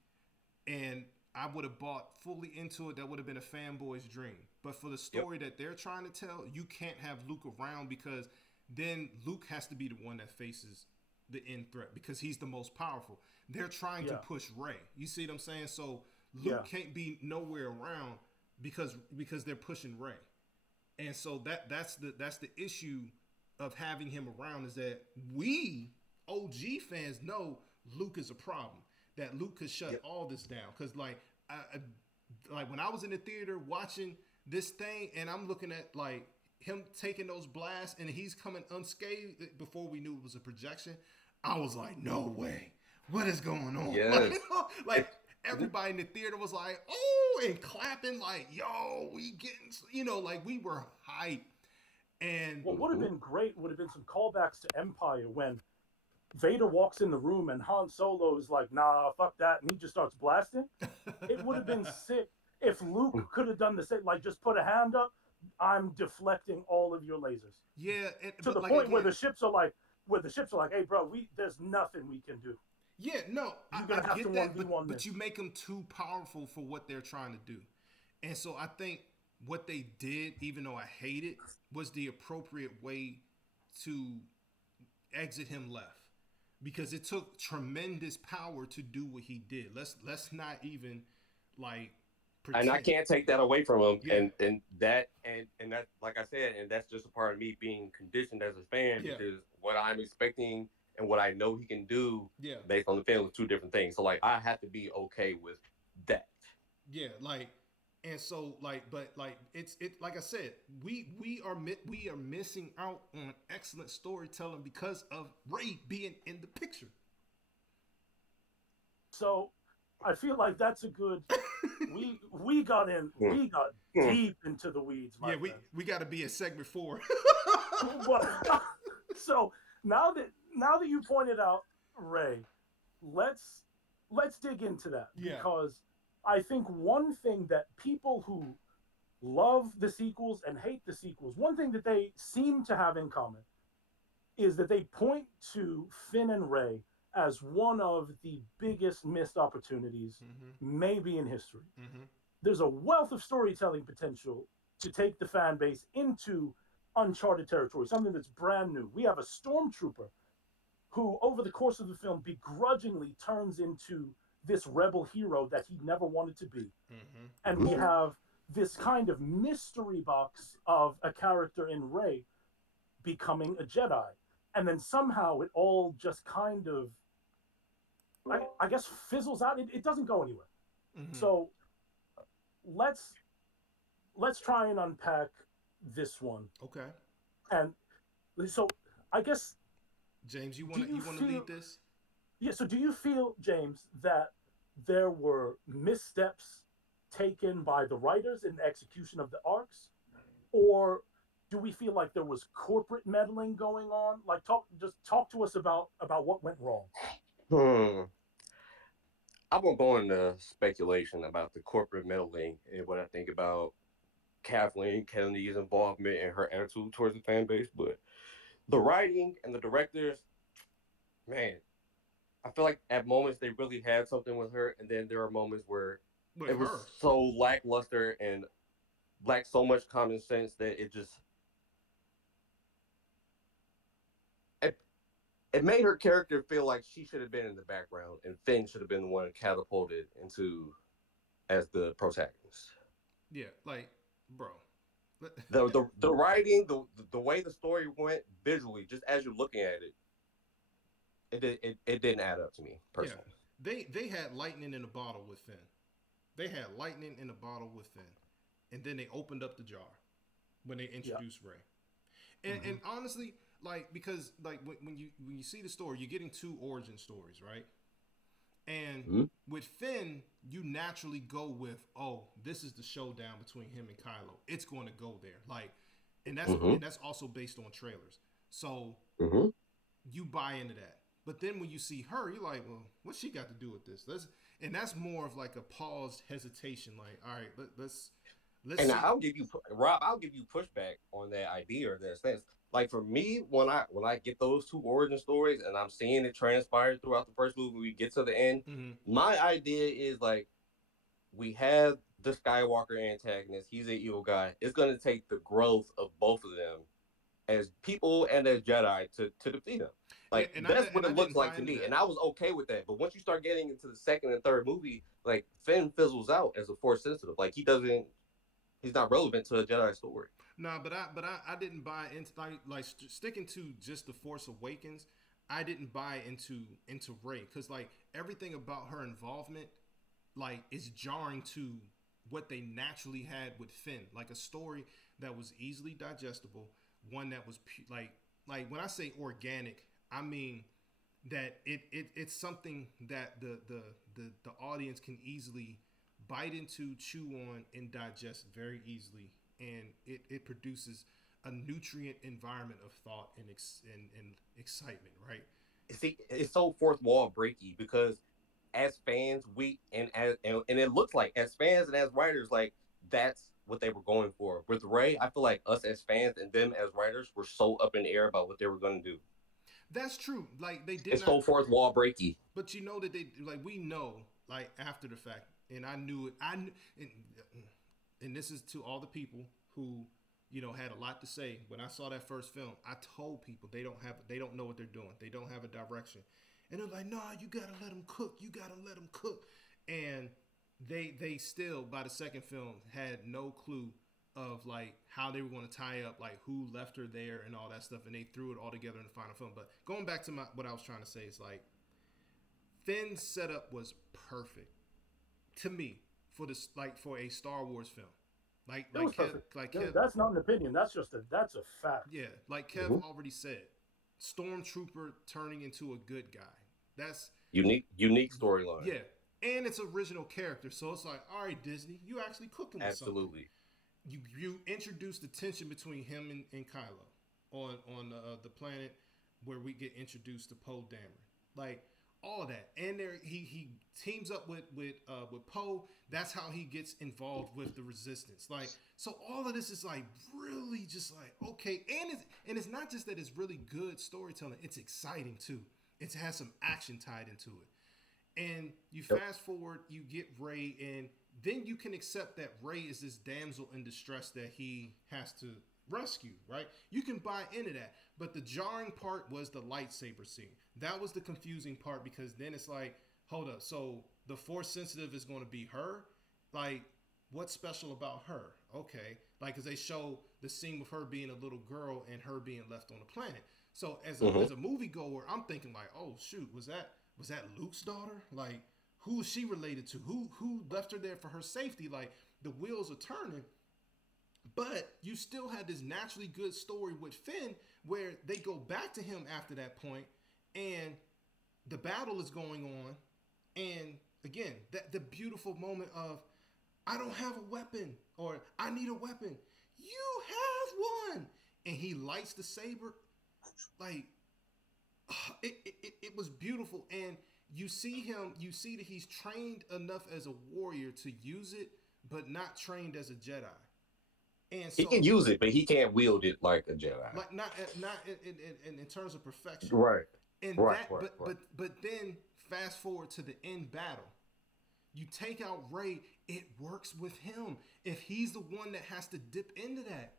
And I would have bought fully into it. That would have been a fanboy's dream. But for the Yep. story that they're trying to tell, you can't have Luke around because then Luke has to be the one that faces the end threat because he's the most powerful. They're trying to Yeah, push Ray. You see what I'm saying? So yeah. Luke can't be nowhere around because they're pushing Ray. And so that's the issue of having him around is that we OG fans know Luke is a problem. That Luke could shut Yep. all this down because like when I was in the theater watching this thing and I'm looking at like him taking those blasts and he's coming unscathed before we knew it was a projection. I was like, no way. What is going on? Yes. Like everybody in the theater was like, oh, and clapping like, yo, we getting, like we were hyped. And What would have Mhm. been great would have been some callbacks to Empire when Vader walks in the room and Han Solo is like, nah, fuck that, and he just starts blasting. It would have been sick if Luke could have done the same, like just put a hand up. I'm deflecting all of your lasers yeah, to but the like point where again, the ships are like, hey, bro, there's nothing we can do. yeah, no, You're I gonna have to get one that, v one but you this. make them too powerful for what they're trying to do. And so I think what they did, even though I hate it, was the appropriate way to exit him left. Because it took tremendous power to do what he did. Let's not even like And I pretend. can't take that away from him. Yeah, And that like I said, and that's just a part of me being conditioned as a fan yeah, because what I'm expecting and what I know he can do yeah, based on the film is two different things. So like I have to be okay with that. yeah. Like And so but it like I said, we are missing out on excellent storytelling because of Ray being in the picture. So I feel like that's a good. Hmm. We got Hmm. deep into the weeds, my Yeah, friend. we got to be in segment 4. But so now that you pointed out Ray, let's let's dig into that Yeah. because I think one thing that people who love the sequels and hate the sequels, one thing that they seem to have in common is that they point to Finn and Ray as one of the biggest missed opportunities, Mm-hmm. maybe in history. Mm-hmm. There's a wealth of storytelling potential to take the fan base into uncharted territory, something that's brand new. We have a stormtrooper who, over the course of the film, begrudgingly turns into this rebel hero that he never wanted to be. Mm-hmm. And we have this kind of mystery box of a character in Rey becoming a Jedi. And then somehow it all just kind of, I guess, fizzles out. It doesn't go anywhere. Mm-hmm. So let's let's try and unpack this one. Okay. And so I guess, James, do you you want to feel lead this? yeah, so do you feel, James, that there were missteps taken by the writers in the execution of the arcs? Or do we feel like there was corporate meddling going on? Like talk to us about what went wrong. Hmm. I won't go into speculation about the corporate meddling and what I think about Kathleen Kennedy's involvement and her attitude towards the fan base, but the writing and the directors, man, I feel like at moments they really had something with her, and then there are moments where With it was her. so lackluster and lacked so much common sense that it, it made her character feel like she should have been in the background, and Finn should have been the one catapulted into as the protagonist. Yeah, bro. The writing, the way the story went visually, just as you're looking at it, it didn't add up to me Yeah, personally. they had lightning in a bottle with Finn. They had lightning in a bottle with Finn, and then they opened up the jar when they Yeah. introduced Ray. Mm-hmm. And honestly, because when you see the story, you're getting two origin stories, right? And Mm-hmm. with Finn, you naturally go with, oh, this is the showdown between him and Kylo. It's going to go there, Mm-hmm. and that's also based on trailers. So Mm-hmm. you buy into that. But then when you see her, you're like, well, what's she got to do with this? And that's more of like a paused hesitation. Like, all right, let's And see. I'll give you Rob, I'll give you pushback on that idea or that sense. Like for me, when I get those two origin stories and I'm seeing it transpire throughout the first movie, we get to the end. Mm-hmm. My idea is like we have the Skywalker antagonist. He's an evil guy. It's going to take the growth of both of them as people and as Jedi to defeat him. Like that's what And I it looks didn't like buy to into me, that. and I was okay with that. But once you start getting into the second and third movie, like Finn fizzles out as a Force sensitive. Like he's not relevant to a Jedi story. Nah, I didn't buy into sticking to just the Force Awakens. I didn't buy into Ray because everything about her involvement is jarring to what they naturally had with Finn, like a story that was easily digestible, one that was when I say organic, I mean that it's something that the audience can easily bite into, chew on, and digest very easily, and it produces a nutrient environment of thought and excitement, right? See, it's so fourth wall breaky because as fans, we and it looks like as fans and as writers, like that's what they were going for. With Ray, I feel like us as fans and them as writers were so up in the air about what they were going to do. That's true. Like they did It's not, so fourth wall breaky. but you know that we know after the fact, and I knew it. And this is to all the people who had a lot to say when I saw that first film. I told people they don't know what they're doing. They don't have a direction, and they're like, "Nah, you gotta let them cook. You gotta let them cook." And they still by the second film had no clue of how they were going to tie up who left her there and all that stuff, and they threw it all together in the final film. But going back to what I was trying to say is Finn's setup was perfect to me for this, like for a Star Wars film. Like It like was Kev perfect. like Kev That's not an opinion. That's a fact. yeah, like Kev Hmm. already said, Stormtrooper turning into a good guy. That's Unique storyline. yeah, and it's original character. So it's like, all right, Disney, you actually cooking with something. Absolutely. You introduce the tension between him and Kylo on the planet where we get introduced to Poe Dameron. Like all of that, and there he teams up with Poe. That's how he gets involved with the Resistance. Like so, all of this is like really just like okay, and it's not just that it's really good storytelling. It's exciting too. It has some action tied into it. And you Yep. fast forward, you get Ray, and then you can accept that Ray is this damsel in distress that he has to rescue, right? You can buy into that. But the jarring part was the lightsaber scene. That was the confusing part because then it's like, hold up, so the force sensitive is going to be her? Like, what's special about her? Okay. Like, because they show the scene with her being a little girl and her being left on the planet. So Hmm. as a moviegoer, I'm thinking like, oh shoot, was that Luke's daughter? Like, who is she related to? Who left her there for her safety? Like, the wheels are turning. But you still had this naturally good story with Finn where they go back to him after that point and the battle is going on. And again, that the beautiful moment of I don't have a weapon or I need a weapon. You have one. And he lights the saber. Like, it was beautiful. And you see that he's trained enough as a warrior to use it, but not trained as a Jedi. And He can so, use it, but he can't wield it like a Jedi. like, not in terms of perfection. Right. And Right. that, Right. Right. but then fast forward to the end battle. You take out Ray, it works with him. If he's the one that has to dip into that,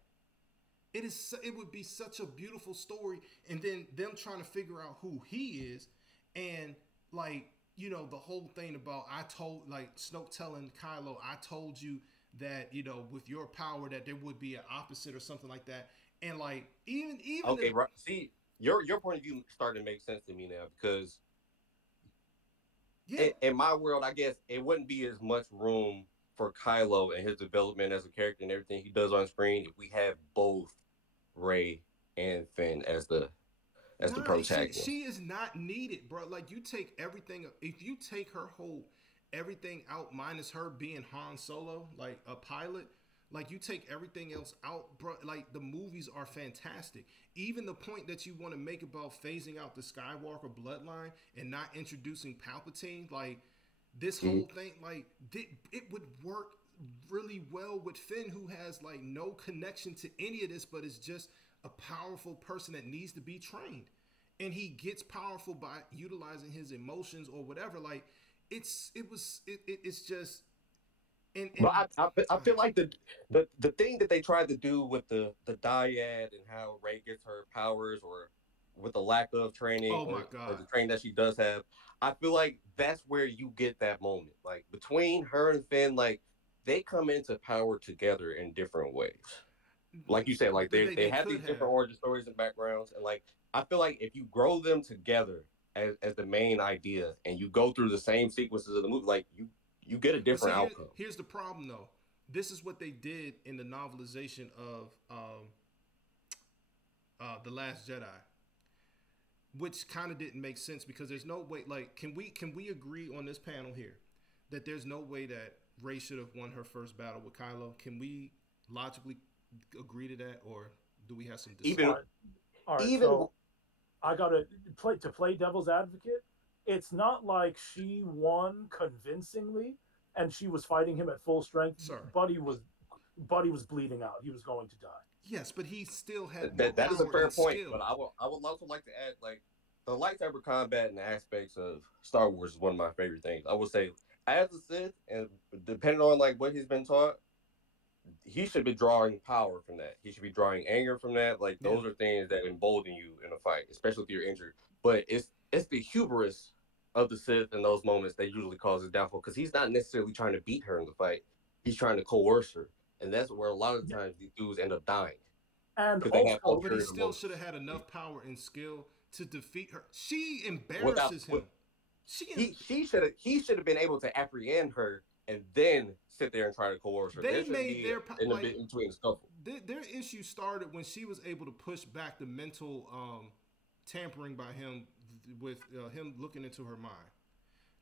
it would be such a beautiful story. And then them trying to figure out who he is, and like the whole thing about I told like Snoke telling Kylo, I told you that with your power that there would be an opposite or something like that. And like even Okay. the Right. See, your point of view starting to make sense to me now because yeah. in my world, I guess it wouldn't be as much room for Kylo and his development as a character and everything he does on screen if we have both Ray and Finn as the Nah, protagonist. she is not needed, bro. Like you take everything. If you take her whole everything out, minus her being Han Solo, like a pilot. Like you take everything else out, bro. Like the movies are fantastic. Even the point that you want to make about phasing out the Skywalker bloodline and not introducing Palpatine, like this Mhm. whole thing, like it would work really well with Finn, who has like no connection to any of this, but is just a powerful person that needs to be trained, and he gets powerful by utilizing his emotions or whatever. Like it's just But and I feel like the thing that they tried to do with the dyad and how Ray gets her powers or with the lack of training oh my or god, the training that she does have, I feel like that's where you get that moment. Like between her and Finn, like they come into power together in different ways. Like you said, like they they have could these have. different origin stories and backgrounds, and like I feel like if you grow them together as the main idea and you go through the same sequences of the movie, like you get a But see, different outcome. here's the problem though. This is what they did in the novelization of the Last Jedi, which kind of didn't make sense because there's no way. Like, can we agree on this panel here that there's no way that Rey should have won her first battle with Kylo? Can we logically agree to that, or do we have some All Even dissent? right, all right. even So I gotta play devil's advocate. It's not like she won convincingly and she was fighting him at full strength. Sir, Buddy was bleeding out. He was going to die. yes, but he still had more that is a power fair and point, but skill. I would also like to add like the lightsaber combat and the aspects of Star Wars is one of my favorite things. I would say as a Sith and depending on like what he's been taught, he should be drawing power from that. He should be drawing anger from that. Like Yeah, those are things that embolden you in a fight, especially if you're injured. But it's the hubris of the Sith in those moments that usually causes downfall because he's not necessarily trying to beat her in the fight. He's trying to coerce her, and that's where a lot of the times these dudes end up dying And because they have also, but he ulterior still should motives. have had enough power and skill to defeat her. She Without embarrasses with, him. She he should have been able to apprehend her and then sit there and try to coerce her. There They shouldn't made be their in a bit in between the scuffle. their issue started when she was able to push back the mental tampering by him with him looking into her mind.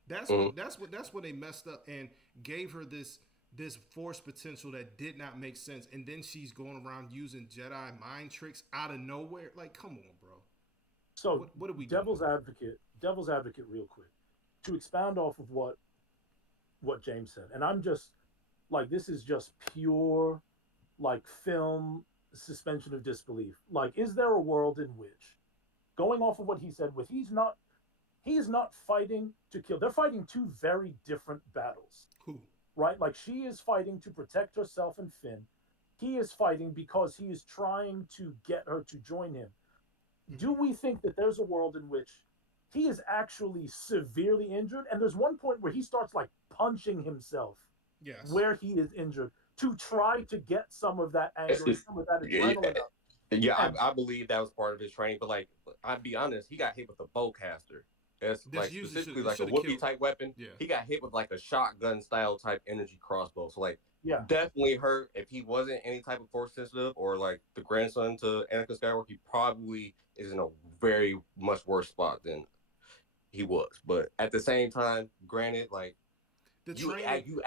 Hmm. That's what they messed up and gave her this force potential that did not make sense. And then she's going around using Jedi mind tricks out of nowhere. Like, come on, bro. So, What are we doing? devil's advocate, real quick, to expound off of what James said, and I'm just like, this is just pure like film suspension of disbelief. Like, is there a world in which, going off of what he said, with he is not fighting to kill. They're fighting two very different battles, Who? right? Like, she is fighting to protect herself and Finn. He is fighting because he is trying to get her to join him. Do we think that there's a world in which he is actually severely injured? And there's one point where he starts like punching himself Yes. where he is injured to try to get some of that anger and some of that Yeah, adrenaline up. yeah, And I believe that was part of his training. But like, I'll be honest, he got hit with a bowcaster. It's This like usually should specifically it like a should have whoopee killed him. type weapon. Yeah. He got hit with like a shotgun style type energy crossbow. So like, yeah, definitely hurt. If he wasn't any type of force sensitive or like the grandson to Anakin Skywalker, he probably is in a very much worse spot than he was. But at the same time, granted, like The training you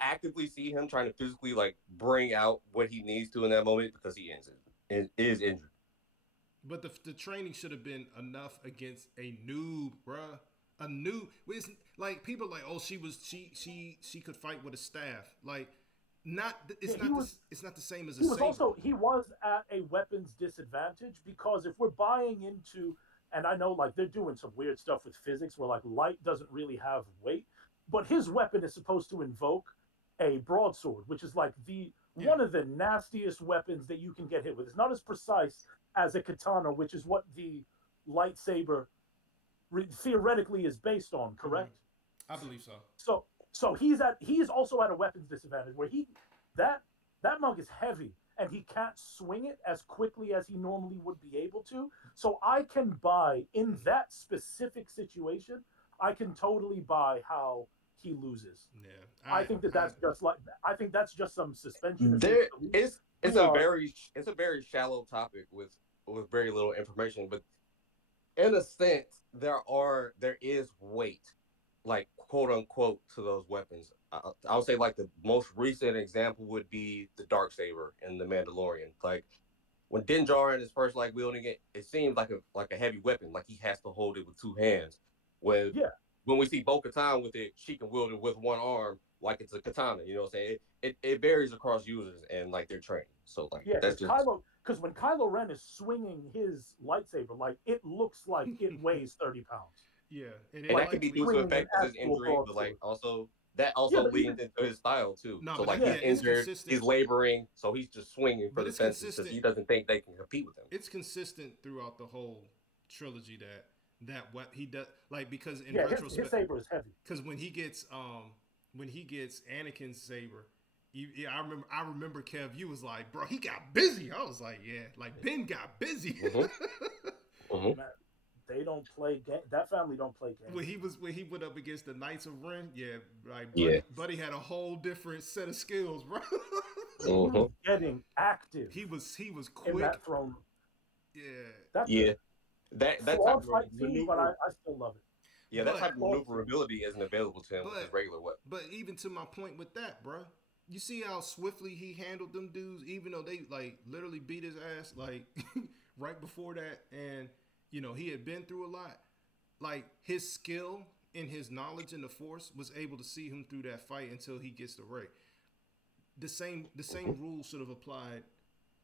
actively see him trying to physically like bring out what he needs to in that moment because he is injured. But the training should have been enough against a noob, bruh. A noob. Like people are like, oh, she could fight with a staff. Like, not yeah, it's not this it's not the same as a he was saber. also he was at a weapons disadvantage because if we're buying into, and I know like they're doing some weird stuff with physics where like light doesn't really have weight, but his weapon is supposed to invoke a broadsword, which is like the Yeah. one of the nastiest weapons that you can get hit with. It's not as precise as a katana, which is what the lightsaber theoretically is based on, Mm-hmm. correct? I believe so. So he's also at a weapons disadvantage where that that monk is heavy and he can't swing it as quickly as he normally would be able to. So I can buy in that specific situation, I can totally buy how he loses. Yeah. I think that I I think that's just some suspension of There disbelief. is We are it's a very shallow topic with very little information, but in a sense, there is weight, like quote unquote, to those weapons. I would say like the most recent example would be the dark saber in the Mandalorian. Like when Din Djarin is first like wielding it, it seems like a heavy weapon, like he has to hold it with two hands. When yeah when we see Bo Katan with it, she can wield it with one arm like it's a katana. You know what I'm saying? It varies across users and like their training. So like yeah that's just because when Kylo Ren is swinging his lightsaber, like it looks like it weighs 30 pounds. yeah, and and it Like that could he's be likely due to the swinging an fact of his actual injury, but like broadsword. also that Yeah, also but leans even into his style too. no, So but like yeah, he's it's injured, consistent. he's laboring, so he's just swinging for But the it's fences because consistent. he doesn't think they can compete with him. It's consistent throughout the whole trilogy that what he does, like, because in yeah, his retrospect, saber is heavy. because when he gets Anakin's saber, yeah, I remember Kev, you was like, bro, he got busy. I was like, yeah, like Ben got busy. Hmm. Hmm. Man, they don't play game. That family don't play games. When he went up against the Knights of Ren, yeah, like Yeah. buddy had a whole different set of skills, bro. Yeah, he was Hmm. getting active He was in quick. that throne. Yeah, That's a Yeah. That type flawed of fight scene, but maneuver, I still love it. yeah, that but type of Flawed scene. maneuverability isn't available to him with his but regular weapon. but even to my point with that, bro, you see how swiftly he handled them dudes, even though they like literally beat his ass like right before that, and he had been through a lot. Like his skill and his knowledge in the force was able to see him through that fight until he gets to Ray. The same Hmm. rules should have applied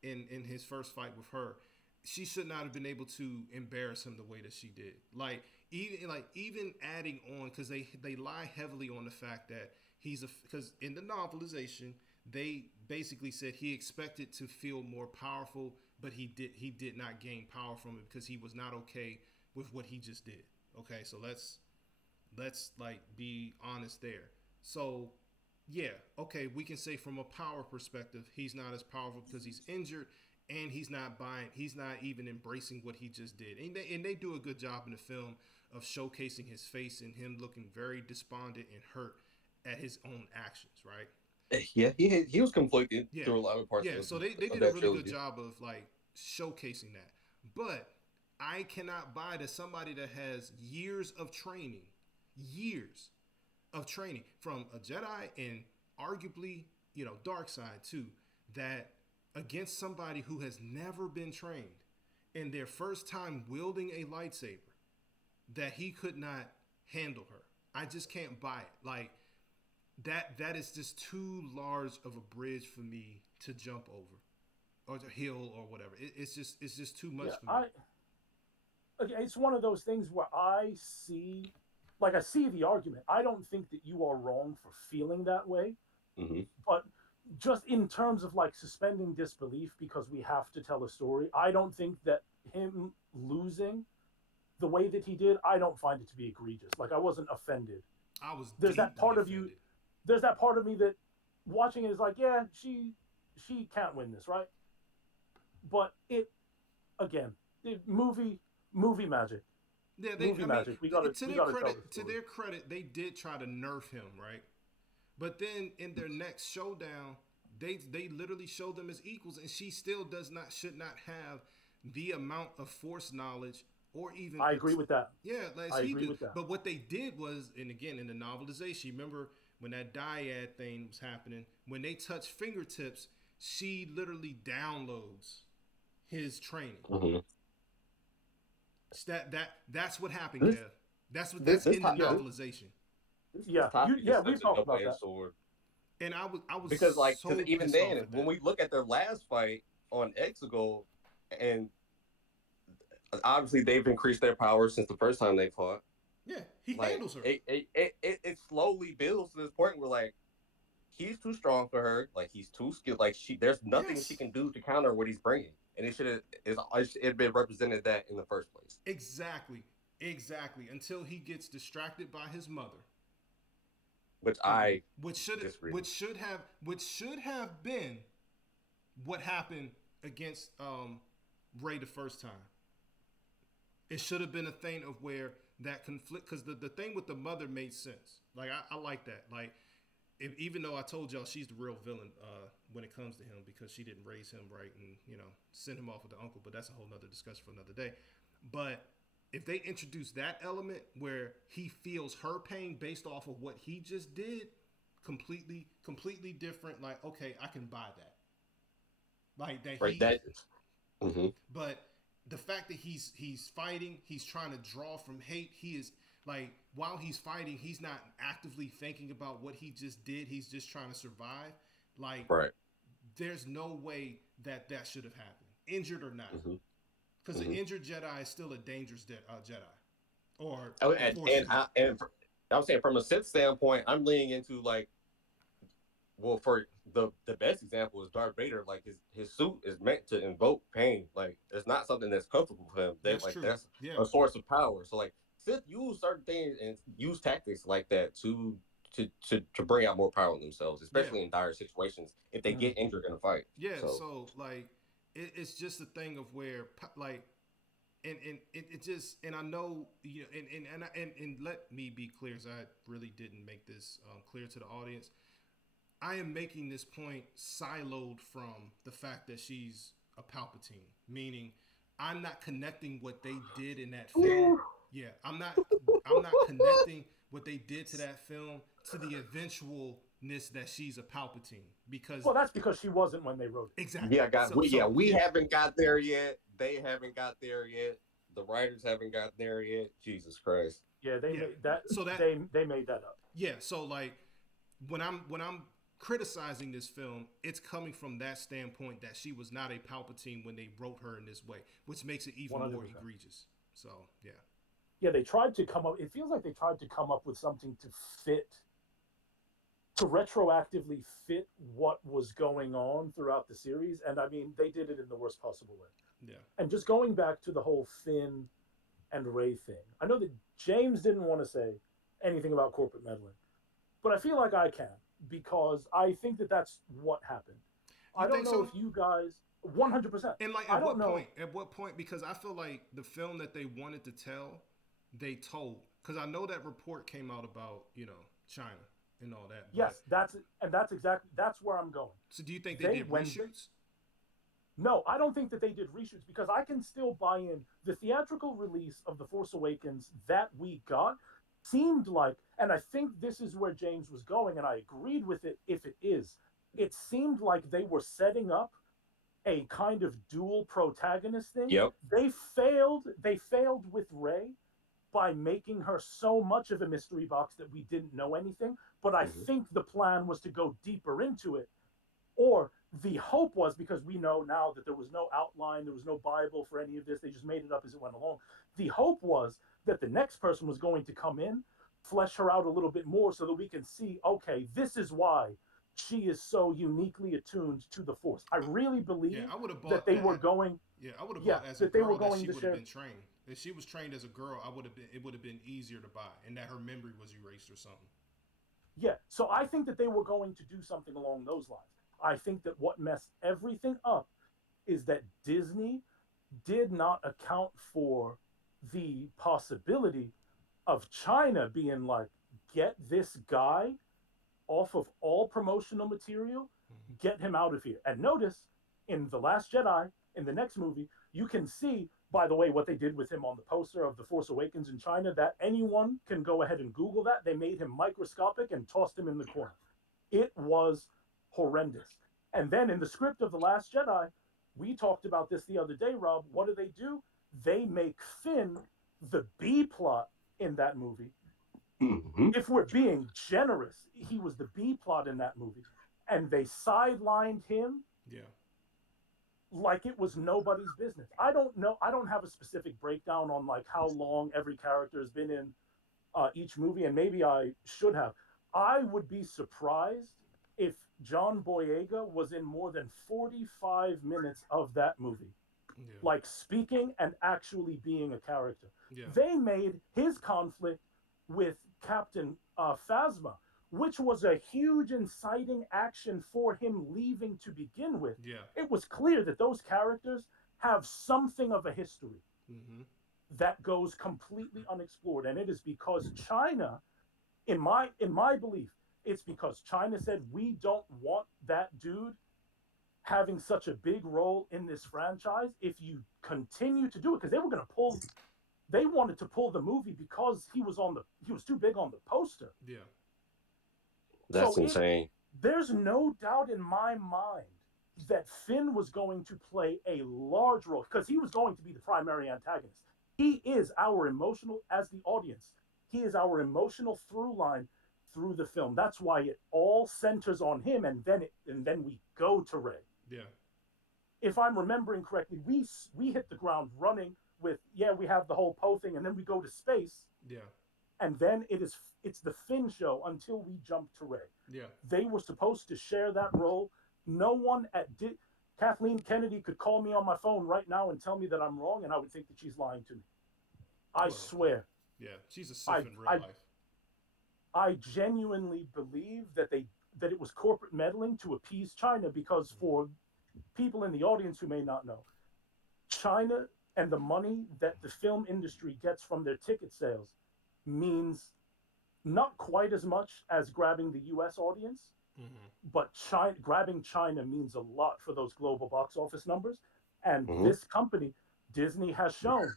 in his first fight with her. She should not have been able to embarrass him the way that she did. Like even adding on, because they lie heavily on the fact that because in the novelization they basically said he expected to feel more powerful, but he did not gain power from it because he was not okay with what he just did. Okay, so let's like be honest there. So yeah, okay, we can say from a power perspective, he's not as powerful because he's injured and he's not even embracing what he just did. And they do a good job in the film of showcasing his face and him looking very despondent and hurt at his own actions, right? Yeah, he was conflicted Yeah, through a lot of parts yeah. So they of did a that really good trilogy. job of like showcasing that. But I cannot buy that somebody that has years of training from a Jedi and arguably, dark side too, that against somebody who has never been trained in their first time wielding a lightsaber, that he could not handle her. I just can't buy it. Like that is just too large of a bridge for me to jump over or to hill or whatever. It's just too much Yeah, for me. it's one of those things where I see the argument. I don't think that you are wrong for feeling that way, Hmm. but just in terms of like suspending disbelief because we have to tell a story, I don't think that him losing the way that he did, I don't find it to be egregious. Like I wasn't offended. I was There's that deeply part of you, offended. there's that part of me that watching it is like, yeah, she can't win this, right? But it again, movie magic, Yeah, they. movie I mean, magic. We gotta tell the to story. their credit, they did try to nerf him, right? But then in their next showdown, they literally showed them as equals, and she still does not should not have the amount of force knowledge or even I agree with that. yeah, as I he agree did. with that. But what they did was, and again in the novelization, remember when that dyad thing was happening, when they touch fingertips, she literally downloads his training. Hmm. That's what happened, This Kev. That's this in the top Yeah, novelization. this yeah, topic is we've such a talked double about edged that. sword And I was because because so even pissed off then at when that. we look at their last fight on Exegol, and obviously they've increased their power since the first time they fought. Yeah, he Like handles her. it slowly builds to this point where like he's too strong for her. Like he's too skilled. Like there's nothing she Yes, can do to counter what he's bringing, and it been represented that in the first place, exactly, exactly. Until he gets distracted by his mother, which Hmm. I disagree with. which should have been what happened against Ray the first time. It should have been a thing of where that conflict, because the thing with the mother made sense. Like I like that. Like even though I told y'all she's the real villain when it comes to him because she didn't raise him right and send him off with the uncle, but that's a whole nother discussion for another day. But if they introduce that element where he feels her pain based off of what he just did, completely different. Like okay, I can buy that. Like that Right? he, That. Mm-hmm. but the fact that he's fighting, he's trying to draw from hate. He is like while he's fighting, he's not actively thinking about what he just did. He's just trying to survive. Like Right. there's no way that should have happened, injured or not, Mm-hmm. because an Mm-hmm. injured Jedi is still a dangerous Jedi or Oh, a Force user. I was saying from a Sith standpoint, I'm leaning into like, well, for the best example is Darth Vader. Like his suit is meant to invoke pain. Like it's not something that's comfortable for him. That That's like true. that's Yeah, a source of power. So like Sith use certain things and use tactics like that to bring out more power in themselves, yeah, especially in dire situations if they Hmm. get injured in a fight. yeah. So So like it's just a thing of where like and it just and I know and let me be clear, as I really didn't make this clear to the audience. I am making this point siloed from the fact that she's a Palpatine, meaning I'm not connecting what they did in that film. Yeah, I'm not connecting what they did to that film to the eventualness that she's a Palpatine because Well, that's because she wasn't when they wrote exactly. we Yeah, haven't got there yet. They haven't got there yet. The writers haven't got there yet. Jesus Christ. it. Yeah, they yeah. made that. So that They made that up. yeah. So like when I'm criticizing this film, it's coming from that standpoint that she was not a Palpatine when they wrote her in this way, which makes it even One hundred more percent. egregious. So yeah, Yeah, they tried to come up. It feels like they tried to come up with something fit to retroactively fit what was going on throughout the series, and I mean they did it in the worst possible way. yeah, And just going back to the whole Finn and Ray thing, I know that James didn't want to say anything about corporate meddling, but I feel like I can because I think that that's what happened. you I don't think know so? if you guys 100%. And like I don't know. At what point? Because I feel like the film that they wanted to tell, they told. Because I know that report came out about China. and all that. But Yes, that's where I'm going. so, do you think they They did when reshoots? No, I don't think that they did reshoots because I can still buy in. The theatrical release of The Force Awakens that we got seemed like, and I think this is where James was going, and I agreed with it if it is. It seemed like they were setting up a kind of dual protagonist thing. Yep. They failed with Rey by making her so much of a mystery box that we didn't know anything. But I Hmm. think the plan was to go deeper into it, or the hope was, because we know now that there was no outline, there was no Bible for any of this, they just made it up as it went along. The hope was that the next person was going to come in, flesh her out a little bit more so that we can see, okay, this is why she is so uniquely attuned to the Force. I really Yeah, believe I would have that bought they that. were going, Yeah, I would have yeah, bought as a that they were girl that going she to would have share. been trained. If she was trained as a girl, I would have been. It would have been easier to buy, and that her memory was erased or something. Yeah, so I think that they were going to do something along those lines. I think that what messed everything up is that Disney did not account for the possibility of China being like, get this guy off of all promotional material, get him out of here. And notice in The Last Jedi, in the next movie, you can see, by the way, what they did with him on the poster of The Force Awakens in China, that anyone can go ahead and Google that. They made him microscopic and tossed him in the corner. It was horrendous. And then in the script of The Last Jedi, we talked about this the other day, Rob. What do? They make Finn the B plot in that movie. Hmm. If we're being generous, he was the B plot in that movie. And they sidelined him Yeah, like it was nobody's business. I don't know. I don't have a specific breakdown on like how long every character has been in each movie, and maybe I should have. I would be surprised if John Boyega was in more than 45 minutes of that movie, yeah, like speaking and actually being a character. yeah, They made his conflict with Captain Phasma, which was a huge inciting action for him leaving to begin with. yeah. It was clear that those characters have something of a history Mm-hmm. that goes completely unexplored, and it is because China, in my belief, it's because China said we don't want that dude having such a big role in this franchise if you continue to do it, because they wanted to pull the movie because he was too big on the poster. Yeah, So That's insane. there's no doubt in my mind that Finn was going to play a large role because he was going to be the primary antagonist. He is our emotional, as the audience, he is our emotional through line through the film. That's why it all centers on him, and then we go to Ray. yeah, If I'm remembering correctly, we hit the ground running with, yeah, we have the whole Poe thing, and then we go to space, yeah, and then it's the Finn show until we jump to Ray. yeah. They were supposed to share that role. No one Kathleen Kennedy could call me on my phone right now and tell me that I'm wrong, and I would think that she's lying to me. I Well, yeah, swear. yeah. She's a I Sith in real I life. I genuinely believe that it was corporate meddling to appease China, because for people in the audience who may not know, China and the money that the film industry gets from their ticket sales means not quite as much as grabbing the US audience, Mm-hmm. but grabbing China means a lot for those global box office numbers. And Hmm. this company, Disney, has shown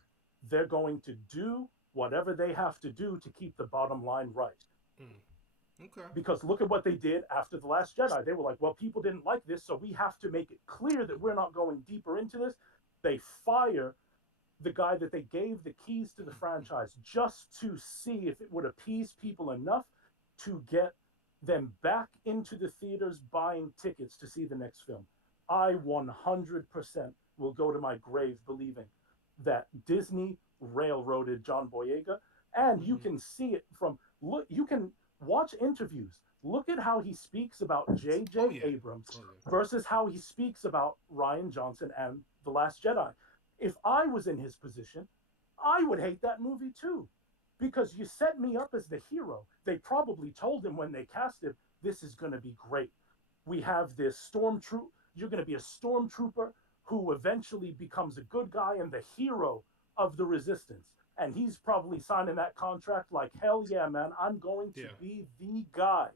they're going to do whatever they have to do to keep the bottom line right. Mm. Okay. Because look at what they did after The Last Jedi. They were like, well, people didn't like this, so we have to make it clear that we're not going deeper into this. They fire the guy that they gave the keys to the franchise just to see if it would appease people enough to get them back into the theaters buying tickets to see the next film. I 100% will go to my grave believing that Disney railroaded John Boyega, and you Mm-hmm. can see it from look. You can watch interviews. Look at how he speaks about Oh J.J. yeah. Abrams Oh yeah. versus how he speaks about Ryan Johnson and The Last Jedi. If I was in his position, I would hate that movie too. Because you set me up as the hero. They probably told him when they cast him, this is going to be great. We have this stormtrooper, you're going to be a stormtrooper who eventually becomes a good guy and the hero of the resistance. And he's probably signing that contract like, hell yeah, man, I'm going to Yeah. be the guy.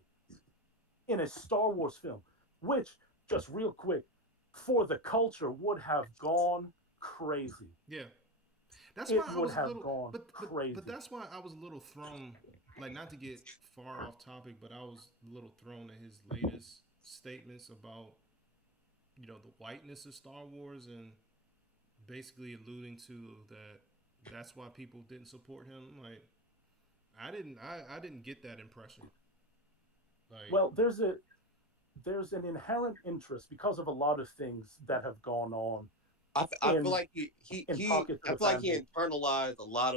in a Star Wars film, which, just real quick, for the culture would have gone crazy. Yeah. That's why It I would was a have little, gone but crazy. that's why I was a little thrown, like not to get far off topic, but I was a little thrown at his latest statements about the whiteness of Star Wars and basically alluding to that that's why people didn't support him. Like I didn't get that impression. Like Well, there's an inherent interest because of a lot of things that have gone on I feel in like in pockets of I the feel like fan he base. internalized a lot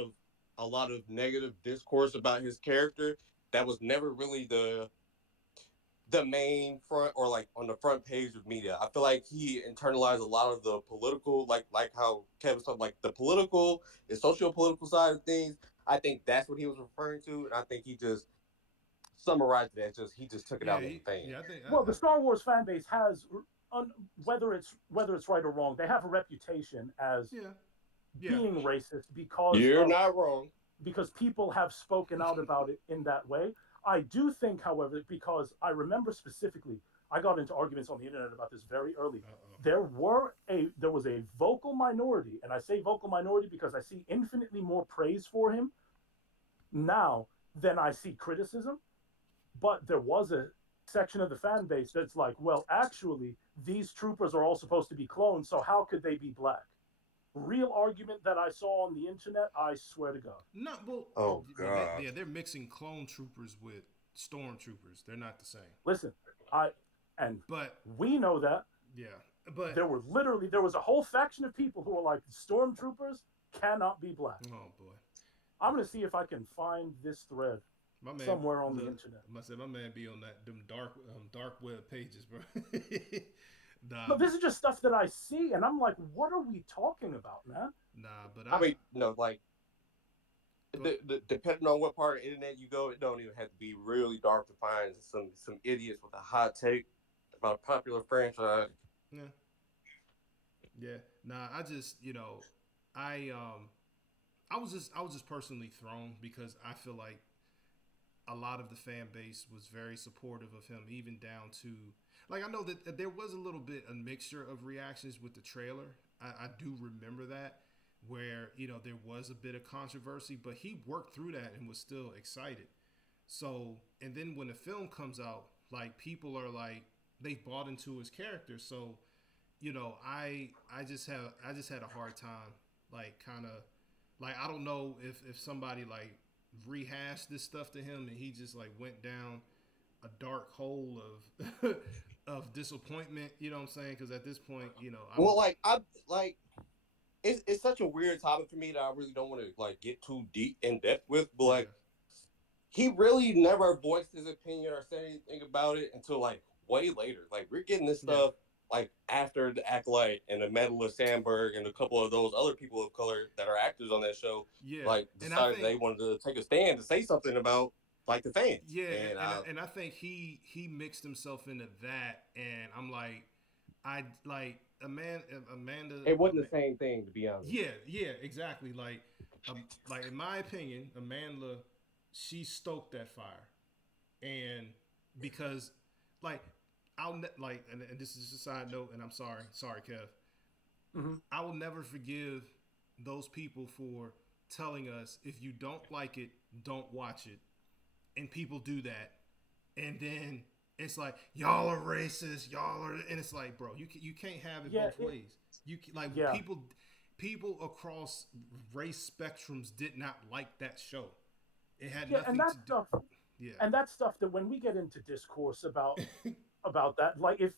of negative discourse about his character that was never really the main front or like on the front page of media. I feel like he internalized a lot of the political, like how Kevin said, like the political and socio political side of things. I think that's what he was referring to, and I think he just summarized it as just he just took it out on the yeah, fans. I think Well, the Star Wars fan base has, whether it's right or wrong, they have a reputation as yeah, yeah, being racist You're not wrong. because people have spoken out about it in that way. I do think, however, because I remember specifically, I got into arguments on the internet about this very early. uh oh, There was a vocal minority, and I say vocal minority because I see infinitely more praise for him now than I see criticism. But there was a section of the fan base that's like, well, actually, these troopers are all supposed to be clones, so how could they be black? Real argument that I saw on the internet, I swear to God. no, well, Oh God. yeah, they're mixing clone troopers with stormtroopers. They're not the same. Listen, I and But we know that yeah, but there was a whole faction of people who were like stormtroopers cannot be black. oh boy, I'm gonna see if I can find this thread my man, somewhere on the look, internet. I must say my man be on that them dark web pages, bro. Nah, No, this is just stuff that I see, and I'm like, what are we talking about, man? nah, but I mean, no, like go, depending on what part of the internet you go, it don't even have to be really dark to find some idiots with a hot take about a popular franchise. yeah, yeah, nah. I just I I was just personally thrown because I feel like a lot of the fan base was very supportive of him, even down to like I know that there was a little bit a mixture of reactions with the trailer. I do remember that where there was a bit of controversy, but he worked through that and was still excited. So and then when the film comes out, like people are like they bought into his character. So I just had a hard time like kind of like I don't know if somebody like rehashed this stuff to him and he just like went down a dark hole of of disappointment. You know what I'm saying? Because at this point, I'm Well, like it's such a weird topic for me that I really don't want to like get too deep in depth with. But yeah, like he really never voiced his opinion or said anything about it until like way later. Like we're getting this yeah, stuff like after the Acolyte and the Medal of Sandberg and a couple of those other people of color that are actors on that show yeah. like And I decided think they wanted to take a stand to say something about like the fans. yeah, And and I think he mixed himself into that, and I'm like, I like Amanda, it wasn't the same thing to be honest. yeah, yeah, exactly. Like in my opinion, Amanda, she stoked that fire, and because, like, and this is just a side note, and I'm sorry, Kev. Mm-hmm. I will never forgive those people for telling us if you don't like it, don't watch it, and people do that, and then it's like y'all are racist, y'all are, and it's like, bro, you can't have it Yeah, both ways. Like yeah, people across race spectrums did not like that show. It had yeah, nothing to do. Yeah, and that stuff that when we get into discourse about that, like if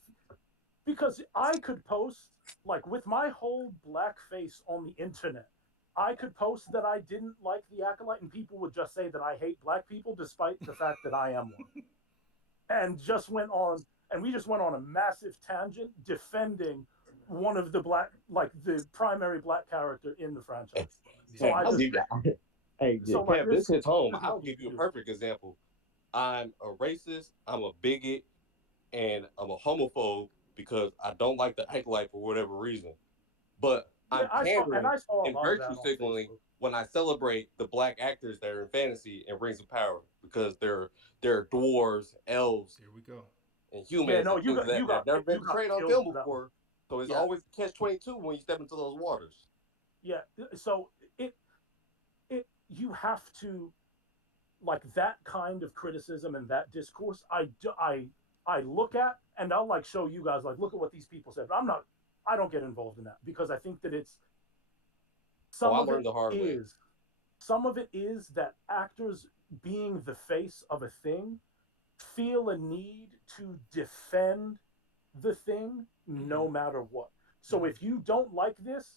because I could post like with my whole black face on the internet. I could post that I didn't like the Acolyte, and people would just say that I hate black people, despite the fact that I am one. And just went on, and we just went on a massive tangent defending one of the black, like the primary black character in the franchise. So yeah, Hey, I I'll just, give you. Hey, yeah, so like, Kev, this hits home. there's I'll nothing you give can you a do. perfect example. I'm a racist. I'm a bigot, and I'm a homophobe because I don't like the Acolyte for whatever reason. But Yeah, I'm pandering I saw a and lot of virtue that on signaling Facebook. when I celebrate the black actors that are in fantasy and Rings of Power because they're dwarves, elves, here we go. and Yeah, humans no, and things of that that have never been you got portrayed on killed film for that one. before. So it's Yeah, always catch-22 when you step into those waters. yeah. So it you have to, like, that kind of criticism and that discourse. I look at, and I'll like show you guys, like, look at what these people said. But I don't get involved in that because I think that it's Oh, some I of learned it the hard way. is some of it is that actors, being the face of a thing, feel a need to defend the thing Mm-hmm. no matter what. So Mm-hmm. if you don't like this,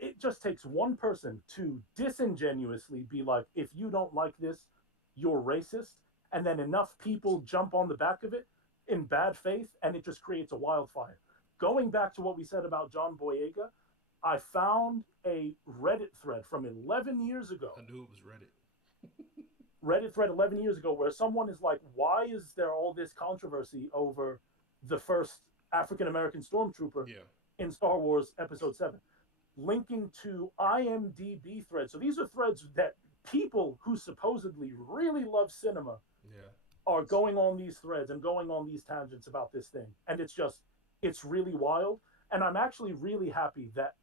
it just takes one person to disingenuously be like, if you don't like this, you're racist. And then enough people jump on the back of it in bad faith, and it just creates a wildfire. Going back to what we said about John Boyega, I found a Reddit thread from 11 years ago, I knew it was Reddit. Reddit thread 11 years ago, where someone is like, why is there all this controversy over the first African American stormtrooper Yeah. in Star Wars Episode 7? Linking to IMDb threads. So these are threads that people who supposedly really love cinema Yeah. are going on these threads and going on these tangents about this thing. And it's really wild. And I'm actually really happy that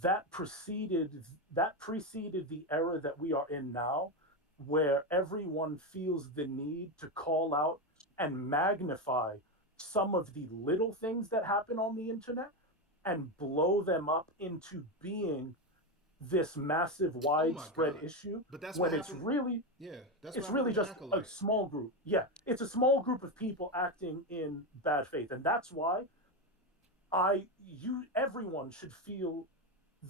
that preceded that preceded the era that we are in now, where everyone feels the need to call out and magnify some of the little things that happen on the internet and blow them up into being this massive Oh my widespread God. issue, But that's what when it's happened. really Yeah, that's what it's happened really with the just a acolyte. small group. Yeah, it's a small group of people acting in bad faith, and that's why I you everyone should feel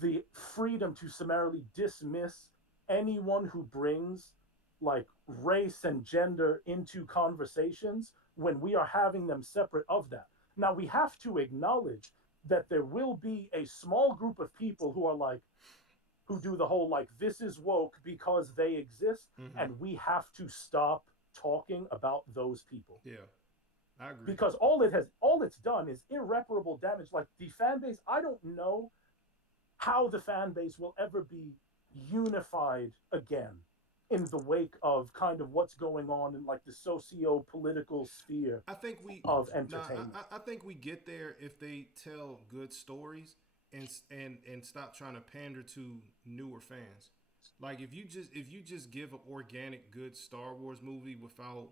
the freedom to summarily dismiss anyone who brings, like, race and gender into conversations when we are having them separate of that. Now we have to acknowledge that there will be a small group of people who are like, who do the whole, like, this is woke because they exist, Mm-hmm. and we have to stop talking about those people, Yeah, I agree. because all it's done is irreparable damage. Like, the fan base, I don't know how the fan base will ever be unified again in the wake of kind of what's going on in, like, the socio-political sphere I think we of nah, entertainment. I think we get there if they tell good stories and stop trying to pander to newer fans. Like if you just give an organic good Star Wars movie without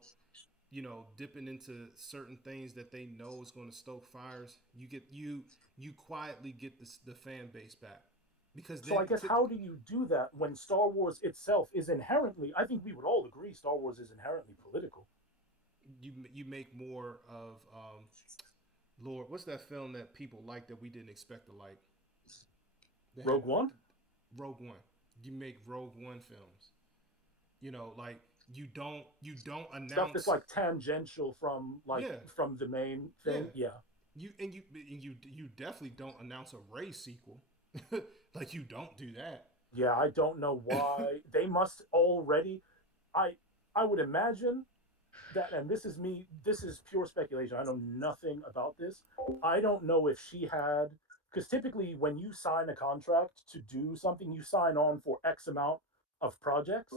dipping into certain things that they know is going to stoke fires, you quietly get the fan base back because So I guess, how do you do that when Star Wars itself is inherently, I think we would all agree, Star Wars is inherently political. you make more of Lord, what's that film that people like that we didn't expect to like? They had Rogue One, Rogue One. You make Rogue One films. Like you don't stuff that's announce. like tangential from, like, Yeah, from the main yeah. thing. Yeah. You definitely don't announce a Ray sequel. Like you don't do that. Yeah, I don't know why they must already. I I would imagine that, and this is me, this is pure speculation. I know nothing about this. I don't know if she had, because typically when you sign a contract to do something, you sign on for X amount of projects.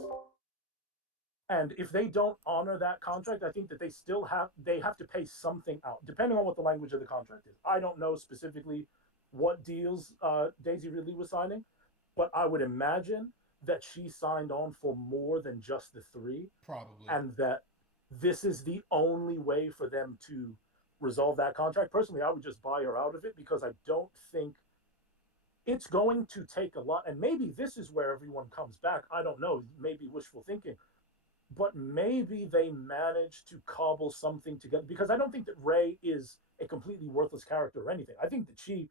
And if they don't honor that contract, I think that they have to pay something out, depending on what the language of the contract is. I don't know specifically what deals Daisy Ridley was signing, but I would imagine that she signed on for more than just the three, Probably. and that this is the only way for them to resolve that contract. Personally, I would just buy her out of it, because I don't think it's going to take a lot. And maybe this is where everyone comes back. I don't know. Maybe wishful thinking, but maybe they managed to cobble something together, because I don't think that Ray is a completely worthless character or anything. I think that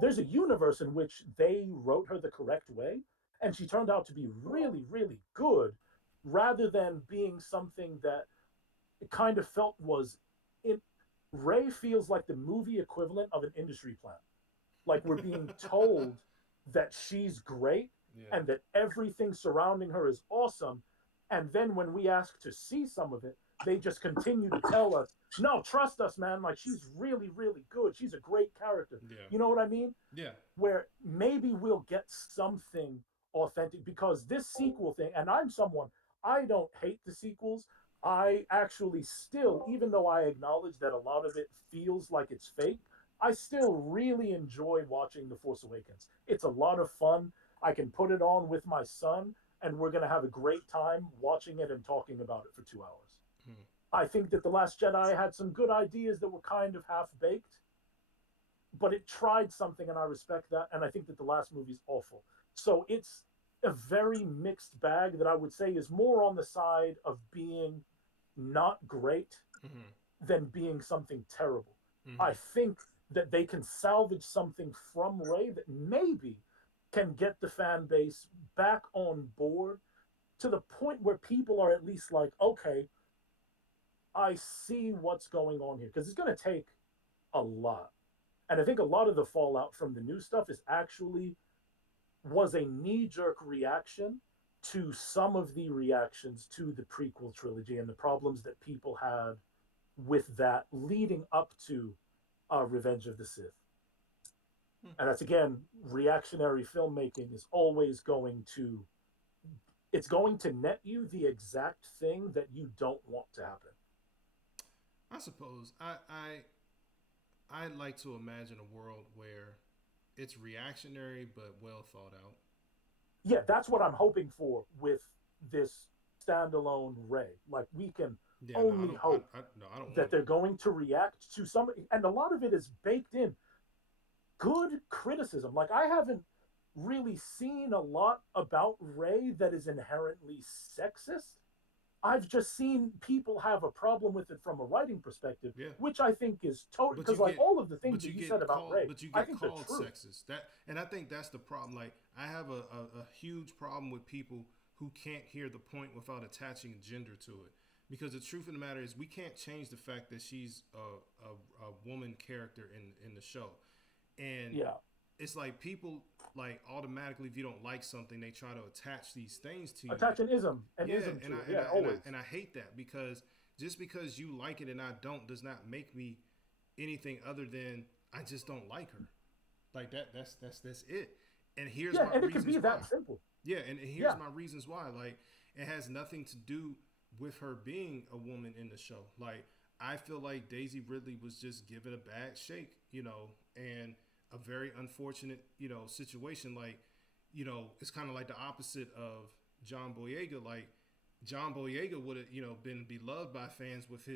there's a universe in which they wrote her the correct way, and she turned out to be really, really good, rather than being something that it kind of felt was in. Ray feels like the movie equivalent of an industry plant. Like, we're being told that she's great Yeah. and that everything surrounding her is awesome. And then when we ask to see some of it, they just continue to tell us, no, trust us, man. Like, she's really, really good. She's a great character. Yeah. You know what I mean? Yeah. Where maybe we'll get something authentic, because this sequel thing, and I'm someone, I don't hate the sequels. I actually still, even though I acknowledge that a lot of it feels like it's fake, I still really enjoy watching The Force Awakens. It's a lot of fun. I can put it on with my son, and we're going to have a great time watching it and talking about it for 2 hours. Hmm. I think that The Last Jedi had some good ideas that were kind of half baked, but it tried something, and I respect that. And I think that the last movie is awful. So it's a very mixed bag that I would say is more on the side of being not great Hmm. than being something terrible. I Hmm. think that they can salvage something from Ray that maybe can get the fan base back on board to the point where people are at least like, okay, I see what's going on here. Because it's going to take a lot. And I think a lot of the fallout from the new stuff is actually was a knee jerk reaction to some of the reactions to the prequel trilogy and the problems that people had with that leading up to Revenge of the Sith. And that's again, reactionary filmmaking is always going to it's going to net you the exact thing that you don't want to happen. I suppose I'd like to imagine a world where it's reactionary but well thought out. Yeah, that's what I'm hoping for with this standalone Ray. Like we can Yeah, no, I only don't. hope No, I don't that want they're going to react to some, and a lot of it is baked in good criticism. Like I haven't really seen a lot about Ray that is inherently sexist. I've just seen people have a problem with it from a writing perspective, it. Yeah, which I think is total. but you Because like get all of the things that you said about Ray, but you I get think they're called true. sexist. That and I think that's the problem. Like I have a huge problem with people who can't hear the point without attaching gender to it. Because the truth of the matter is, we can't change the fact that she's a woman character in the show, and Yeah, it's like people like automatically, if you don't like something, they try to attach these things to you. attach an Yeah, ism to it. Yeah, always. and I hate that because just because you like it and I don't does not make me anything other than I just don't like her. Like that's it. And here's Yeah, my and it can reasons be why. that simple. Yeah, and here's Yeah, my reasons why. Like it has nothing to do with her being a woman in the show. Like I feel like Daisy Ridley was just given a bad shake, and a very unfortunate, situation. Like, it's kind of like the opposite of John Boyega. Like John Boyega would have, been beloved by fans with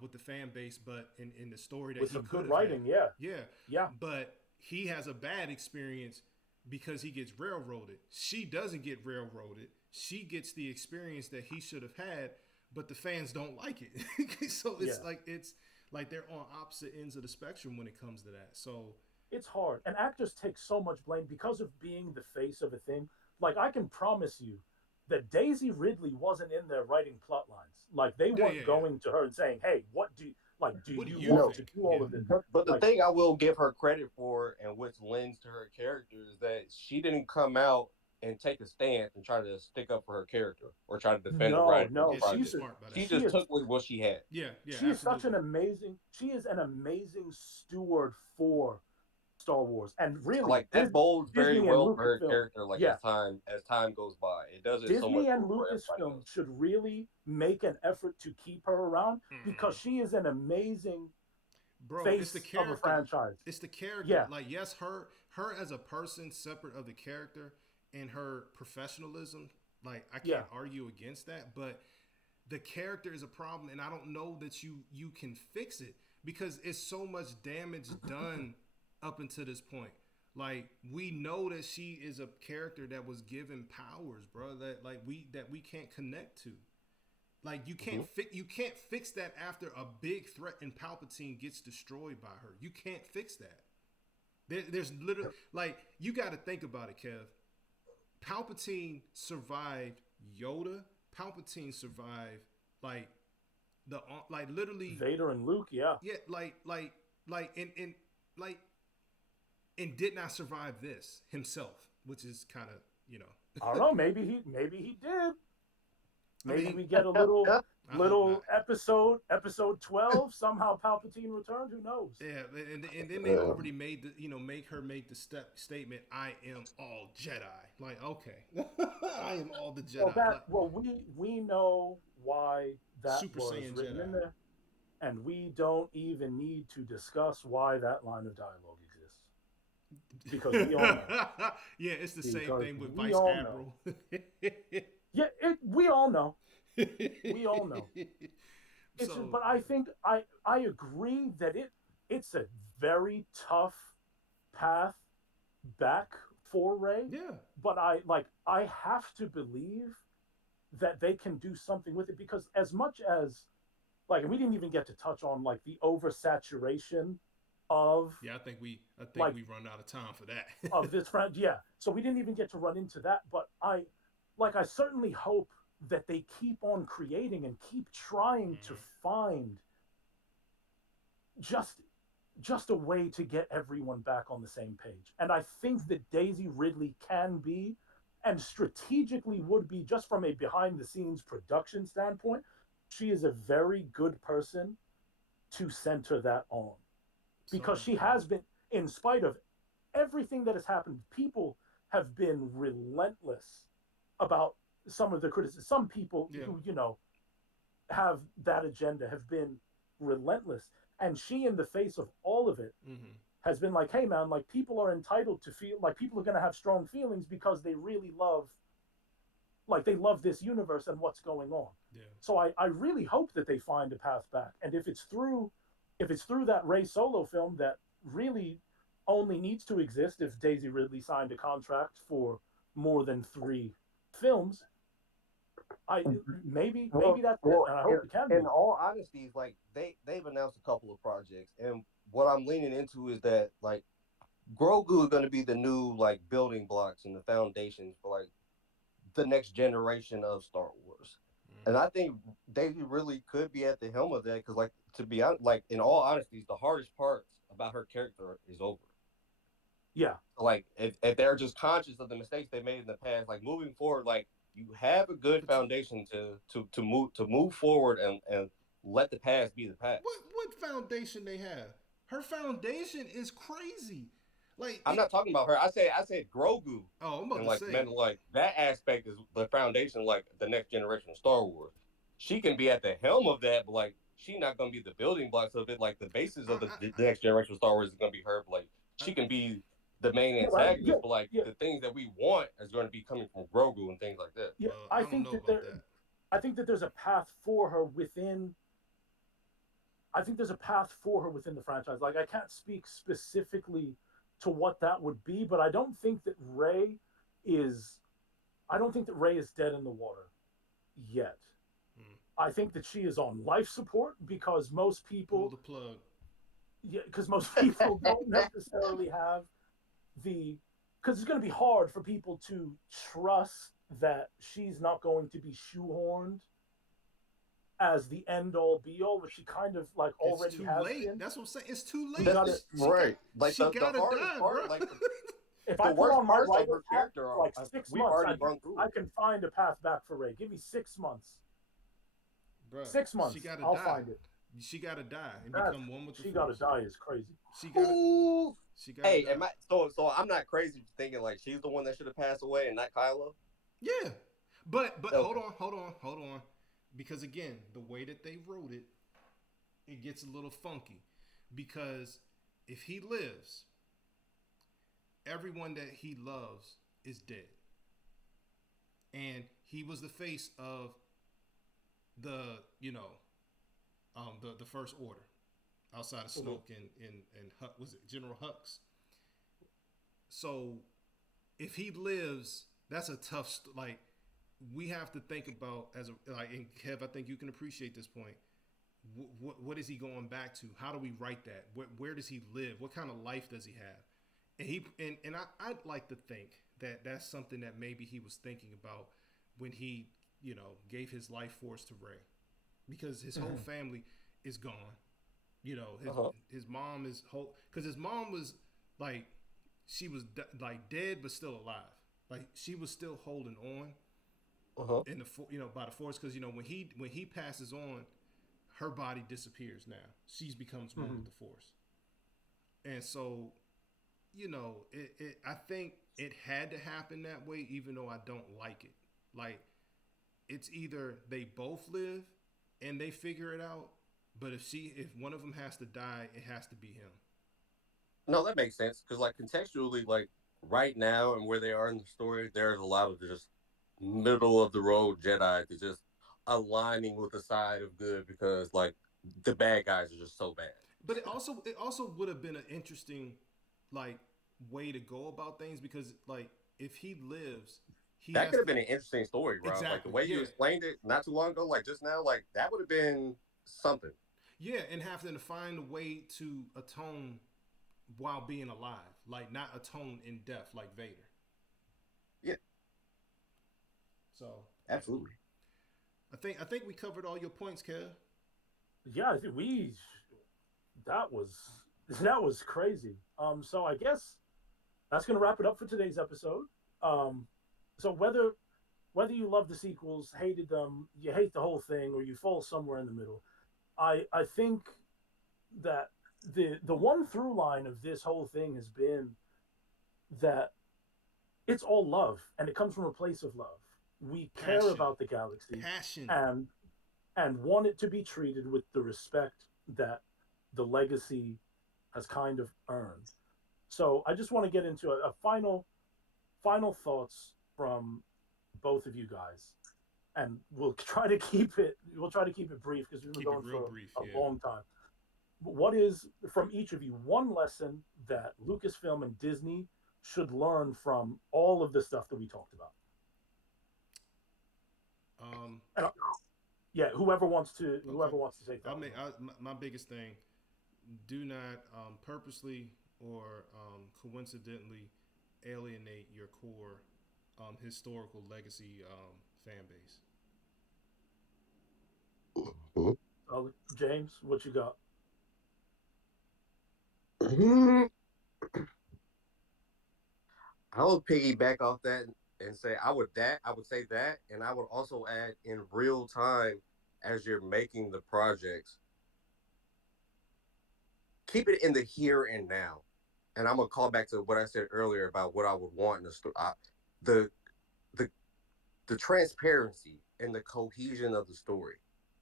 with the fan base, but in the story that with he some could good have had. writing. Yeah, Yeah. yeah, But he has a bad experience because he gets railroaded. She doesn't get railroaded. She gets the experience that he should have had, but the fans don't like it. So yeah. it's like they're on opposite ends of the spectrum when it comes to that. So It's hard, and actors take so much blame because of being the face of a thing. Like I can promise you that Daisy Ridley wasn't in there writing plot lines. Like they yeah, yeah, weren't yeah. going to her and saying, "Hey, what do like? Do What do you you No, want to think? do Yeah. all of this?" but the Like, thing I will give her credit for, and which lends to her character, is that she didn't come out and take a stance and try to stick up for her character or try to defend the no, writing of the no, Yeah, she was project. smart by She that. she just is took what she had. Yeah, yeah, she is such an absolutely. amazing she is an amazing steward for Star Wars and So really like that bodes very Disney and well for her Lucasfilm. character. Like Yeah, as time goes by, it doesn't so much Disney and for everybody Lucasfilm else. should really make an effort to keep her around because Mm-mm. she is an amazing Bro, it's the face of a character. franchise. It's the character. Yeah, Like, yes, her as a person, separate of the character and her professionalism. Like, I yeah. can't argue against that, but the character is a problem, and I don't know that you can fix it because it's so much damage done up until this point. Like we know that she is a character that was given powers, bro. That we can't connect to. Like Hmm. you can't fix that after a big threat and Palpatine gets destroyed by her. You can't fix that. There's literally like you got to think about it, Kev. Palpatine survived Yoda. Palpatine survived like like literally Vader and Luke. Yeah, yeah like like and did not survive this himself, which is kind of I don't know. Maybe he did. I Maybe mean, we get a I hope not. little episode 12. Somehow Palpatine returned. Who knows? Yeah, and then they Yeah. already made the make her make the statement. I am all Jedi. Like, okay, I am all the Well, Jedi. Like we know why that Super was Saiyan written in Jedi. there, and we don't even need to discuss why that line of dialogue exists because we all know. Yeah, it's the same Because thing with we Vice all know. Admiral. Yeah, we all know. We all know. It's just, So but I think I agree that it's a very tough path back for Ray, yeah, but I have to believe that they can do something with it because as much as like and we didn't even get to touch on like the oversaturation of yeah. I think like we run out of time for of that. this friend, yeah, so we didn't even get to run into that, but I certainly hope that they keep on creating and keep trying to Mhm. find just just a way to get everyone back on the same page. And I think that Daisy Ridley can be and strategically would be just from a behind the scenes production standpoint. She is a very good person to center that on because So she has been, in spite of everything that has happened, people have been relentless about some of the criticism. Some people yeah. who, have that agenda have been relentless. And she, in the face of all of it, Hmm. has been like, hey, man, like people are entitled to feel like people are going to have strong feelings because they really love, like, they love this universe and what's going on. Yeah. So I really hope that they find a path back. And if it's through that Ray Solo film that really only needs to exist if Daisy Ridley signed a contract for more than 3 films, I maybe that's it, Well, and I hope it can in be. all honesty, like they've announced a couple of projects, and what I'm leaning into is that like Grogu is going to be the new like building blocks and the foundations for like the next generation of Star Wars. And Hmm. I think Daisy really could be at the helm of that because, like, to be honest, like in all honesty, the hardest parts about her character is over. Yeah, Like, if they're just conscious of the mistakes they made in the past, like moving forward, like you have a good But foundation to move forward and let the past be the past. what foundation they have? Her foundation is crazy. Like I'm it. not talking about her. I said Grogu, Oh, I'm about and to like say. meant like that aspect is the foundation, like the next generation of Star Wars. She can be at the helm of that, but like she not gonna be the building blocks of it. Like the basis of the next generation of Star Wars is gonna be her. But like I, she can be the main yeah, right, antagonist, but like yeah, the things that we want is going to be coming from Grogu and things like that. yeah. well, I don't know about that. I think that there's a path for her within. I think there's a path for her within the franchise. Like I can't speak specifically to what that would be, but I don't think that Ray is. I don't think that Ray is dead in the water yet. Hmm. I think that she is on life support because most Pull people, the plug. yeah, because most people don't necessarily have the because it's going to be hard for people to trust that she's not going to be shoehorned as the end all be all, which she kind of like It's already too has late. been. That's what I'm saying. It's too We late. got to Right. Like She the gotta hardest die, bro. part, like if I the put worst on my parts of writer's her hat character for like are, six we've months, already run through I it. can find a path back for Ray. Give me 6 months. Bro, Six she months, gotta I'll die. find it. She gotta die and That become one with the she got to force. die is crazy. She gotta. Ooh. She gotta Hey, die. so I'm not crazy for thinking like she's the one that should have passed away and not Kylo? Yeah, but hold Okay. on, hold on, because again, the way that they wrote it, it gets a little funky, because if he lives, everyone that he loves is dead, and he was the face of the the first order outside of Mhm. Snoke and was it General Hux? So if he lives, that's a tough like we have to think about as a like and Kev, I think you can appreciate this point. What is he going back to? How do we write that? Where does he live? What kind of life does he have? And I'd like to think that that's something that maybe he was thinking about when he gave his life force to Ray, because his whole Mhm. family is gone. Uh-huh. His mom is whole because his mom was like she was like dead but still alive. Like she was still holding on. Uh-huh. in the by the Force, because when he passes on, her body disappears. Now she becomes one with Hmm. the Force, and so I think it had to happen that way, even though I don't like it. Like, it's either they both live and they figure it out, but if one of them has to die, it has to be him. No, that makes sense because, like, contextually, like right now and where they are in the story, there's a lot of just middle of the road Jedi that just aligning with the side of good because, like, the bad guys are just so bad. But it also would have been an interesting, like, way to go about things, because, like, if he lives, he That has could have to. been an interesting story, Rob. Like the Exactly, way you yeah. explained it not too long ago, like just now, like that would have been something. Yeah, and having to find a way to atone while being alive, like not atone in death like Vader. Yeah, So yeah, absolutely. I think we covered all your points, Kev. Yeah, I think we that was that was crazy. So I guess that's gonna wrap it up for today's episode. Um, so whether you love the sequels, hated them, you hate the whole thing, or you fall somewhere in the middle, I think that the one through line of this whole thing has been that it's all love, and it comes from a place of love. We care Passion, about the galaxy, passion. and want it to be treated with the respect that the legacy has kind of earned. So I just want to get into a final thoughts from both of you guys, and we'll try to keep it brief because we've been Keep it going real for brief. a Yeah. long time. What is, from each of you, one lesson that Lucasfilm and Disney should learn from all of the stuff that we talked about? Um. And yeah, Okay. whoever wants to take I that one mean, on. my biggest thing: do not purposely or coincidentally alienate your core historical legacy fan base. James, what you got? Mhm. I would piggyback off that and say I would say that, and I would also add in real time as you're making the projects, keep it in the here and now. And I'm gonna call back to what I said earlier about what I would want in the story. The the the transparency and the cohesion of the story.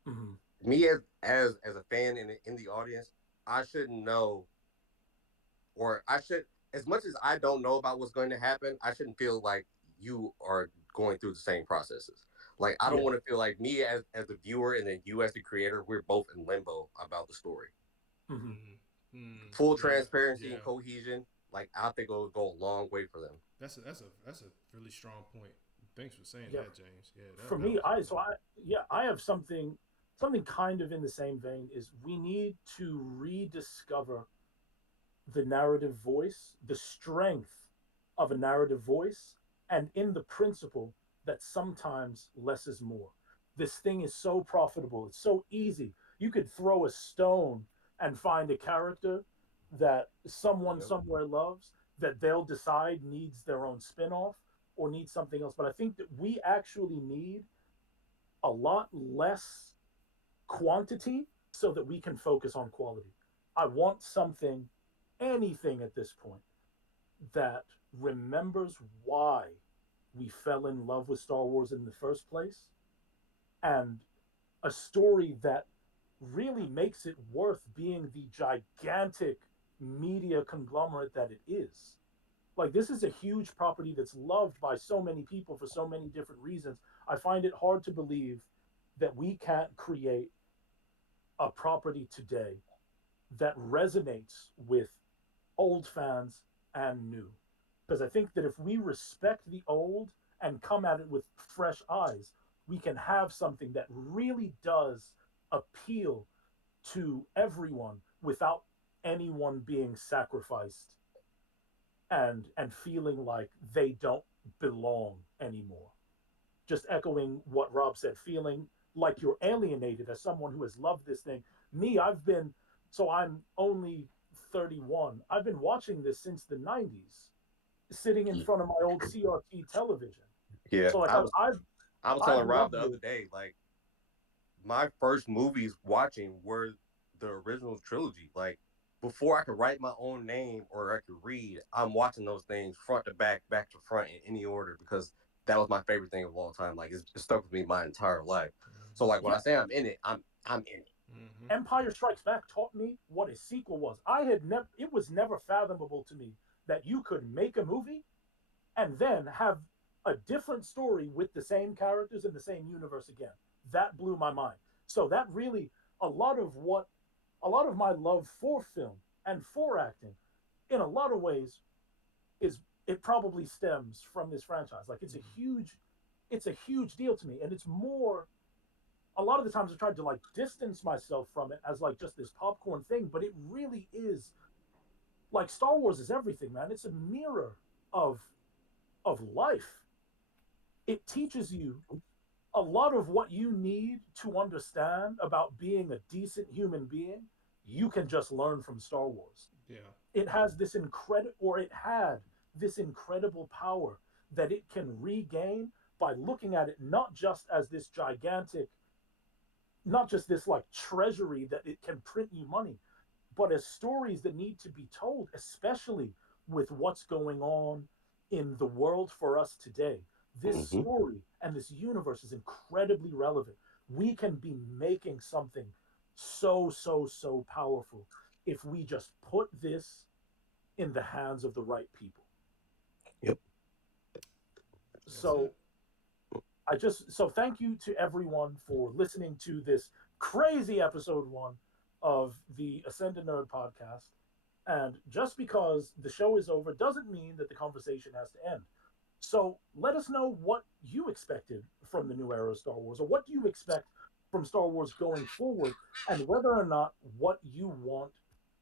Mm-hmm. Me as a fan in the audience, I shouldn't know, or I should, as much as I don't know about what's going to happen, I shouldn't feel like you are going through the same processes. Like I don't Yeah. want to feel like me as the viewer and then you as the creator, we're both in limbo about the story. Mm-hmm. Full Yeah. transparency and Yeah. cohesion, like I think it'll go a long way for them. That's a really strong point. Thanks for saying Yeah. that, James. Yeah, For that me, was a good one. I have something kind of in the same vein. Is we need to rediscover the narrative voice, the strength of a narrative voice, and in the principle that sometimes less is more. This thing is so profitable, it's so easy. You could throw a stone and find a character that someone Yep. somewhere loves, that they'll decide needs their own spin-off or needs something else. But I think that we actually need a lot less quantity so that we can focus on quality. I want something, anything at this point, that remembers why we fell in love with Star Wars in the first place, and a story that really makes it worth being the gigantic media conglomerate that it is. Like, this is a huge property that's loved by so many people for so many different reasons. I find it hard to believe that we can't create a property today that resonates with old fans and new. Because I think that if we respect the old and come at it with fresh eyes, we can have something that really does appeal to everyone without anyone being sacrificed and feeling like they don't belong anymore. Just echoing what Rob said, feeling like you're alienated as someone who has loved this thing. Me, I'm only 31. I've been watching this since the 90s, sitting in front of my old CRT television. Yeah, So like I was I've I was I telling Rob love the other the day, like my first movies watching were the original trilogy. Like before I could write my own name or I could read, I'm watching those things front to back, back to front in any order because that was my favorite thing of all time. Like it stuck with me my entire life. So like when I yeah. say I'm in it, I'm in it. Mm-hmm. Empire Strikes Back taught me what a sequel was. I had never it was never fathomable to me that you could make a movie and then have a different story with the same characters in the same universe again. That blew my mind. So that really a lot of what a lot of my love for film and for acting in a lot of ways is it probably stems from this franchise. Like it's a huge deal to me and it's more a lot of the times I tried to like distance myself from it as like just this popcorn thing, but it really is like Star Wars is everything, man. It's a mirror of of life. It teaches you a lot of what you need to understand about being a decent human being. You can just learn from Star Wars. Yeah. It has this incredible, or it had this incredible power that it can regain by looking at it not just as this gigantic, not just this like treasury that it can print you money, but as stories that need to be told, especially with what's going on in the world for us today. This Hmm. story and this universe is incredibly relevant. We can be making something so powerful if we just put this in the hands of the right people. Yep. That's it. So so thank you to everyone for listening to this crazy episode one of the Ascended Nerd podcast. And just because the show is over doesn't mean that the conversation has to end. So let us know what you expected from the new era of Star Wars, or what do you expect from Star Wars going forward, and whether or not what you want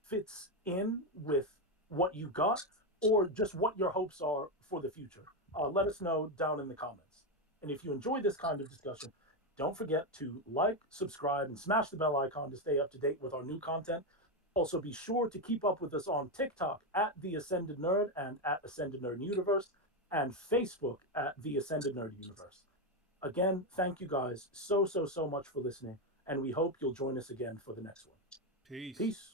fits in with what you got, or just what your hopes are for the future. Let us know down in the comments. And if you enjoy this kind of discussion, don't forget to like, subscribe, and smash the bell icon to stay up to date with our new content. Also, be sure to keep up with us on TikTok at The Ascended Nerd and at Ascended Nerd Universe, and Facebook at The Ascended Nerd Universe. Again, thank you guys so much for listening, and we hope you'll join us again for the next one. Peace. Peace.